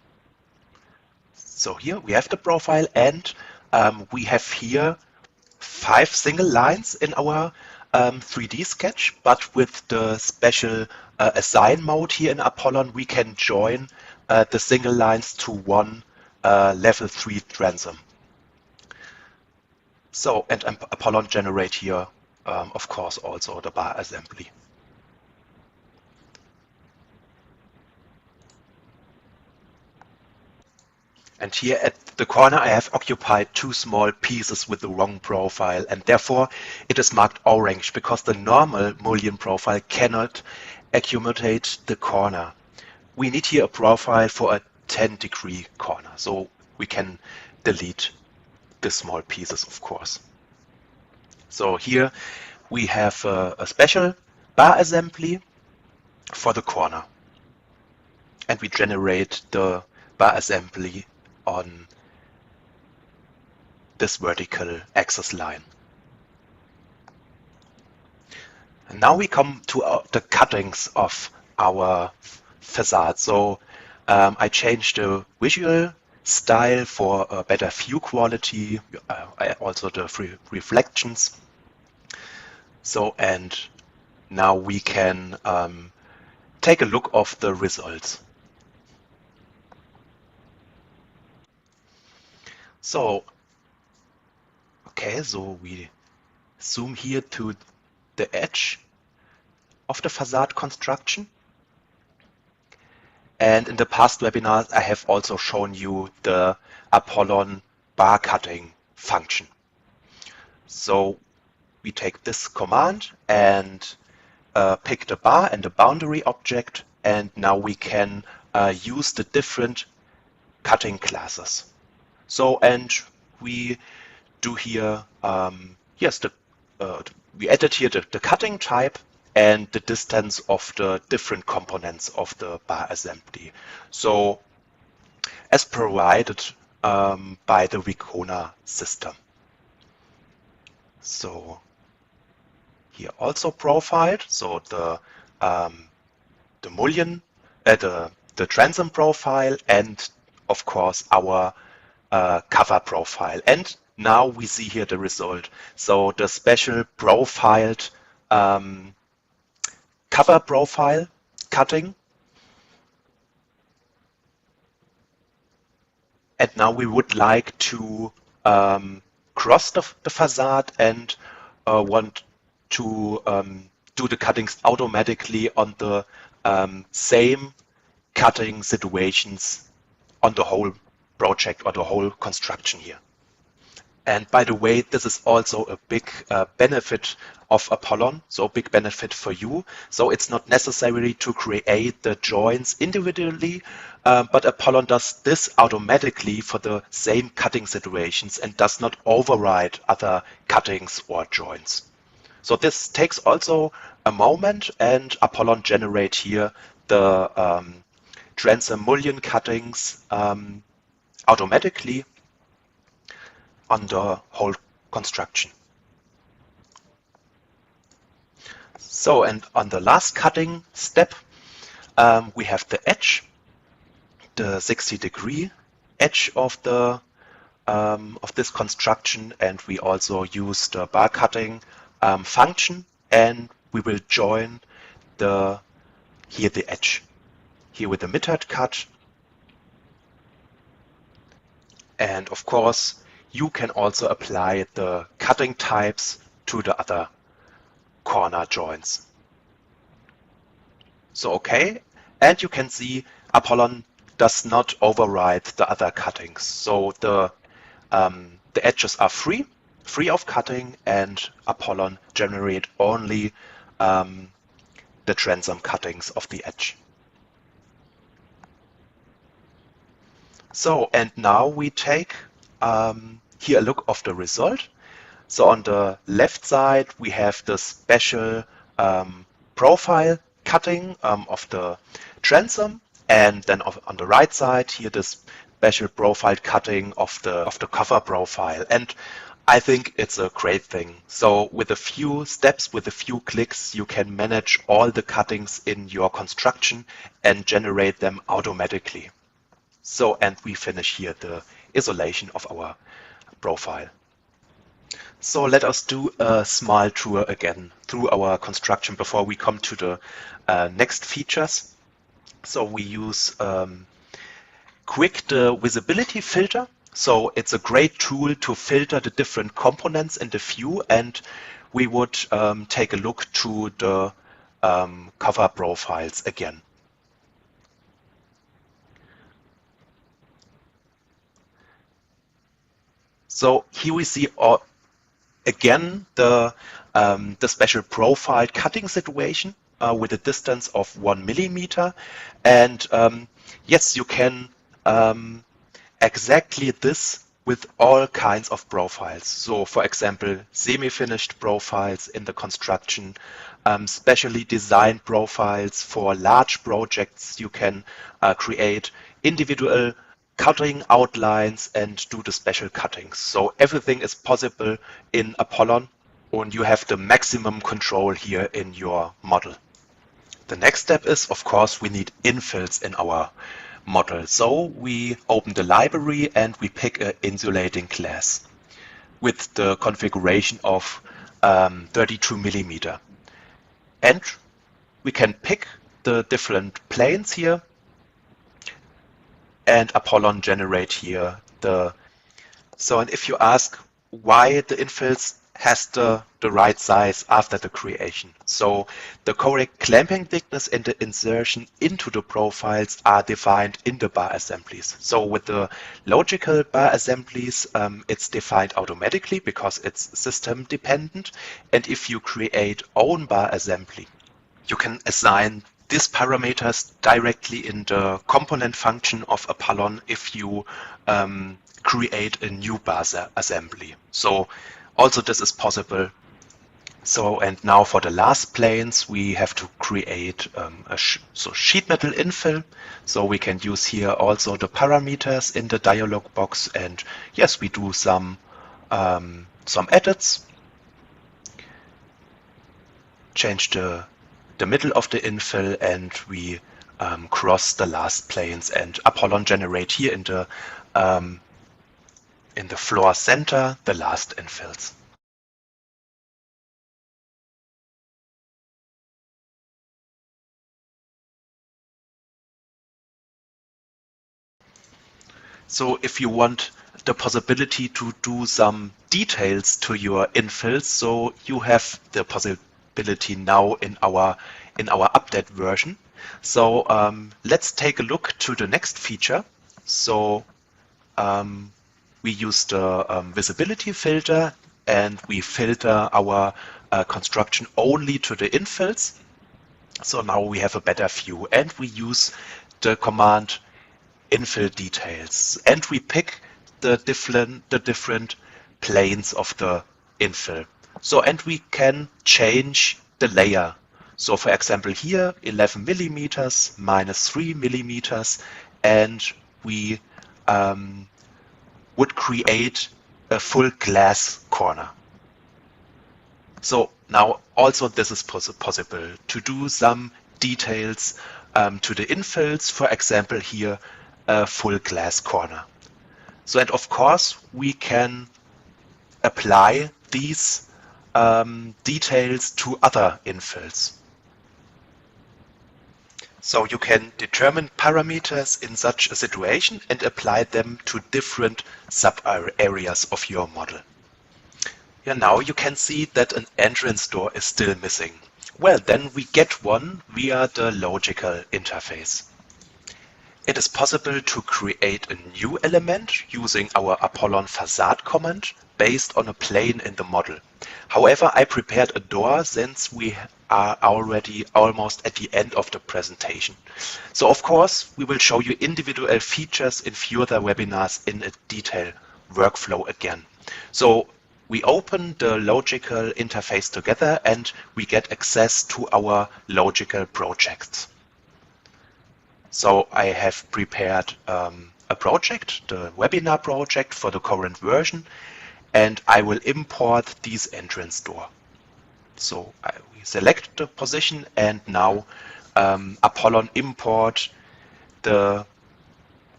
So here we have the profile, and we have here 5 single lines in our 3D sketch, but with the special assign mode here in APOLLON, we can join the single lines to one level 3 transom. So, and APOLLON generate here, of course, also the bar assembly. And here at the corner, I have occupied 2 small pieces with the wrong profile, and therefore it is marked orange because the normal mullion profile cannot accommodate the corner. We need here a profile for a 10-degree corner, so we can delete the small pieces, of course. So here we have a special bar assembly for the corner, and we generate the bar assembly on this vertical axis line. And now we come to the cuttings of our facade. So I changed the visual style for a better view quality, also the reflections. So, and now we can take a look of the results. So, okay, so we zoom here to the edge of the facade construction. And in the past webinars, I have also shown you the APOLLON bar cutting function. So we take this command and pick the bar and the boundary object, and now we can use the different cutting classes. So, and we do here, yes, we added here the cutting type and the distance of the different components of the bar assembly. So, as provided by the Vicona system. So, here also profiled, so the mullion, the transom profile, and of course our cover profile. And now we see here the result. So the special profiled cover profile cutting. And now we would like to cross the facade and want to do the cuttings automatically on the same cutting situations on the whole project or the whole construction here. And by the way, this is also a big benefit of APOLLON, so a big benefit for you. So it's not necessary to create the joints individually, but APOLLON does this automatically for the same cutting situations and does not override other cuttings or joints. So this takes also a moment, and APOLLON generate here the transom mullion cuttings automatically on the whole construction. So, and on the last cutting step, we have the edge, the 60-degree edge of the of this construction, and we also use the bar cutting function, and we will join the edge here with the mid-height cut. And of course, you can also apply the cutting types to the other corner joints. So okay, and you can see APOLLON does not override the other cuttings. So the edges are free of cutting, and APOLLON generate only the transom cuttings of the edge. So, and now we take here a look of the result. So on the left side, we have the special profile cutting of the transom, and then on the right side here, the special profile cutting of the cover profile. And I think it's a great thing. So with a few steps, with a few clicks, you can manage all the cuttings in your construction and generate them automatically. So, and we finish here the isolation of our profile. So let us do a small tour again through our construction before we come to the next features. So we use quick the visibility filter. So it's a great tool to filter the different components in the view, and we would take a look to the cover profiles again. So here we see again the special profile cutting situation with a distance of 1 millimeter, and yes, you can exactly this with all kinds of profiles. So for example, semi-finished profiles in the construction, specially designed profiles for large projects. You can create individual cutting outlines and do the special cuttings. So everything is possible in APOLLON, and you have the maximum control here in your model. The next step is, of course, we need infills in our model. So we open the library and we pick an insulating glass with the configuration of 32 millimeter. And we can pick the different planes here, and APOLLON generate here the. So, and if you ask why the infills has the right size after the creation. So the correct clamping thickness and the insertion into the profiles are defined in the bar assemblies. So with the logical bar assemblies, it's defined automatically because it's system dependent. And if you create own bar assembly, you can assign these parameters directly in the component function of APOLLON if you create a new bar assembly. So also this is possible. So, and now for the last planes, we have to create a sheet metal infill. So we can use here also the parameters in the dialog box. And yes, we do some edits. Change the middle of the infill, and we cross the last planes, and APOLLON generate here in the floor center the last infills. So if you want the possibility to do some details to your infills, so you have the possibility now in our update version. So let's take a look to the next feature. So we use the visibility filter, and we filter our construction only to the infills. So now we have a better view, and we use the command infill details, and we pick the different planes of the infill. So, and we can change the layer. So for example here 11 millimeters minus 3 millimeters, and we would create a full glass corner. So now also this is possible to do some details to the infills, for example here a full glass corner. So, and of course we can apply these details to other infills. So you can determine parameters in such a situation and apply them to different sub-areas of your model. Yeah, now you can see that an entrance door is still missing. Well, then we get one via the Logikal interface. It is possible to create a new element using our APOLLON facade command based on a plane in the model. However, I prepared a door since we are already almost at the end of the presentation. So of course, we will show you individual features in further webinars in a detailed workflow again. So we open the Logikal interface together, and we get access to our Logikal projects. So I have prepared a project, the webinar project for the current version, and I will import this entrance door. So we select the position, and now APOLLON import the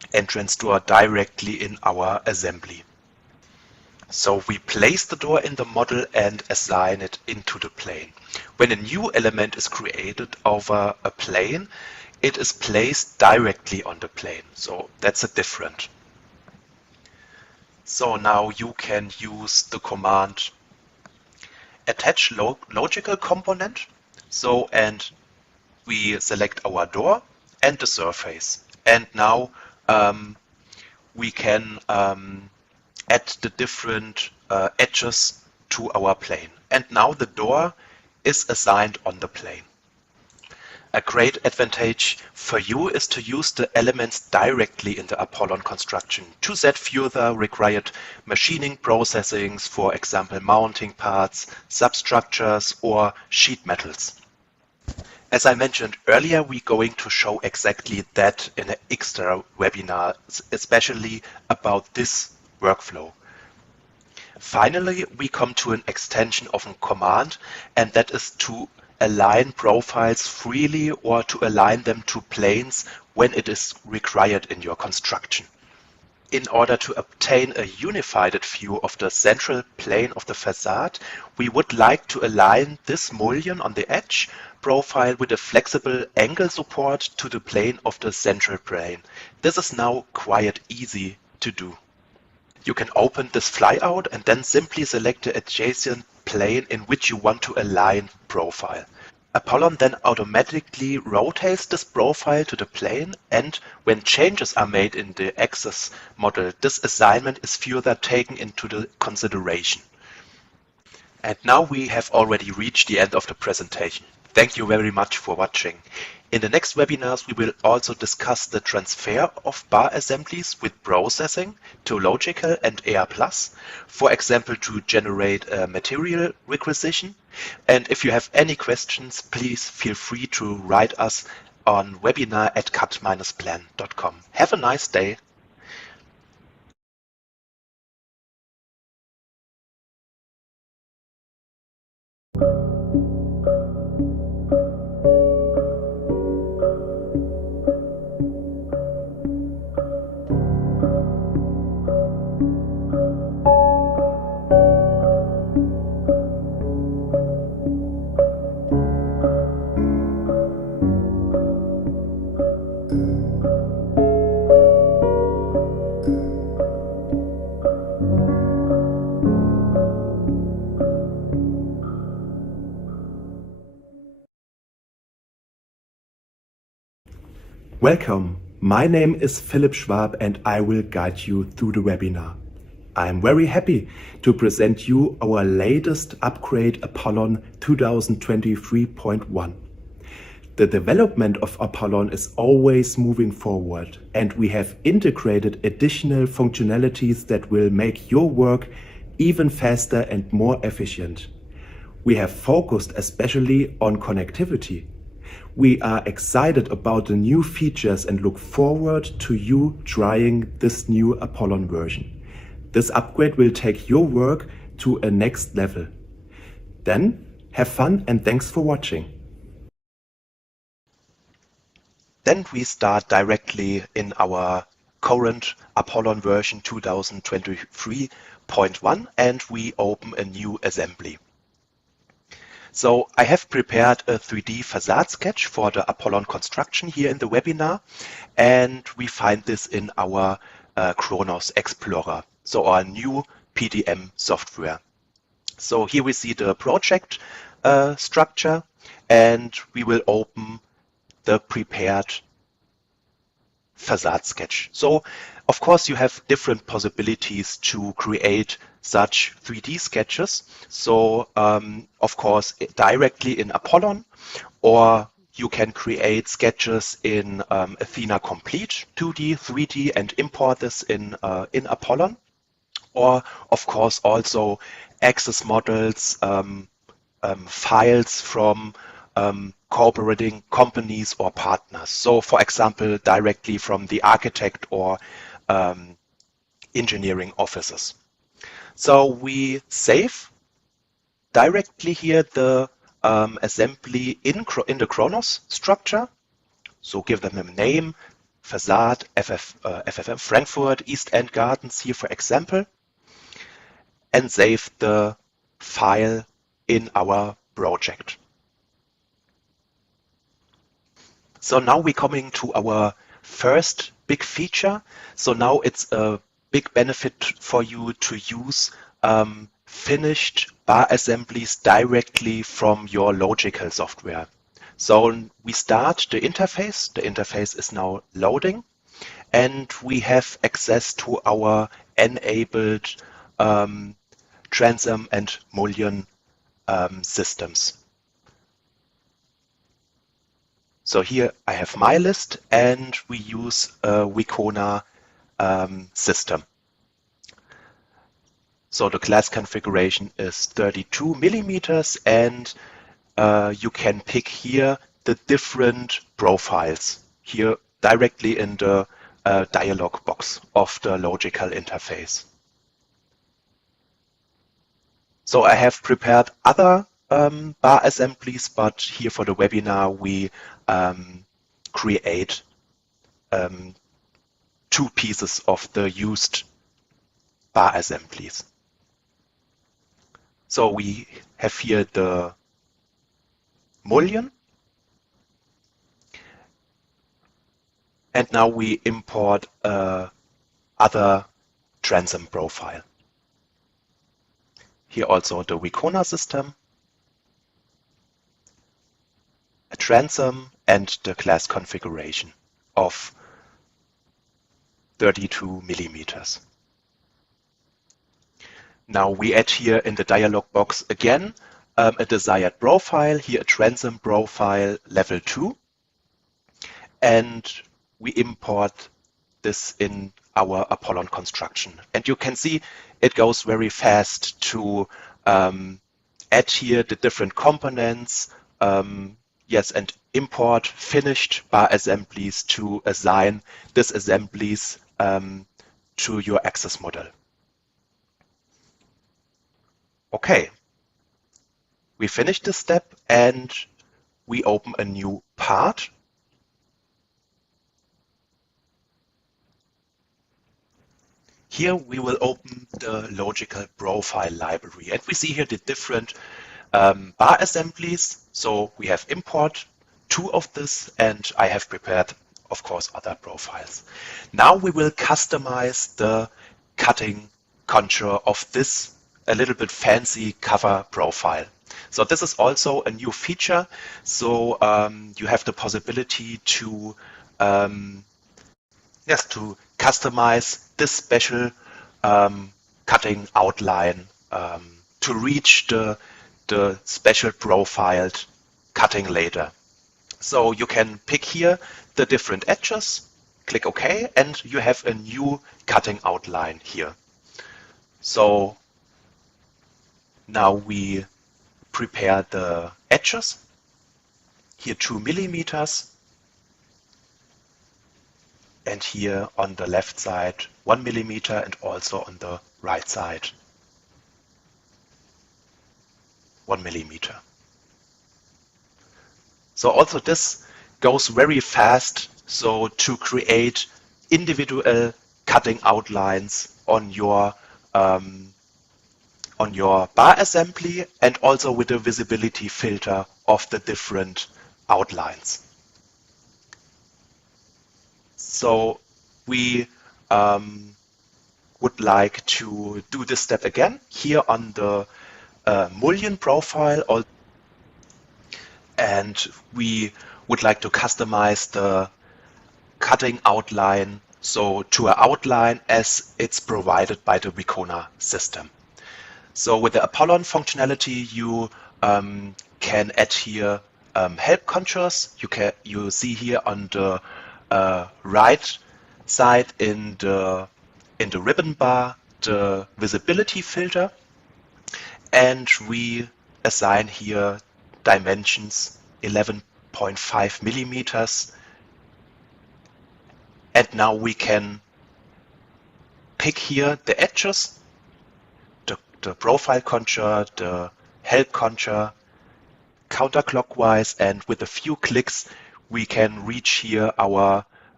entrance door directly in our assembly. So we place the door in the model and assign it into the plane. When a new element is created over a plane, it is placed directly on the plane. So that's a different. So now you can use the command attach logical component. So, and we select our door and the surface. And now we can add the different edges to our plane. And now the door is assigned on the plane. A great advantage for you is to use the elements directly in the APOLLON construction to set further required machining processings, for example mounting parts, substructures or sheet metals. As I mentioned earlier, we're going to show exactly that in an extra webinar, especially about this workflow. Finally, we come to an extension of a command, and that is to align profiles freely or to align them to planes when it is required in your construction. In order to obtain a unified view of the central plane of the facade, we would like to align this mullion on the edge profile with a flexible angle support to the plane of the central plane. This is now quite easy to do. You can open this flyout and then simply select the adjacent plane in which you want to align profile. APOLLON then automatically rotates this profile to the plane, and when changes are made in the axis model, this assignment is further taken into the consideration. And now we have already reached the end of the presentation. Thank you very much for watching. In the next webinars, we will also discuss the transfer of bar assemblies with processing to Logikal and ERPlus, for example, to generate a material requisition. And if you have any questions, please feel free to write us on webinar@cad-plan.com. Have a nice day. Welcome, my name is Philipp Schwab and I will guide you through the webinar. I am very happy to present you our latest upgrade APOLLON 2023.1. The development of APOLLON is always moving forward, and we have integrated additional functionalities that will make your work even faster and more efficient. We have focused especially on connectivity. We are excited about the new features and look forward to you trying this new APOLLON version. This upgrade will take your work to a next level. Then, have fun and thanks for watching. Then we start directly in our current APOLLON version 2023.1 and we open a new assembly. So I have prepared a 3D facade sketch for the APOLLON construction here in the webinar, and we find this in our Kronos Explorer, so our new PDM software. So here we see the project structure, and we will open the prepared facade sketch. So of course you have different possibilities to create such 3D sketches. So of course directly in APOLLON, or you can create sketches in Athena Complete 2D, 3D and import this in APOLLON. Or of course also access models, files from cooperating companies or partners. So for example, directly from the architect or engineering offices. So we save directly here the assembly in the Kronos structure. So give them a name, facade, FFM Frankfurt, East End Gardens here, for example, and save the file in our project. So now we're coming to our first big feature. So now it's a big benefit for you to use finished bar assemblies directly from your Logikal software. So we start the interface. The interface is now loading, and we have access to our enabled transom and mullion systems. So here I have my list, and we use a Wikona system. So the class configuration is 32 millimeters, and you can pick here the different profiles here directly in the dialog box of the Logikal interface. So I have prepared other bar assemblies, but here for the webinar we create 2 pieces of the used bar assemblies. So we have here the mullion, and now we import other transom profile. Here also the Wikona system, a transom, and the class configuration of 32 millimeters. Now we add here in the dialog box again a desired profile, here a transom profile level 2, and we import this in our APOLLON construction. And you can see it goes very fast to add here the different components, yes, and import finished bar assemblies to assign these assemblies to your access model. Okay, we finished this step and we open a new part. Here we will open the Logikal profile library, and we see here the different bar assemblies. So we have import 2 of this, and I have prepared, of course, other profiles. Now we will customize the cutting contour of this a little bit fancy cover profile. So this is also a new feature. So you have the possibility to to customize this special cutting outline to reach the special profiled cutting later. So you can pick here the different edges, click OK, and you have a new cutting outline here. So now we prepare the edges, here 2 millimeters, and here on the left side 1 millimeter, and also on the right side 1 millimeter. So also this goes very fast, so to create individual cutting outlines on your bar assembly, and also with the visibility filter of the different outlines. So we would like to do this step again here on the mullion profile, and we would like to customize the cutting outline so to an outline as it's provided by the Wikona system. So with the APOLLON functionality, you can add here help contours. You see here on the right side in the ribbon bar the visibility filter, and we assign here dimensions 11.5 millimeters, and now we can pick here the edges, the profile contour, the help contour counterclockwise, and with a few clicks we can reach here our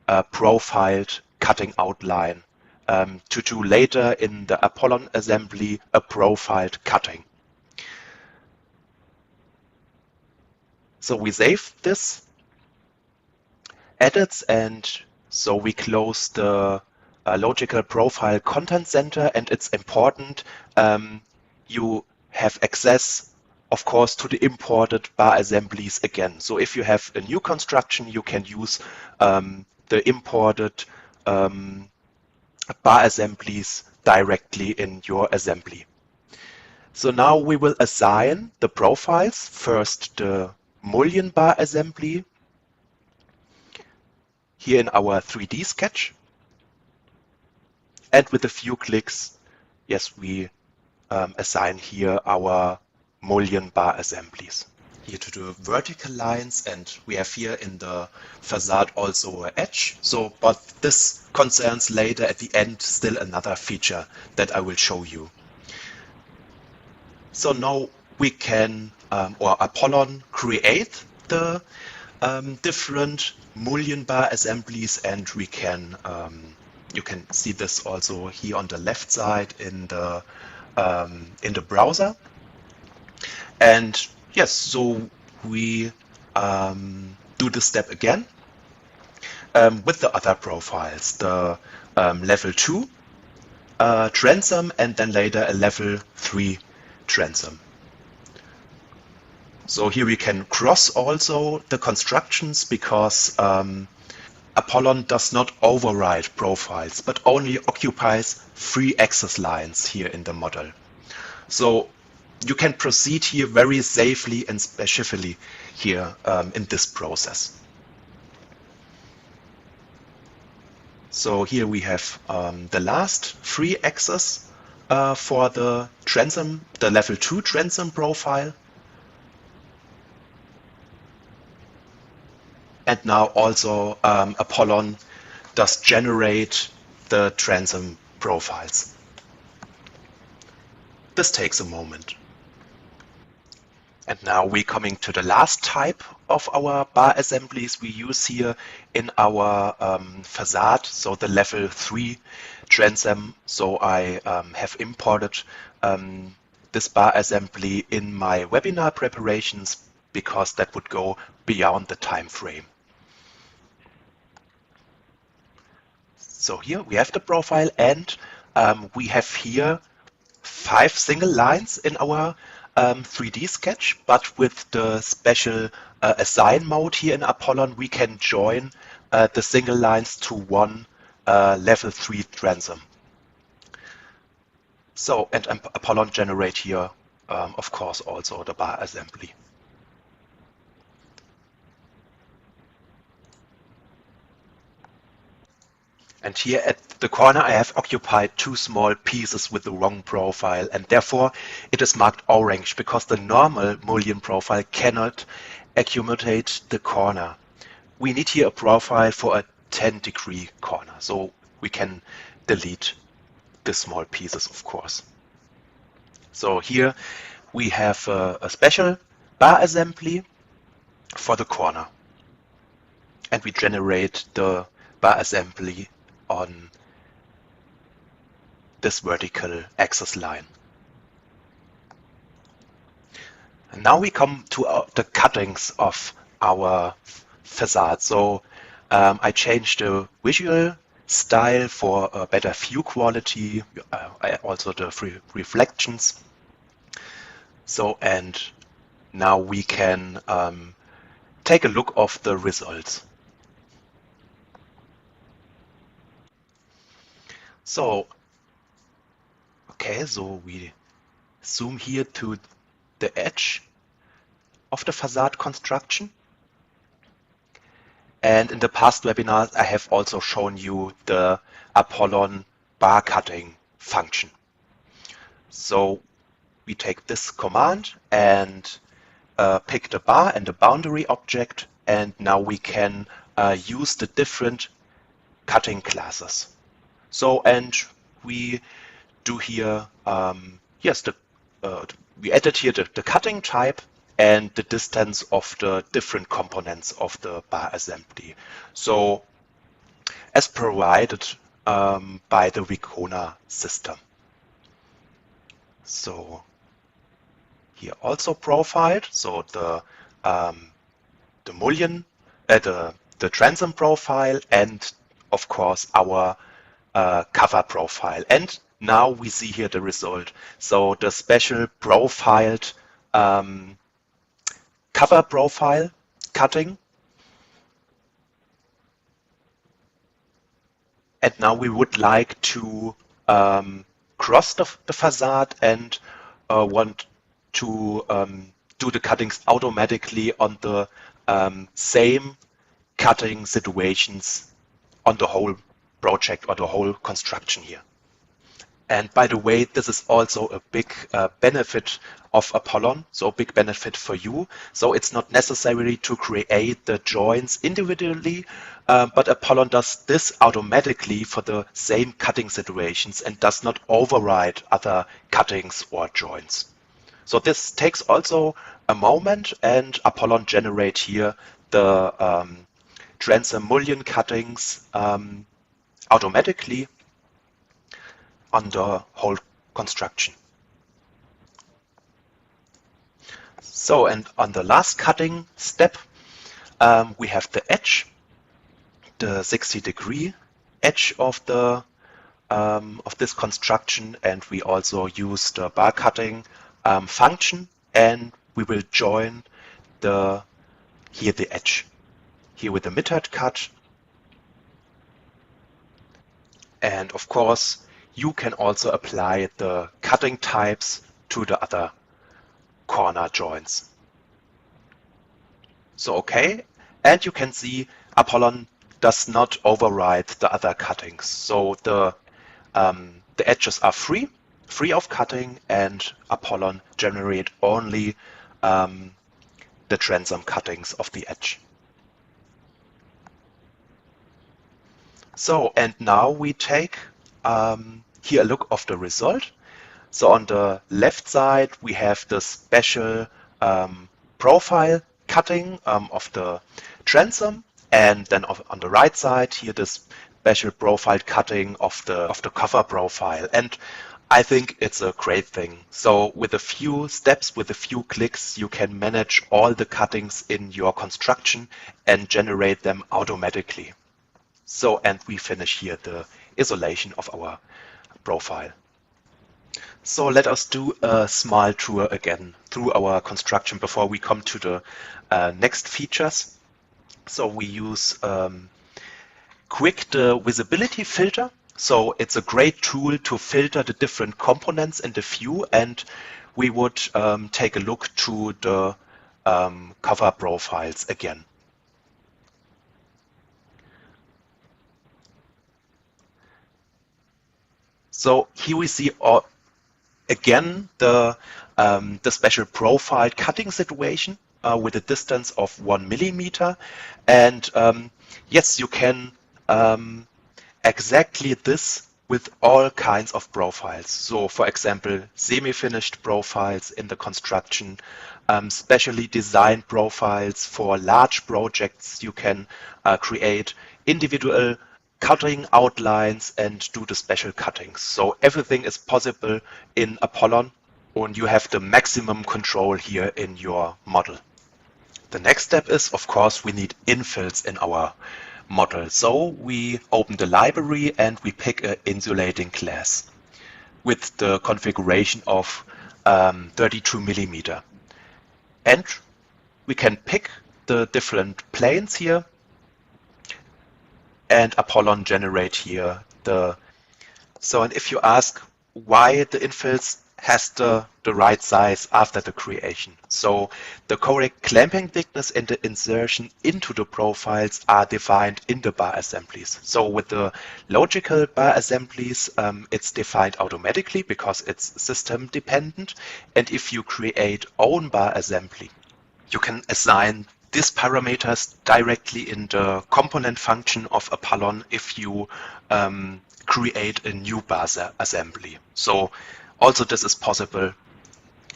profiled cutting outline to do later in the APOLLON assembly a profiled cutting. So we save this edits, and so we close the Logikal profile content center, and it's important you have access, of course, to the imported bar assemblies again. So if you have a new construction, you can use the imported bar assemblies directly in your assembly. So now we will assign the profiles. First, the mullion bar assembly here in our 3D sketch. And with a few clicks, yes, we assign here our mullion bar assemblies. Here to the vertical lines, and we have here in the facade also an edge. So, but this concerns later at the end still another feature that I will show you. So now we can, or APOLLON, create the different mullion bar assemblies, and we can, you can see this also here on the left side in the browser. And yes, so we do this step again with the other profiles, the level 2 transom, and then later a level 3 transom. So here we can cross also the constructions, because APOLLON does not override profiles, but only occupies 3 axis lines here in the model. So you can proceed here very safely and specifically here in this process. So here we have the last 3 axes for the transom, the level 2 transom profile. And now also APOLLON does generate the transom profiles. This takes a moment. And now we're coming to the last type of our bar assemblies we use here in our facade, so the level 3 transom. So I have imported this bar assembly in my webinar preparations, because that would go beyond the time frame. So here we have the profile, and we have here 5 single lines in our 3D sketch, but with the special assign mode here in APOLLON, we can join the single lines to one level 3 transom. So, and APOLLON generate here, of course, also the bar assembly. And here at the corner I have occupied 2 small pieces with the wrong profile, and therefore it is marked orange, because the normal mullion profile cannot accommodate the corner. We need here a profile for a 10-degree corner, so we can delete the small pieces, of course. So here we have a special bar assembly for the corner, and we generate the bar assembly on this vertical axis line. And now we come to the cuttings of our facade. So I changed the visual style for a better view quality, also the reflections. So, and now we can take a look of the results. So, okay, so we zoom here to the edge of the facade construction. And in the past webinars, I have also shown you the APOLLON bar cutting function. So we take this command and pick the bar and the boundary object, and now we can use the different cutting classes. So, and we do here, yes, we added here the cutting type and the distance of the different components of the bar assembly. So as provided by the Vicona system. So here also profiled, so the mullion, the transom profile, and of course our cover profile. And now we see here the result. So the special profiled cover profile cutting. And now we would like to cross the facade and want to do the cuttings automatically on the same cutting situations on the whole project or the whole construction here. And by the way, this is also a big benefit of APOLLON, so a big benefit for you. So it's not necessary to create the joints individually, but APOLLON does this automatically for the same cutting situations and does not override other cuttings or joints. So this takes also a moment, and APOLLON generates here the transom mullion cuttings automatically on the whole construction. So, and on the last cutting step, we have the edge, the 60-degree edge of the of this construction, and we also use the bar cutting function, and we will join the edge here with the mid-height cut. And of course, you can also apply the cutting types to the other corner joints. So okay, and you can see APOLLON does not override the other cuttings. So the edges are free of cutting, and APOLLON generate only the transom cuttings of the edge. So, and now we take here a look of the result. So on the left side, we have the special profile cutting of the transom, and then on the right side here, the special profile cutting of the cover profile. And I think it's a great thing. So with a few steps, with a few clicks, you can manage all the cuttings in your construction and generate them automatically. So, and we finish here the isolation of our profile. So let us do a small tour again through our construction before we come to the next features. So we use quick the visibility filter. So it's a great tool to filter the different components in the view, and we would take a look to the cover profiles again. So here we see again the special profile cutting situation with a distance of 1 millimeter, and yes, you can exactly this with all kinds of profiles. So for example, semi-finished profiles in the construction, specially designed profiles for large projects. You can create individual cutting outlines and do the special cuttings. So everything is possible in APOLLON, and you have the maximum control here in your model. The next step is, of course, we need infills in our model. So we open the library and we pick an insulating glass with the configuration of 32 millimeter. And we can pick the different planes here, and APOLLON generate here the. So, and if you ask why the infills has the right size after the creation. So the correct clamping thickness and the insertion into the profiles are defined in the bar assemblies. So with the Logikal bar assemblies, it's defined automatically because it's system dependent. And if you create own bar assembly, you can assign these parameters directly in the component function of APOLLON if you create a new bar assembly. So also this is possible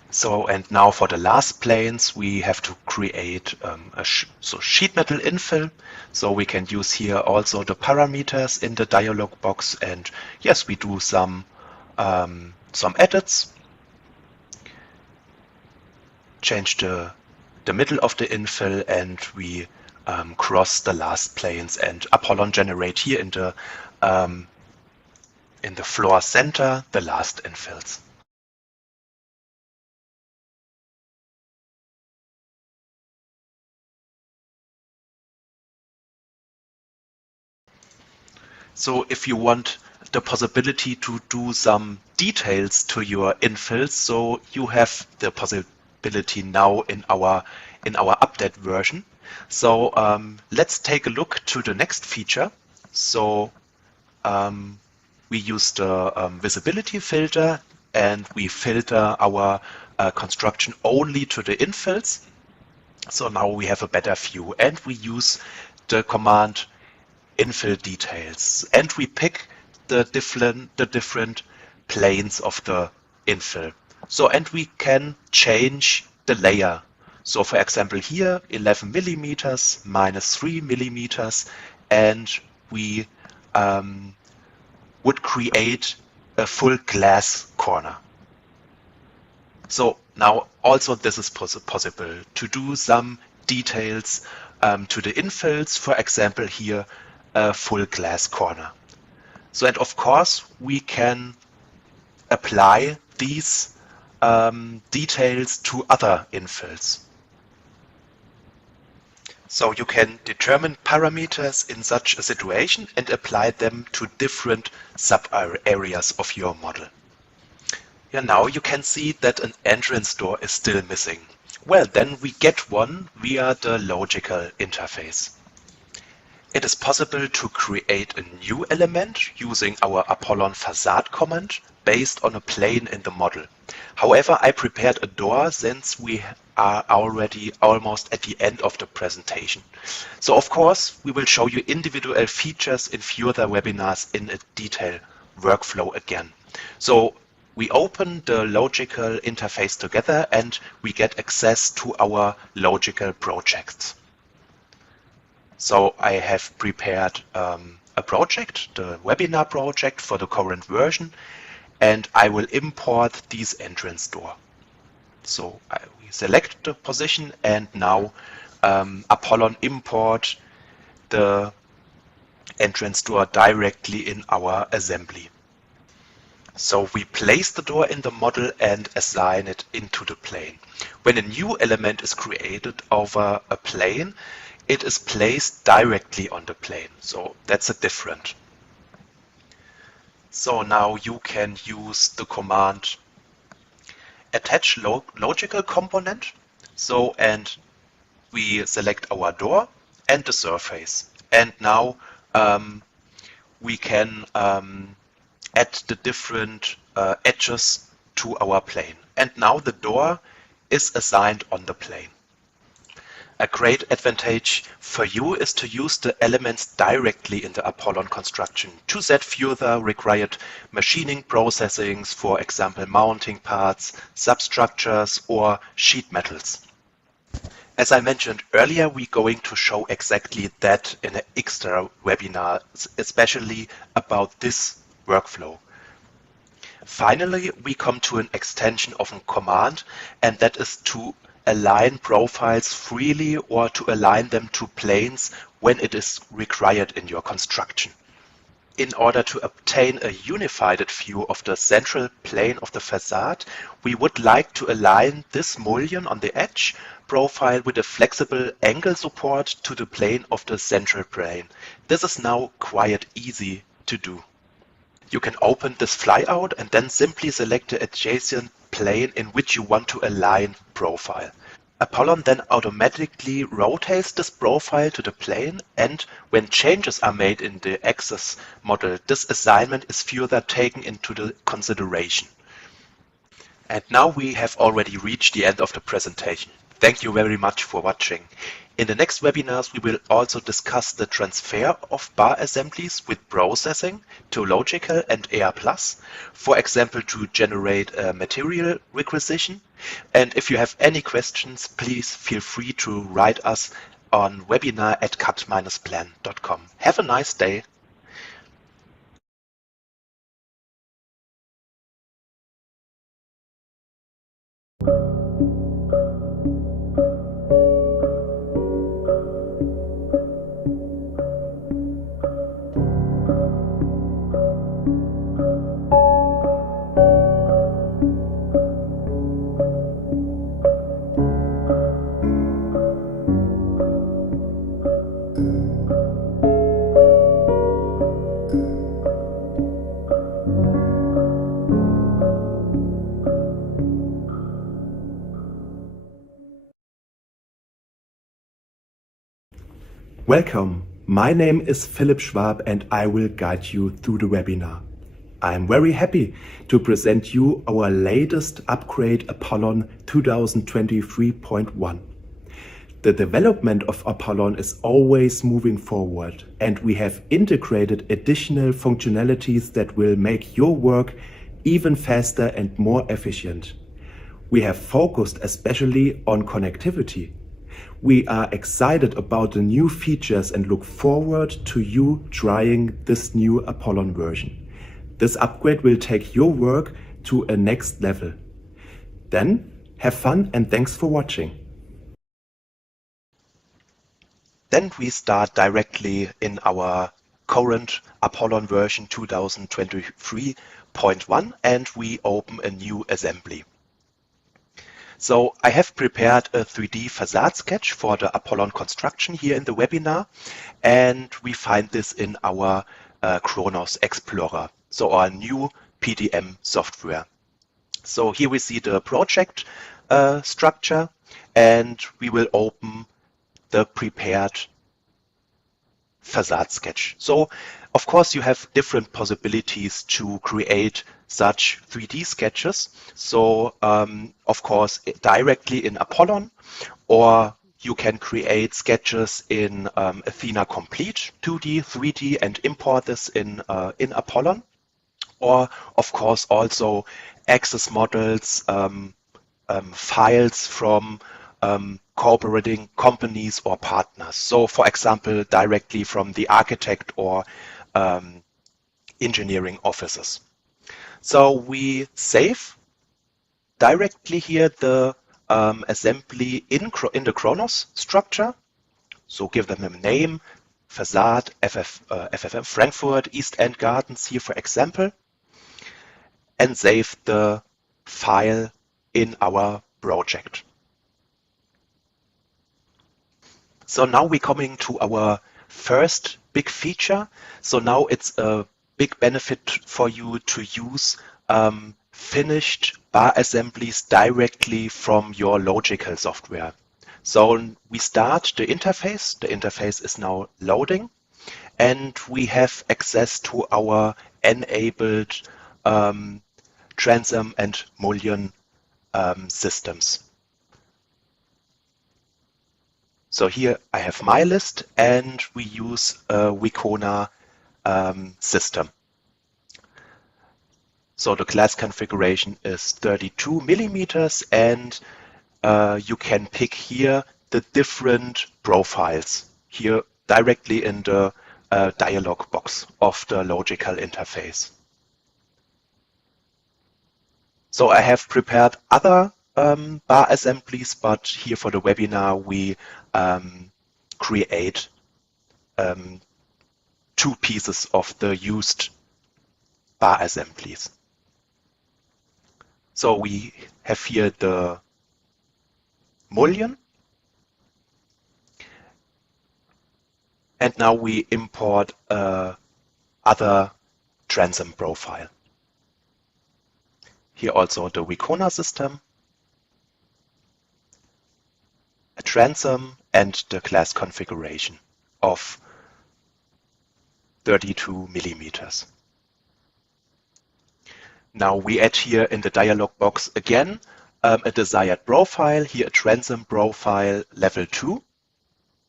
So, and now for the last planes, we have to create a sheet metal infill. So we can use here also the parameters in the dialog box. And yes, we do some edits. Change the middle of the infill, and we cross the last planes, and APOLLON generate here in the floor center the last infills. So if you want the possibility to do some details to your infills, so you have the possibility now in our update version. So let's take a look to the next feature. So we use the visibility filter, and we filter our construction only to the infills. So now we have a better view, and we use the command infill details, and we pick the different planes of the infill. So, and we can change the layer. So for example here 11 millimeters minus 3 millimeters, and we would create a full glass corner. So now also this is possible to do some details to the infills, for example here a full glass corner. So, and of course we can apply these details to other infills. So you can determine parameters in such a situation and apply them to different sub-areas of your model. Yeah, now you can see that an entrance door is still missing. Well, then we get one via the Logikal interface. It is possible to create a new element using our APOLLON facade command based on a plane in the model. However, I prepared a door since we are already almost at the end of the presentation. So of course, we will show you individual features in further webinars in a detailed workflow again. So we open the Logikal interface together, and we get access to our Logikal projects. So I have prepared a project, the webinar project for the current version, and I will import this entrance door. So we select the position, and now APOLLON import the entrance door directly in our assembly. So we place the door in the model and assign it into the plane. When a new element is created over a plane, it is placed directly on the plane. So that's a different. So now you can use the command attach Logikal component. So, and we select our door and the surface. And now we can add the different edges to our plane. And now the door is assigned on the plane. A great advantage for you is to use the elements directly in the APOLLON construction to set further required machining processings, for example mounting parts, substructures or sheet metals. As I mentioned earlier, we're going to show exactly that in an extra webinar, especially about this workflow. Finally, we come to an extension of a command, and that is to align profiles freely or to align them to planes when it is required in your construction. In order to obtain a unified view of the central plane of the facade, we would like to align this mullion on the edge profile with a flexible angle support to the plane of the central plane. This is now quite easy to do. You can open this flyout and then simply select the adjacent plane in which you want to align profile. APOLLON then automatically rotates this profile to the plane, and when changes are made in the axis model, this assignment is further taken into the consideration. And now we have already reached the end of the presentation. Thank you very much for watching. In the next webinars, we will also discuss the transfer of bar assemblies with processing to Logikal and ERPlus, for example, to generate a material requisition. And if you have any questions, please feel free to write us on webinar@cad-plan.com. Have a nice day. Welcome, my name is Philipp Schwab and I will guide you through the webinar. I am very happy to present you our latest upgrade APOLLON 2023.1. The development of APOLLON is always moving forward and we have integrated additional functionalities that will make your work even faster and more efficient. We have focused especially on connectivity. We are excited about the new features and look forward to you trying this new APOLLON version. This upgrade will take your work to a next level. Then have fun and thanks for watching. Then we start directly in our current APOLLON version 2023.1 and we open a new assembly. So I have prepared a 3D facade sketch for the APOLLON construction here in the webinar, and we find this in our Kronos Explorer, so our new PDM software. So here we see the project structure, and we will open the prepared facade sketch. So of course you have different possibilities to create such 3D sketches. So of course directly in APOLLON, or you can create sketches in Athena Complete 2D, 3D and import this in APOLLON. Or of course also access models, files from cooperating companies or partners. So for example, directly from the architect or engineering offices. So we save directly here the assembly in the Kronos structure. So give them a name, facade, FFM Frankfurt, East End Gardens here for example, and save the file in our project. So now we're coming to our first big feature. So now it's a big benefit for you to use finished bar assemblies directly from your Logikal software. So we start the interface. The interface is now loading, and we have access to our enabled transom and mullion systems. So here I have my list, and we use a Wikona system. So the class configuration is 32 millimeters, and you can pick here the different profiles here directly in the dialog box of the Logikal interface. So I have prepared other bar assemblies, but here for the webinar we create 2 pieces of the used bar assemblies. So we have here the mullion, and now we import other transom profile. Here also the Wikona system, a transom, and the class configuration of 32 millimeters. Now we add here in the dialog box again a desired profile, here a transom profile level 2.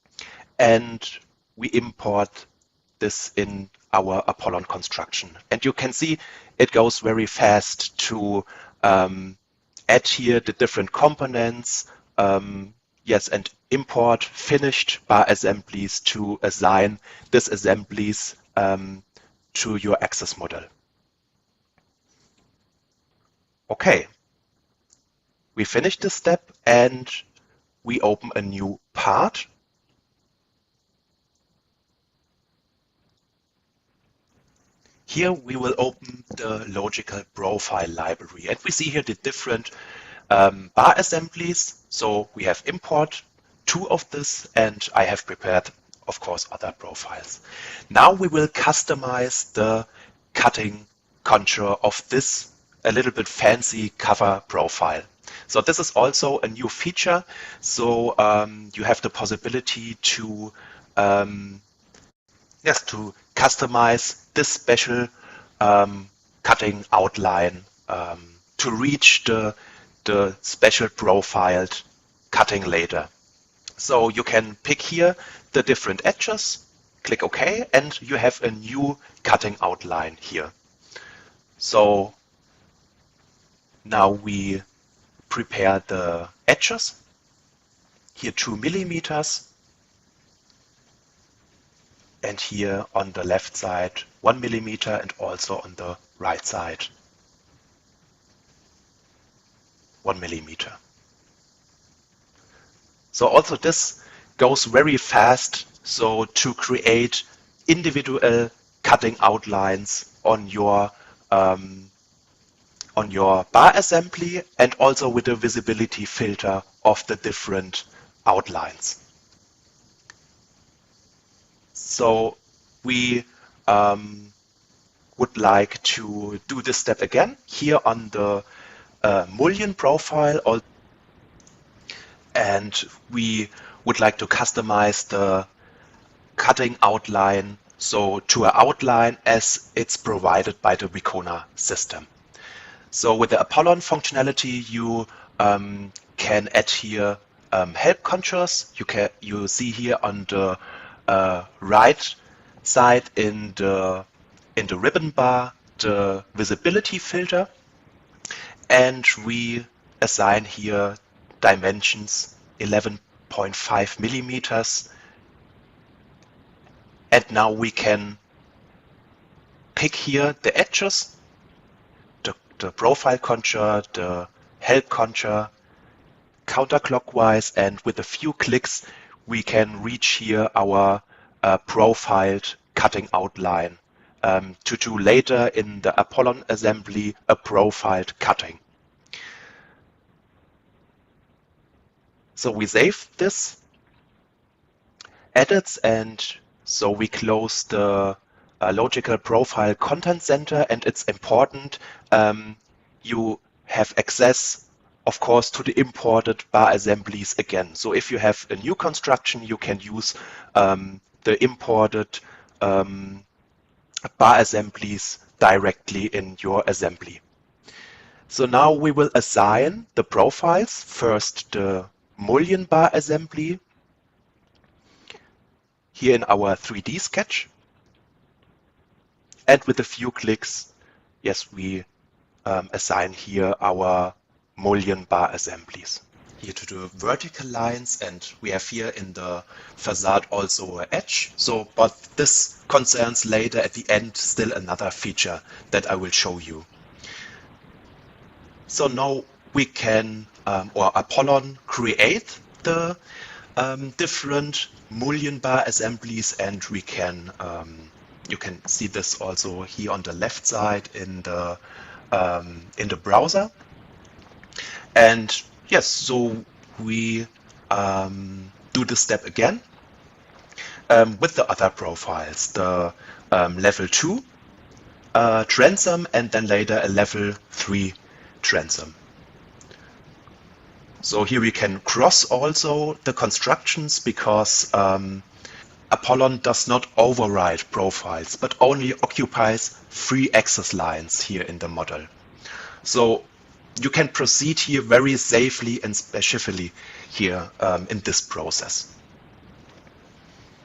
and we import this in our APOLLON construction. And you can see it goes very fast to add here the different components, yes, and import finished bar assemblies to assign these assemblies to your access model. Okay, we finished this step and we open a new part. Here we will open the Logikal profile library, and we see here the different bar assemblies. So we have import, 2 of this, and I have prepared, of course, other profiles. Now we will customize the cutting contour of this a little bit fancy cover profile. So this is also a new feature. So you have the possibility to yes, to customize this special cutting outline to reach the special profiled cutting later. So you can pick here the different edges, click OK, and you have a new cutting outline here. So now we prepare the edges. Here 2 millimeters. And here on the left side 1 millimeter, and also on the right side 1 millimeter. So also this goes very fast, so to create individual cutting outlines on your bar assembly, and also with the visibility filter of the different outlines. So we would like to do this step again here on the mullion profile, and we would like to customize the cutting outline so to an outline as it's provided by the Vicona system. So with the APOLLON functionality, you can add here help contours. You see here on the right side in the ribbon bar the visibility filter, and we assign here dimensions 11.5 millimeters, and now we can pick here the edges, the profile contour, the help contour counterclockwise, and with a few clicks we can reach here our profiled cutting outline to do later in the APOLLON assembly a profiled cutting. So we save this edits, and so we close the Logikal profile content center, and it's important you have access, of course, to the imported bar assemblies again. So if you have a new construction, you can use the imported bar assemblies directly in your assembly. So now we will assign the profiles. First, the mullion bar assembly here in our 3D sketch. And with a few clicks, yes, we assign here our mullion bar assemblies. Here to the vertical lines, and we have here in the facade also an edge. So, but this concerns later at the end still another feature that I will show you. So now we can, or APOLLON, create the different mullion bar assemblies, and we can, you can see this also here on the left side in the browser. And yes, so we do this step again with the other profiles, the level 2 transom, and then later a level 3 transom. So here we can cross also the constructions, because APOLLON does not override profiles, but only occupies 3 access lines here in the model. So you can proceed here very safely and specifically here in this process.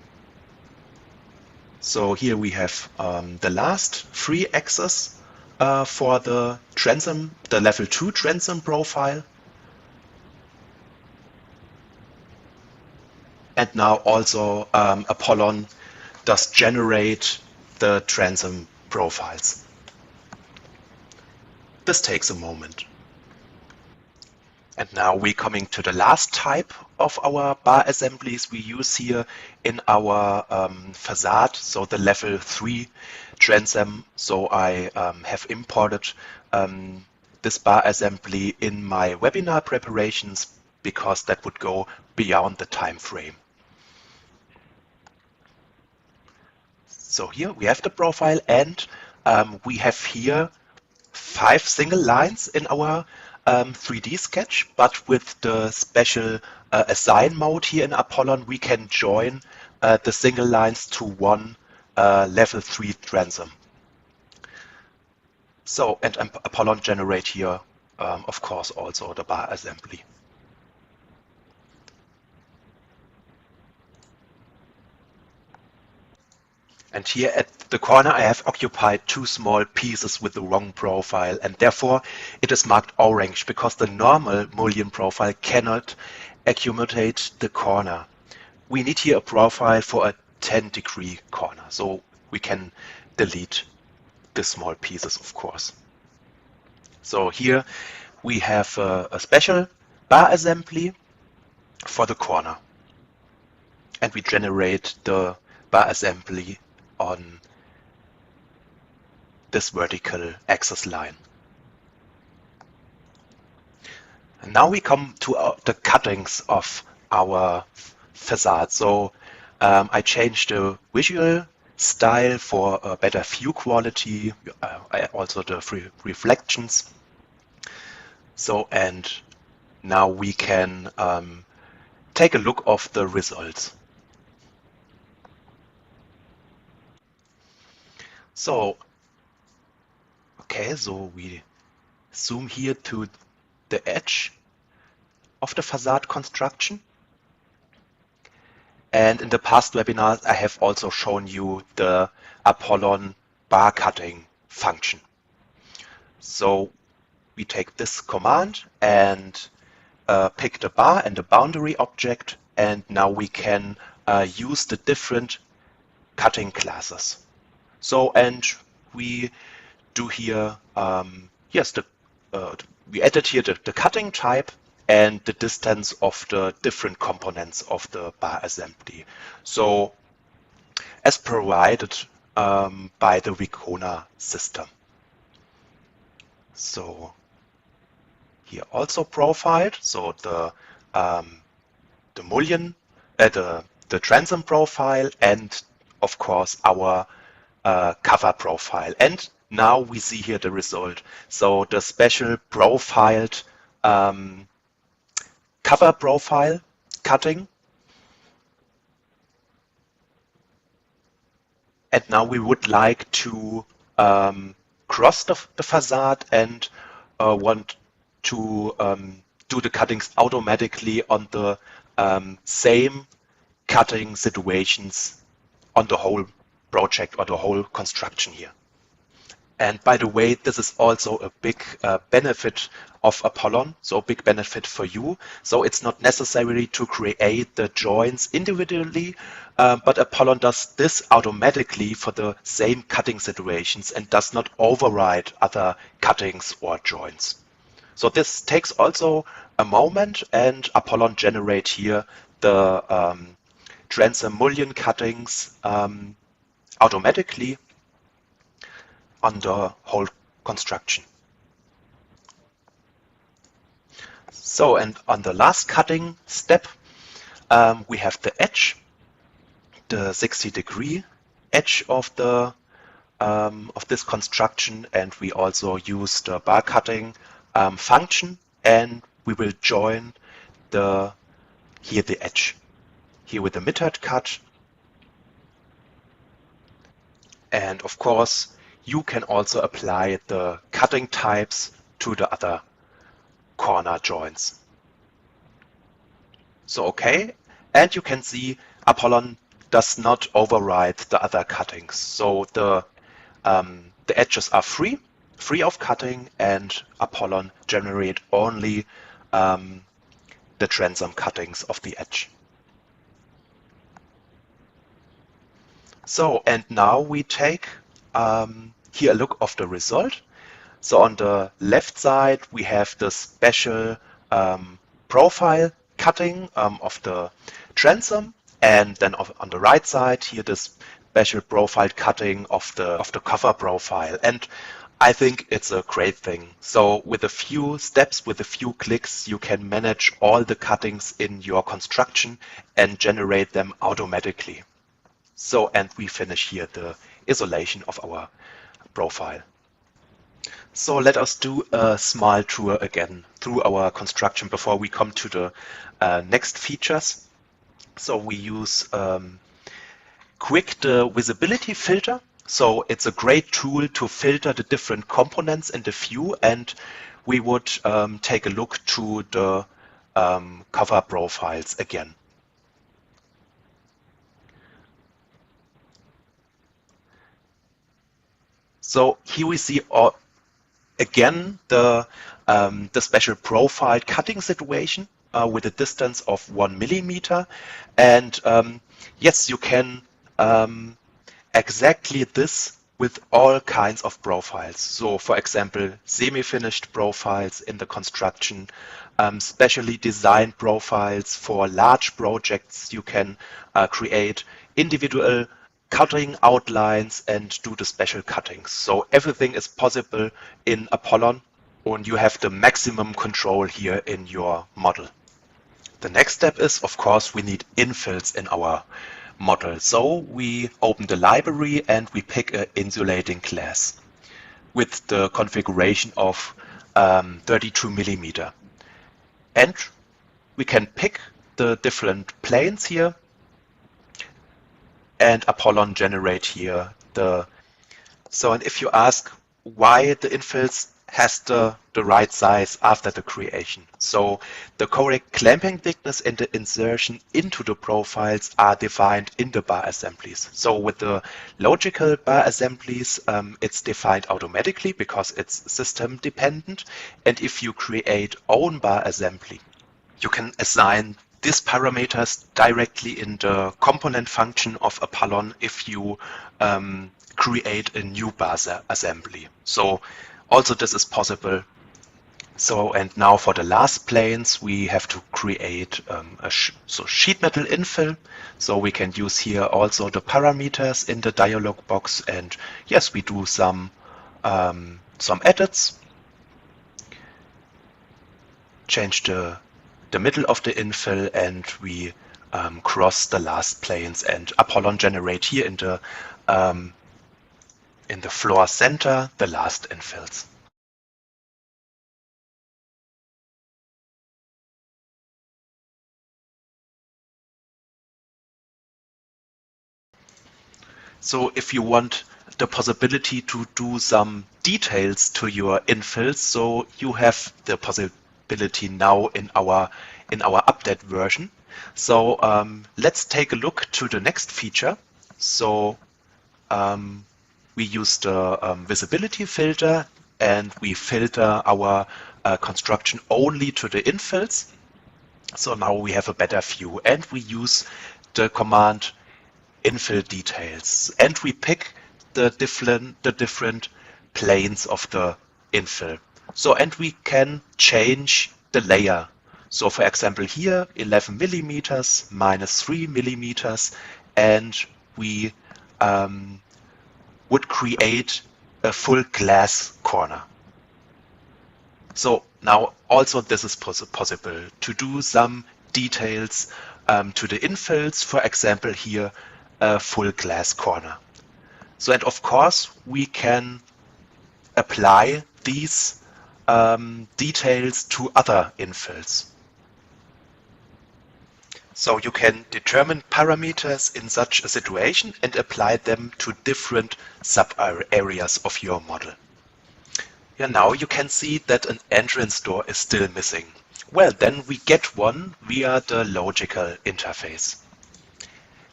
So here we have the last free access for the transom, the level 2 transom profile. And now also APOLLON does generate the transom profiles. This takes a moment. And now we're coming to the last type of our bar assemblies we use here in our facade, so the level 3 transom. So I have imported this bar assembly in my webinar preparations because that would go beyond the time frame. So here we have the profile, and we have here 5 single lines in our 3D sketch, but with the special assign mode here in APOLLON, we can join the single lines to one level 3 transom. So, and APOLLON generate here, of course, also the bar assembly. And here at the corner I have occupied 2 small pieces with the wrong profile, and therefore it is marked orange because the normal mullion profile cannot accommodate the corner. We need here a profile for a 10-degree corner, so we can delete the small pieces, of course. So here we have a special bar assembly for the corner, and we generate the bar assembly on this vertical axis line. And now we come to the cuttings of our facade. So I changed the visual style for a better view quality, also the reflections. So, and now we can take a look of the results. So, okay, so we zoom here to the edge of the facade construction. And in the past webinars, I have also shown you the APOLLON bar cutting function. So we take this command and pick the bar and the boundary object, and now we can use the different cutting classes. So, and we do here, yes, we added here the cutting type and the distance of the different components of the bar assembly. So, as provided by the Vicona system. So, here also profiled, so the mullion, the transom profile, and of course our cover profile. And now we see here the result. So the special profiled cover profile cutting. And now we would like to cross the facade and want to do the cuttings automatically on the same cutting situations on the whole project or the whole construction here. And by the way, this is also a big benefit of APOLLON, so a big benefit for you. So it's not necessary to create the joints individually, but APOLLON does this automatically for the same cutting situations and does not override other cuttings or joints. So this takes also a moment, and APOLLON generate here the transom mullion cuttings automatically on the whole construction. So, and on the last cutting step, we have the edge, the 60-degree edge of the of this construction, and we also use the bar cutting function, and we will join the edge here with the mid-height cut. And of course, you can also apply the cutting types to the other corner joints. So okay, and you can see APOLLON does not override the other cuttings. So the edges are free of cutting, and APOLLON generate only the transom cuttings of the edge. So, and now we take here a look of the result. So on the left side, we have the special profile cutting of the transom, and then on the right side here, the special profile cutting of the cover profile. And I think it's a great thing. So with a few steps, with a few clicks, you can manage all the cuttings in your construction and generate them automatically. So, and we finish here the isolation of our profile. So let us do a small tour again through our construction before we come to the next features. So we use quick the visibility filter. So it's a great tool to filter the different components in the view, and we would take a look to the cover profiles again. So here we see again the special profile cutting situation with a distance of 1 millimeter, and yes, you can exactly this with all kinds of profiles. So for example, semi-finished profiles in the construction, specially designed profiles for large projects. You can create individual cutting outlines and do the special cuttings. So everything is possible in APOLLON, and you have the maximum control here in your model. The next step is, of course, we need infills in our model. So we open the library and we pick an insulating glass with the configuration of 32 millimeter. And we can pick the different planes here, and APOLLON generate here the. So, and if you ask why the infills has the right size after the creation. So the correct clamping thickness and the insertion into the profiles are defined in the bar assemblies. So with the Logikal bar assemblies, it's defined automatically because it's system dependent. And if you create own bar assembly, you can assign these parameters directly in the component function of APOLLON if you create a new bar assembly. So also this is possible. So, and now for the last planes, we have to create a sheet metal infill. So we can use here also the parameters in the dialog box. And yes, we do some edits. Change the middle of the infill, and we cross the last planes, and APOLLON generate here in the floor center the last infills. So if you want the possibility to do some details to your infills, so you have the possibility now in our update version. So let's take a look to the next feature. So we use the visibility filter, and we filter our construction only to the infills. So now we have a better view, and we use the command infill details, and we pick the different planes of the infill. So, and we can change the layer. So for example here 11 millimeters minus 3 millimeters, and we would create a full glass corner. So now also this is possible to do some details to the infills, for example here a full glass corner. So, and of course we can apply these details to other infills. So you can determine parameters in such a situation and apply them to different sub-areas of your model. Yeah, now you can see that an entrance door is still missing. Well, then we get one via the Logikal interface.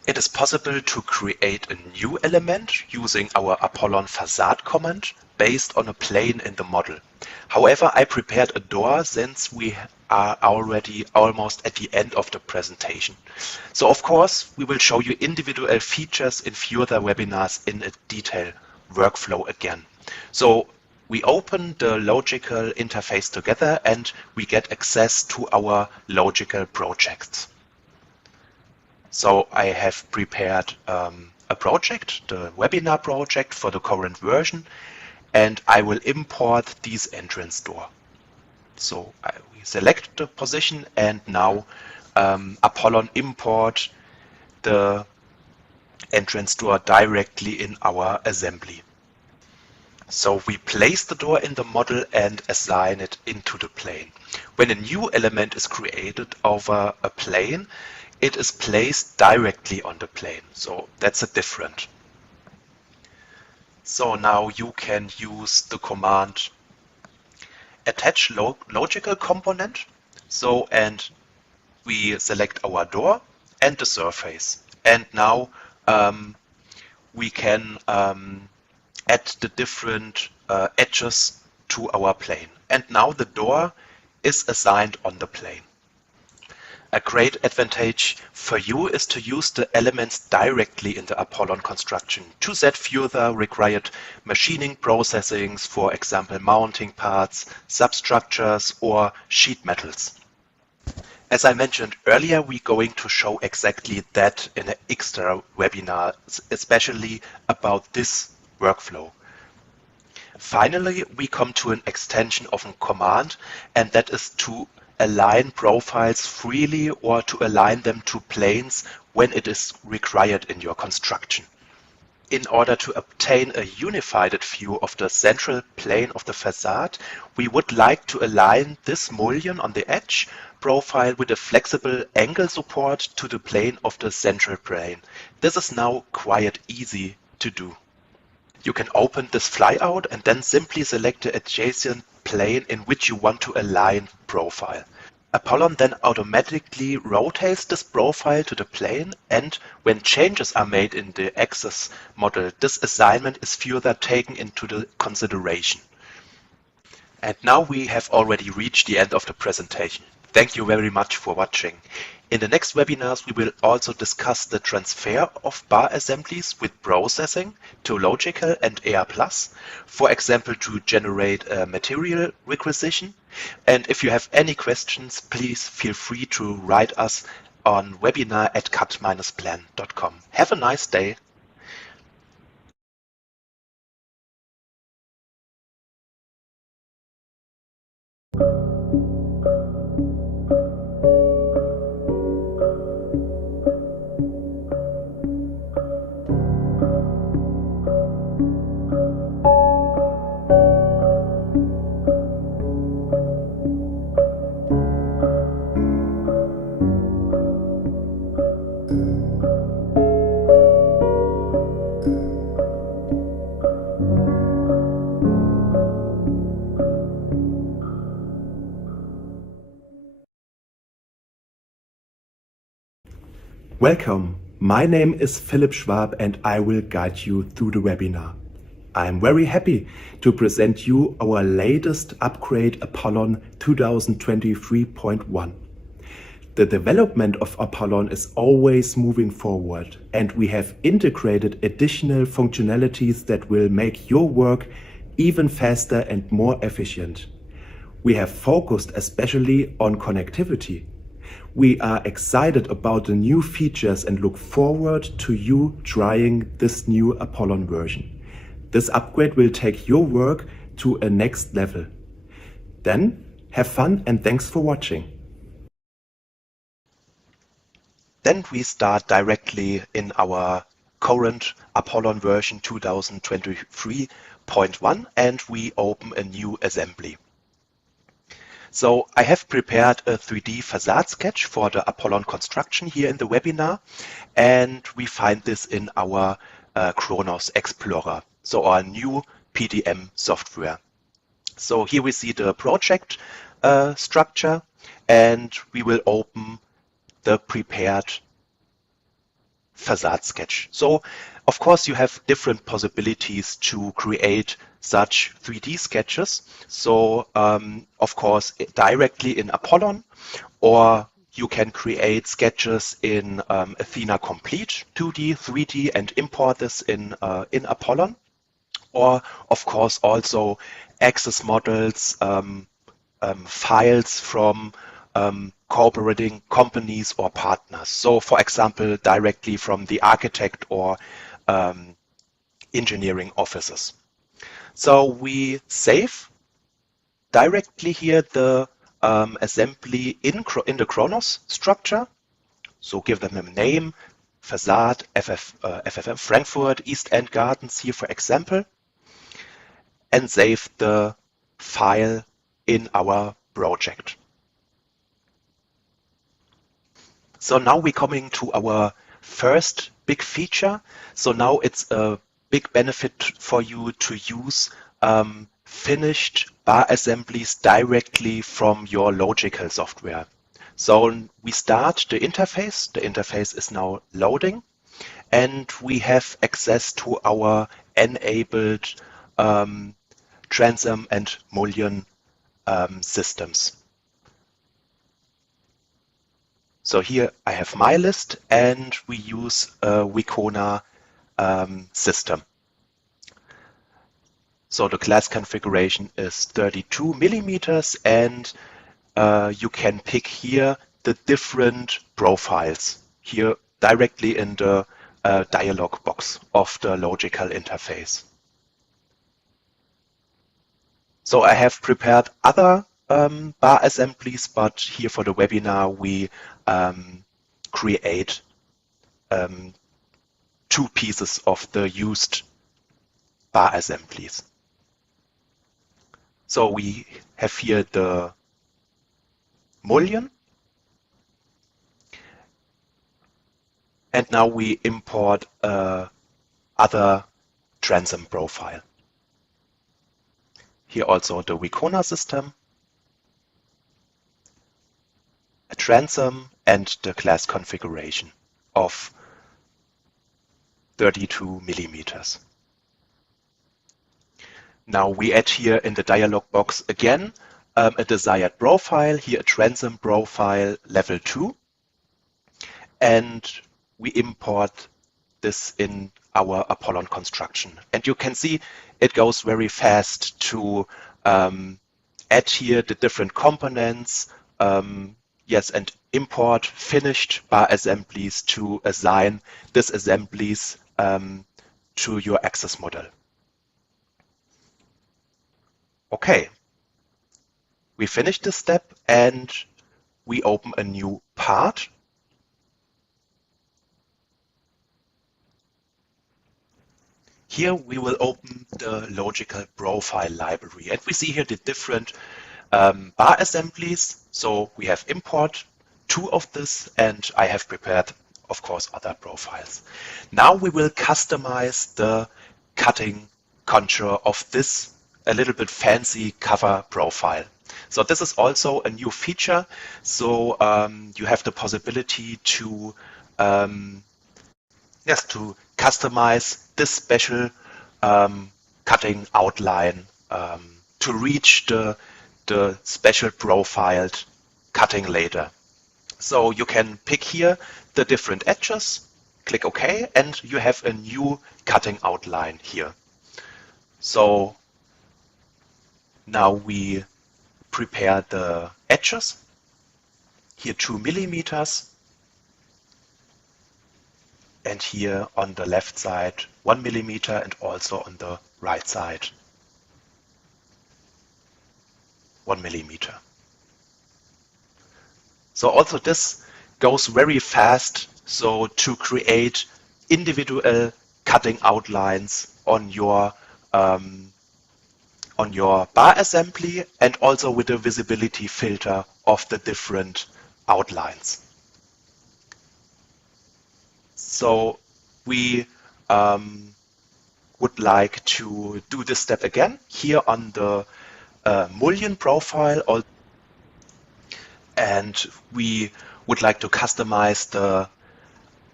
It is possible to create a new element using our APOLLON facade command based on a plane in the model. However, I prepared a door since we are already almost at the end of the presentation. So of course, we will show you individual features in further webinars in a detailed workflow again. So we open the Logikal interface together and we get access to our Logikal projects. So I have prepared a project, the webinar project for the current version, and I will import this entrance door. So we select the position and now APOLLON import the entrance door directly in our assembly. So we place the door in the model and assign it into the plane. When a new element is created over a plane, it is placed directly on the plane. So that's a different. So now you can use the command attach logical component. So, and we select our door and the surface. And now we can add the different edges to our plane. And now the door is assigned on the plane. A great advantage for you is to use the elements directly in the APOLLON construction to set further required machining processings, for example mounting parts, substructures or sheet metals. As I mentioned earlier, we're going to show exactly that in an extra webinar, especially about this workflow. Finally, we come to an extension of a command, and that is to align profiles freely or to align them to planes when it is required in your construction. In order to obtain a unified view of the central plane of the facade, we would like to align this mullion on the edge profile with a flexible angle support to the plane of the central plane. This is now quite easy to do. You can open this flyout and then simply select the adjacent plane in which you want to align profile. APOLLON then automatically rotates this profile to the plane, and when changes are made in the axis model, this assignment is further taken into the consideration. And now we have already reached the end of the presentation. Thank you very much for watching. In the next webinars, we will also discuss the transfer of bar assemblies with processing to Logikal and ERPlus, for example, to generate a material requisition. And if you have any questions, please feel free to write us on webinar@cad-plan.com. Have a nice day. Welcome, my name is Philipp Schwab and I will guide you through the webinar. I am very happy to present you our latest upgrade APOLLON 2023.1. The development of APOLLON is always moving forward, and we have integrated additional functionalities that will make your work even faster and more efficient. We have focused especially on connectivity. We are excited about the new features and look forward to you trying this new APOLLON version. This upgrade will take your work to a next level. Then, have fun and thanks for watching. Then we start directly in our current APOLLON version 2023.1 and we open a new assembly. So I have prepared a 3D facade sketch for the APOLLON construction here in the webinar, and we find this in our Kronos Explorer, so our new PDM software. So here we see the project structure, and we will open the prepared facade sketch. So of course you have different possibilities to create such 3D sketches. So of course directly in APOLLON, or you can create sketches in Athena Complete 2D, 3D and import this in APOLLON. Or of course also access models, files from cooperating companies or partners. So for example, directly from the architect or engineering offices. So we save directly here the assembly in the Kronos structure. So give them a name, facade, FFM Frankfurt, East End Gardens here for example, and save the file in our project. So now we're coming to our first big feature. So now it's a big benefit for you to use finished bar assemblies directly from your Logikal software. So we start the interface. The interface is now loading, and we have access to our enabled transom and mullion systems. So here I have my list, and we use a Wikona system. So the class configuration is 32 millimeters, and you can pick here the different profiles here directly in the dialog box of the Logikal interface. So I have prepared other bar assemblies, but here for the webinar we create 2 pieces of the used bar assemblies. So we have here the mullion, and now we import other transom profile. Here also the Wikona system, a transom, and the class configuration of 32 millimeters. Now we add here in the dialog box again a desired profile, here a transom profile level 2, and we import this in our APOLLON construction. And you can see it goes very fast to add here the different components, yes, and import finished bar assemblies to assign these assemblies to your access model. Okay, we finished this step and we open a new part. Here we will open the Logikal profile library, and we see here the different bar assemblies. So we have import 2 of this, and I have prepared, of course, other profiles. Now we will customize the cutting contour of this a little bit fancy cover profile. So this is also a new feature. So you have the possibility to yes, to customize this special cutting outline to reach the special profiled cutting later. So you can pick here the different edges, click OK, and you have a new cutting outline here. So now we prepare the edges, here 2 millimeters, and here on the left side 1 millimeter, and also on the right side 1 millimeter. So also this goes very fast, so to create individual cutting outlines on your bar assembly, and also with the visibility filter of the different outlines. So we would like to do this step again here on the mullion profile, and we would like to customize the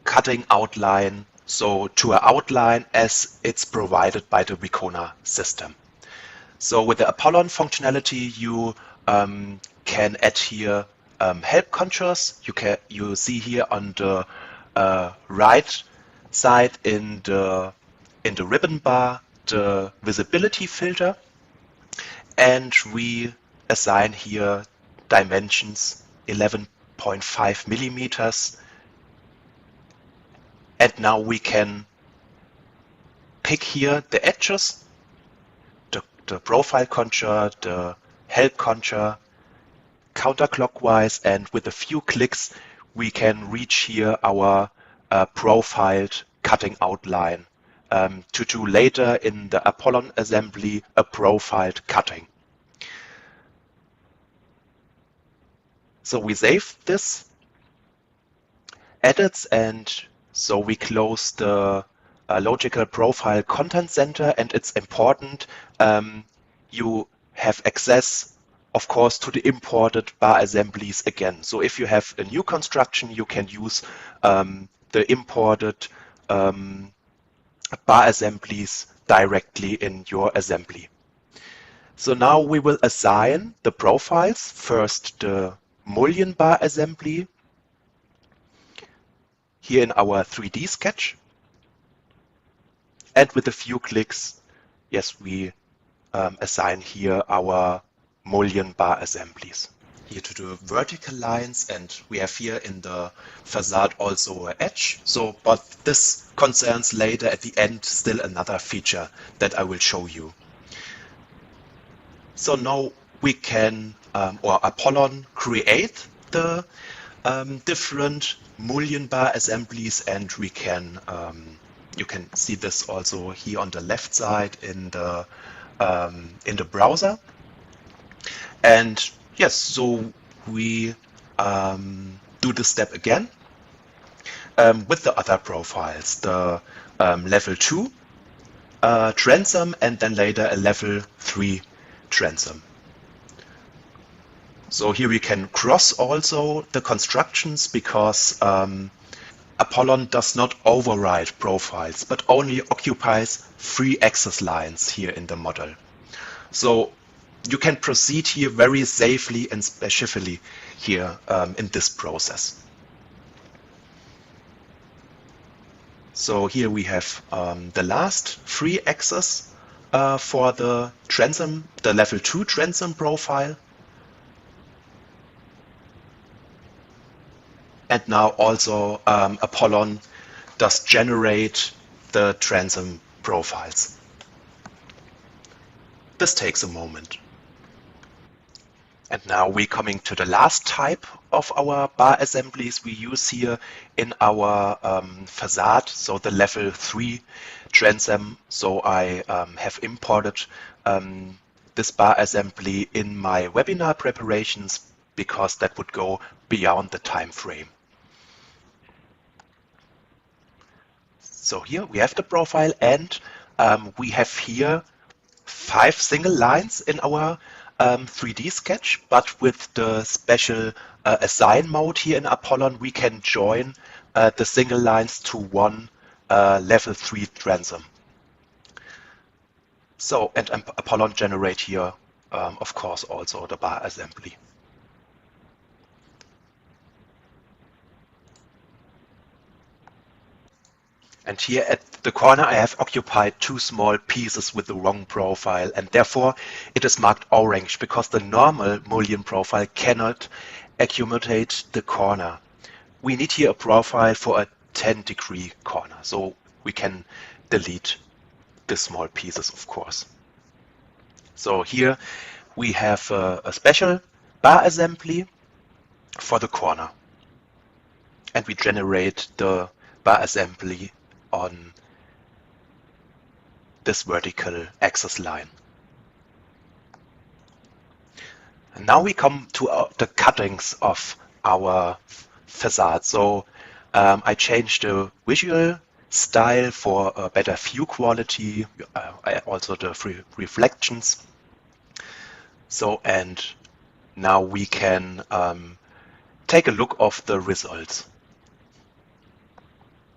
cutting outline, so to an outline as it's provided by the Vicona system. So with the APOLLON functionality, you can add here help contours. You see here on the right side in the ribbon bar the visibility filter, and we assign here dimensions 11.5 millimeters. And now we can pick here the edges, the profile contour, the help contour, counterclockwise, and with a few clicks we can reach here our profiled cutting outline to do later in the APOLLON assembly a profiled cutting. So we save this edits, and so we close the Logikal profile content center, and it's important you have access, of course, to the imported bar assemblies again. So if you have a new construction, you can use the imported bar assemblies directly in your assembly. So now we will assign the profiles. First, the mullion bar assembly here in our 3D sketch. And with a few clicks, yes, we assign here our mullion bar assemblies. Here to the vertical lines, and we have here in the facade also an edge. So, but this concerns later at the end still another feature that I will show you. So now we can, or APOLLON, create the different mullion bar assemblies, and we can, you can see this also here on the left side in the browser. And yes, so we do this step again with the other profiles, the level 2 transom, and then later a level 3 transom. So here we can cross also the constructions, because APOLLON does not override profiles, but only occupies 3 axis lines here in the model. So you can proceed here very safely and specifically here in this process. So here we have the last 3 axes for the transom, the level 2 transom profile. And now also APOLLON does generate the transom profiles. This takes a moment. And now we're coming to the last type of our bar assemblies we use here in our facade, so the level 3 transom. So I have imported this bar assembly in my webinar preparations, because that would go beyond the time frame. So here we have the profile, and we have here 5 single lines in our 3D sketch, but with the special assign mode here in APOLLON, we can join the single lines to one level 3 transom. So, and APOLLON generate here, of course, also the bar assembly. And here at the corner I have occupied 2 small pieces with the wrong profile, and therefore it is marked orange, because the normal mullion profile cannot accommodate the corner. We need here a profile for a 10-degree corner, so we can delete the small pieces, of course. So here we have a special bar assembly for the corner, and we generate the bar assembly on this vertical axis line. And now we come to the cuttings of our facade. So I changed the visual style for a better view quality, also the reflections. So, and now we can take a look of the results.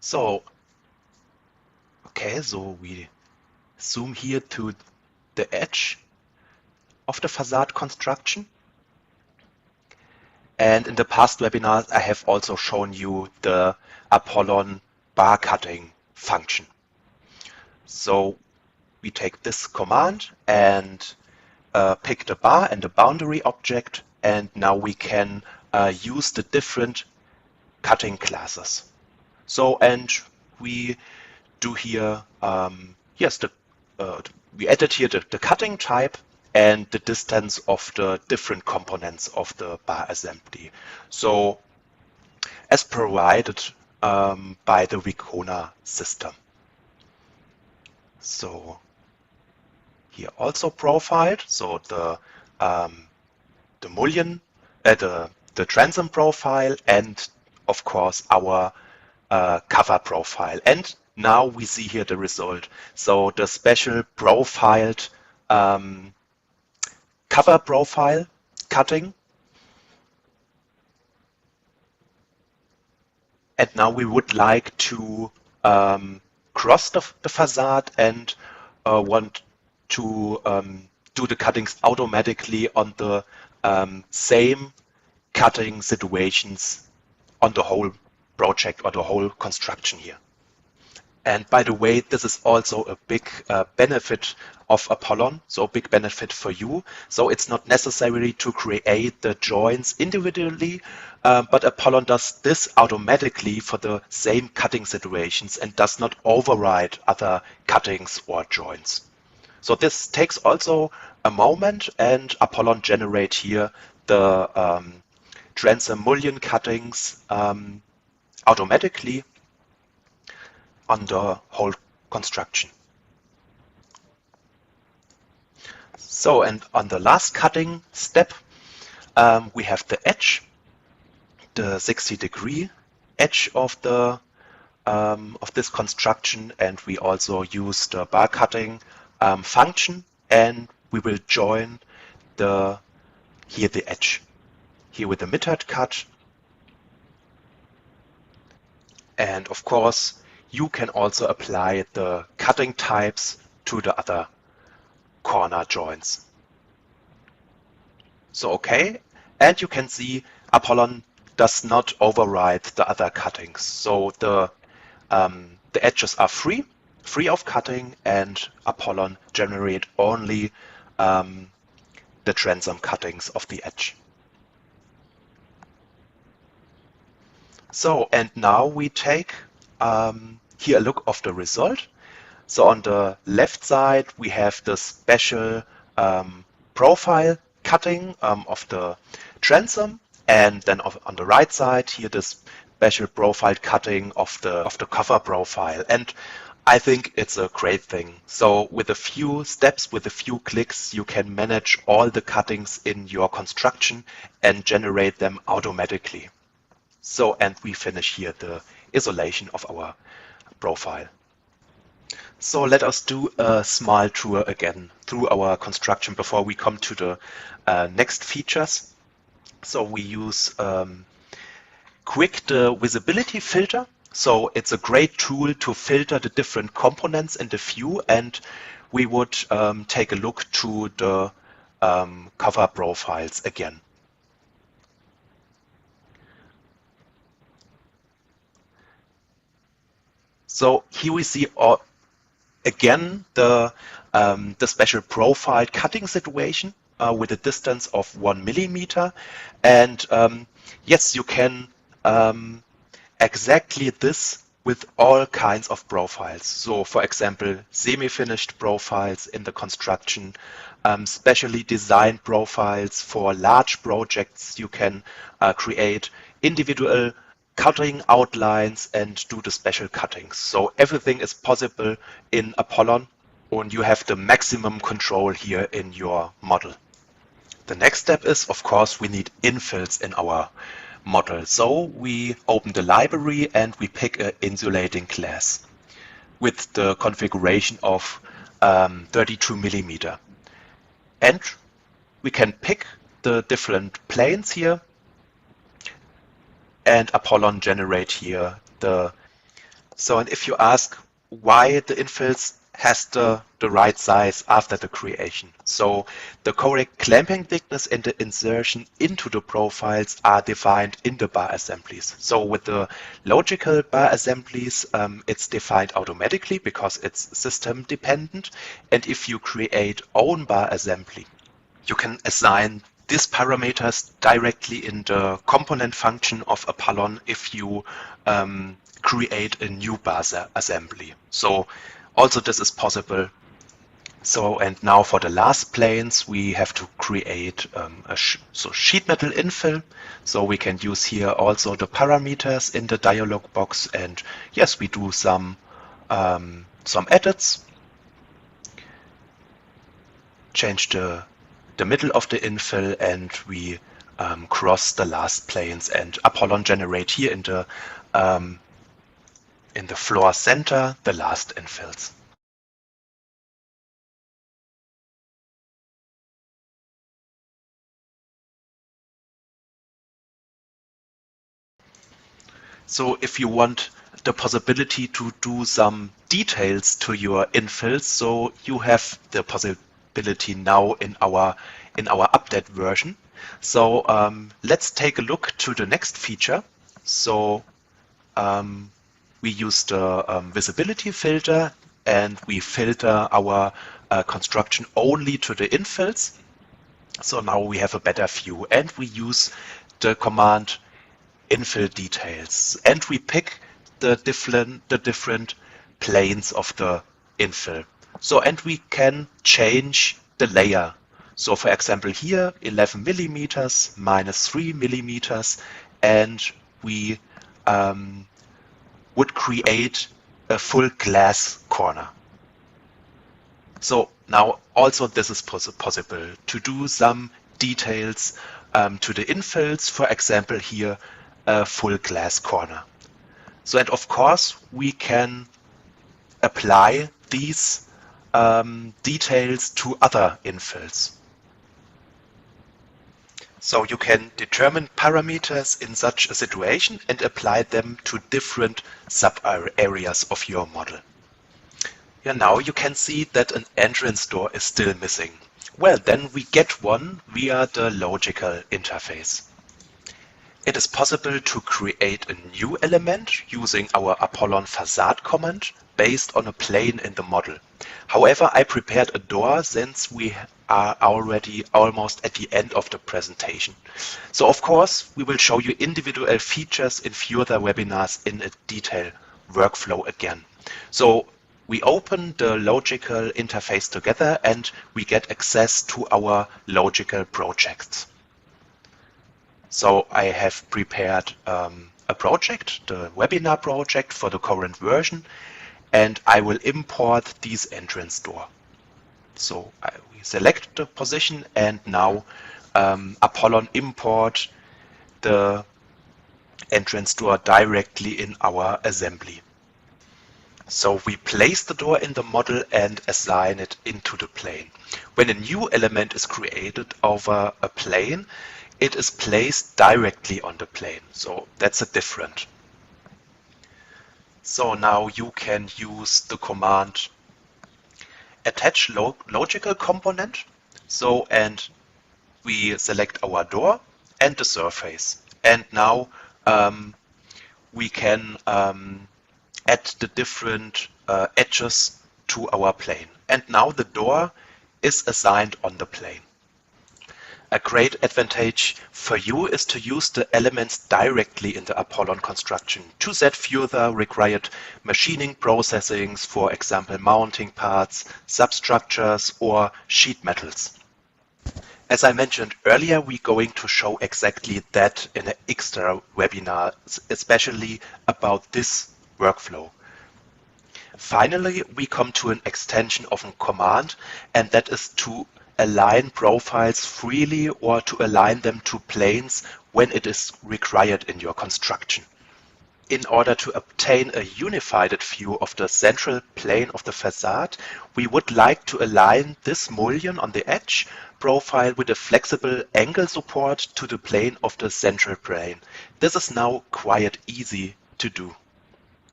So, okay, so we zoom here to the edge of the facade construction. And in the past webinars, I have also shown you the APOLLON bar cutting function. So we take this command and pick the bar and the boundary object, and now we can use the different cutting classes. So, and we do here, we added here the cutting type and the distance of the different components of the bar assembly. So, as provided by the Vicona system. So, here also profiled, so the mullion, the transom profile, and of course our cover profile. And now we see here the result. So the special profiled cover profile cutting. And now we would like to cross the facade and want to do the cuttings automatically on the same cutting situations on the whole project or the whole construction here. And by the way, this is also a big benefit of APOLLON, so a big benefit for you. So it's not necessary to create the joints individually, but APOLLON does this automatically for the same cutting situations and does not override other cuttings or joints. So this takes also a moment, and APOLLON generates here the transom mullion cuttings automatically on the whole construction. So, and on the last cutting step, we have the edge, the 60-degree edge of the of this construction, and we also use the bar cutting function, and we will join the edge here with the mid-height cut. And of course, you can also apply the cutting types to the other corner joints. So okay, and you can see APOLLON does not override the other cuttings. So the edges are free of cutting, and APOLLON generate only the transom cuttings of the edge. So, and now we take here a look of the result. So on the left side, we have the special profile cutting of the transom, and then on the right side here, the special profile cutting of the cover profile. And I think it's a great thing. So with a few steps, with a few clicks, you can manage all the cuttings in your construction and generate them automatically. So, and we finish here the isolation of our profile. So let us do a small tour again through our construction before we come to the next features. So we use quick the visibility filter. So it's a great tool to filter the different components in the view, and we would take a look to the cover profiles again. So here we see again the special profile cutting situation with a distance of 1 millimeter, and yes, you can exactly this with all kinds of profiles. So for example, semi-finished profiles in the construction, specially designed profiles for large projects. You can create individual cutting outlines and do the special cuttings. So everything is possible in APOLLON, and you have the maximum control here in your model. The next step is, of course, we need infills in our model. So we open the library and we pick an insulating glass with the configuration of 32 millimeter. And we can pick the different planes here, and APOLLON generate here the So, and if you ask why the infills has the right size after the creation. So the correct clamping thickness and the insertion into the profiles are defined in the bar assemblies. So with the logical bar assemblies, it's defined automatically because it's system dependent. And if you create own bar assembly, you can assign these parameters directly in the component function of APOLLON if you create a new bar assembly. So also this is possible. So, and now for the last planes, we have to create a sheet metal infill. So we can use here also the parameters in the dialog box. And yes, we do some edits. Change the middle of the infill, and we cross the last planes, and APOLLON generate here in the floor center the last infills. So if you want the possibility to do some details to your infills, so you have the possibility now in our update version. So let's take a look to the next feature. So we use the visibility filter, and we filter our construction only to the infills. So now we have a better view, and we use the command infill details, and we pick the different planes of the infill. So, and we can change the layer. So for example here 11 millimeters minus 3 millimeters, and we would create a full glass corner. So now also this is possible to do some details to the infills, for example here a full glass corner. So, and of course we can apply these details to other infills. So you can determine parameters in such a situation and apply them to different sub-areas of your model. Yeah, now you can see that an entrance door is still missing. Well, then we get one via the Logikal interface. It is possible to create a new element using our APOLLON facade command based on a plane in the model. However, I prepared a door since we are already almost at the end of the presentation. So of course, we will show you individual features in further webinars in a detailed workflow again. So we open the Logikal interface together, and we get access to our Logikal projects. So I have prepared a project, the webinar project for the current version, and I will import this entrance door. So we select the position, and now APOLLON import the entrance door directly in our assembly. So we place the door in the model and assign it into the plane. When a new element is created over a plane, it is placed directly on the plane. So that's a different. So now you can use the command attach logical component. So, and we select our door and the surface. And now we can add the different edges to our plane. And now the door is assigned on the plane. A great advantage for you is to use the elements directly in the APOLLON construction to set further required machining processings, for example mounting parts, substructures or sheet metals. As I mentioned earlier, we're going to show exactly that in an extra webinar, especially about this workflow. Finally, we come to an extension of a command, and that is to align profiles freely or to align them to planes when it is required in your construction. In order to obtain a unified view of the central plane of the facade, we would like to align this mullion on the edge profile with a flexible angle support to the plane of the central plane. This is now quite easy to do.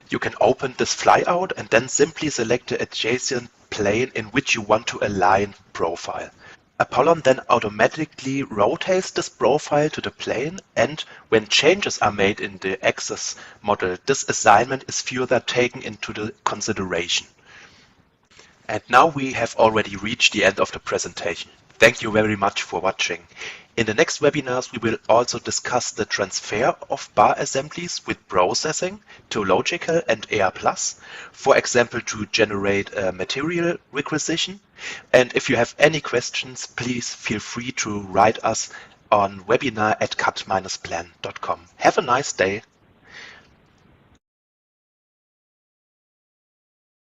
You can open this flyout and then simply select the adjacent plane in which you want to align profile. APOLLON then automatically rotates this profile to the plane, and when changes are made in the axis model, this assignment is further taken into the consideration. And now we have already reached the end of the presentation. Thank you very much for watching. In the next webinars, we will also discuss the transfer of bar assemblies with processing to Logikal and ERPlus, for example, to generate a material requisition. And if you have any questions, please feel free to write us on webinar@cad-plan.com. Have a nice day.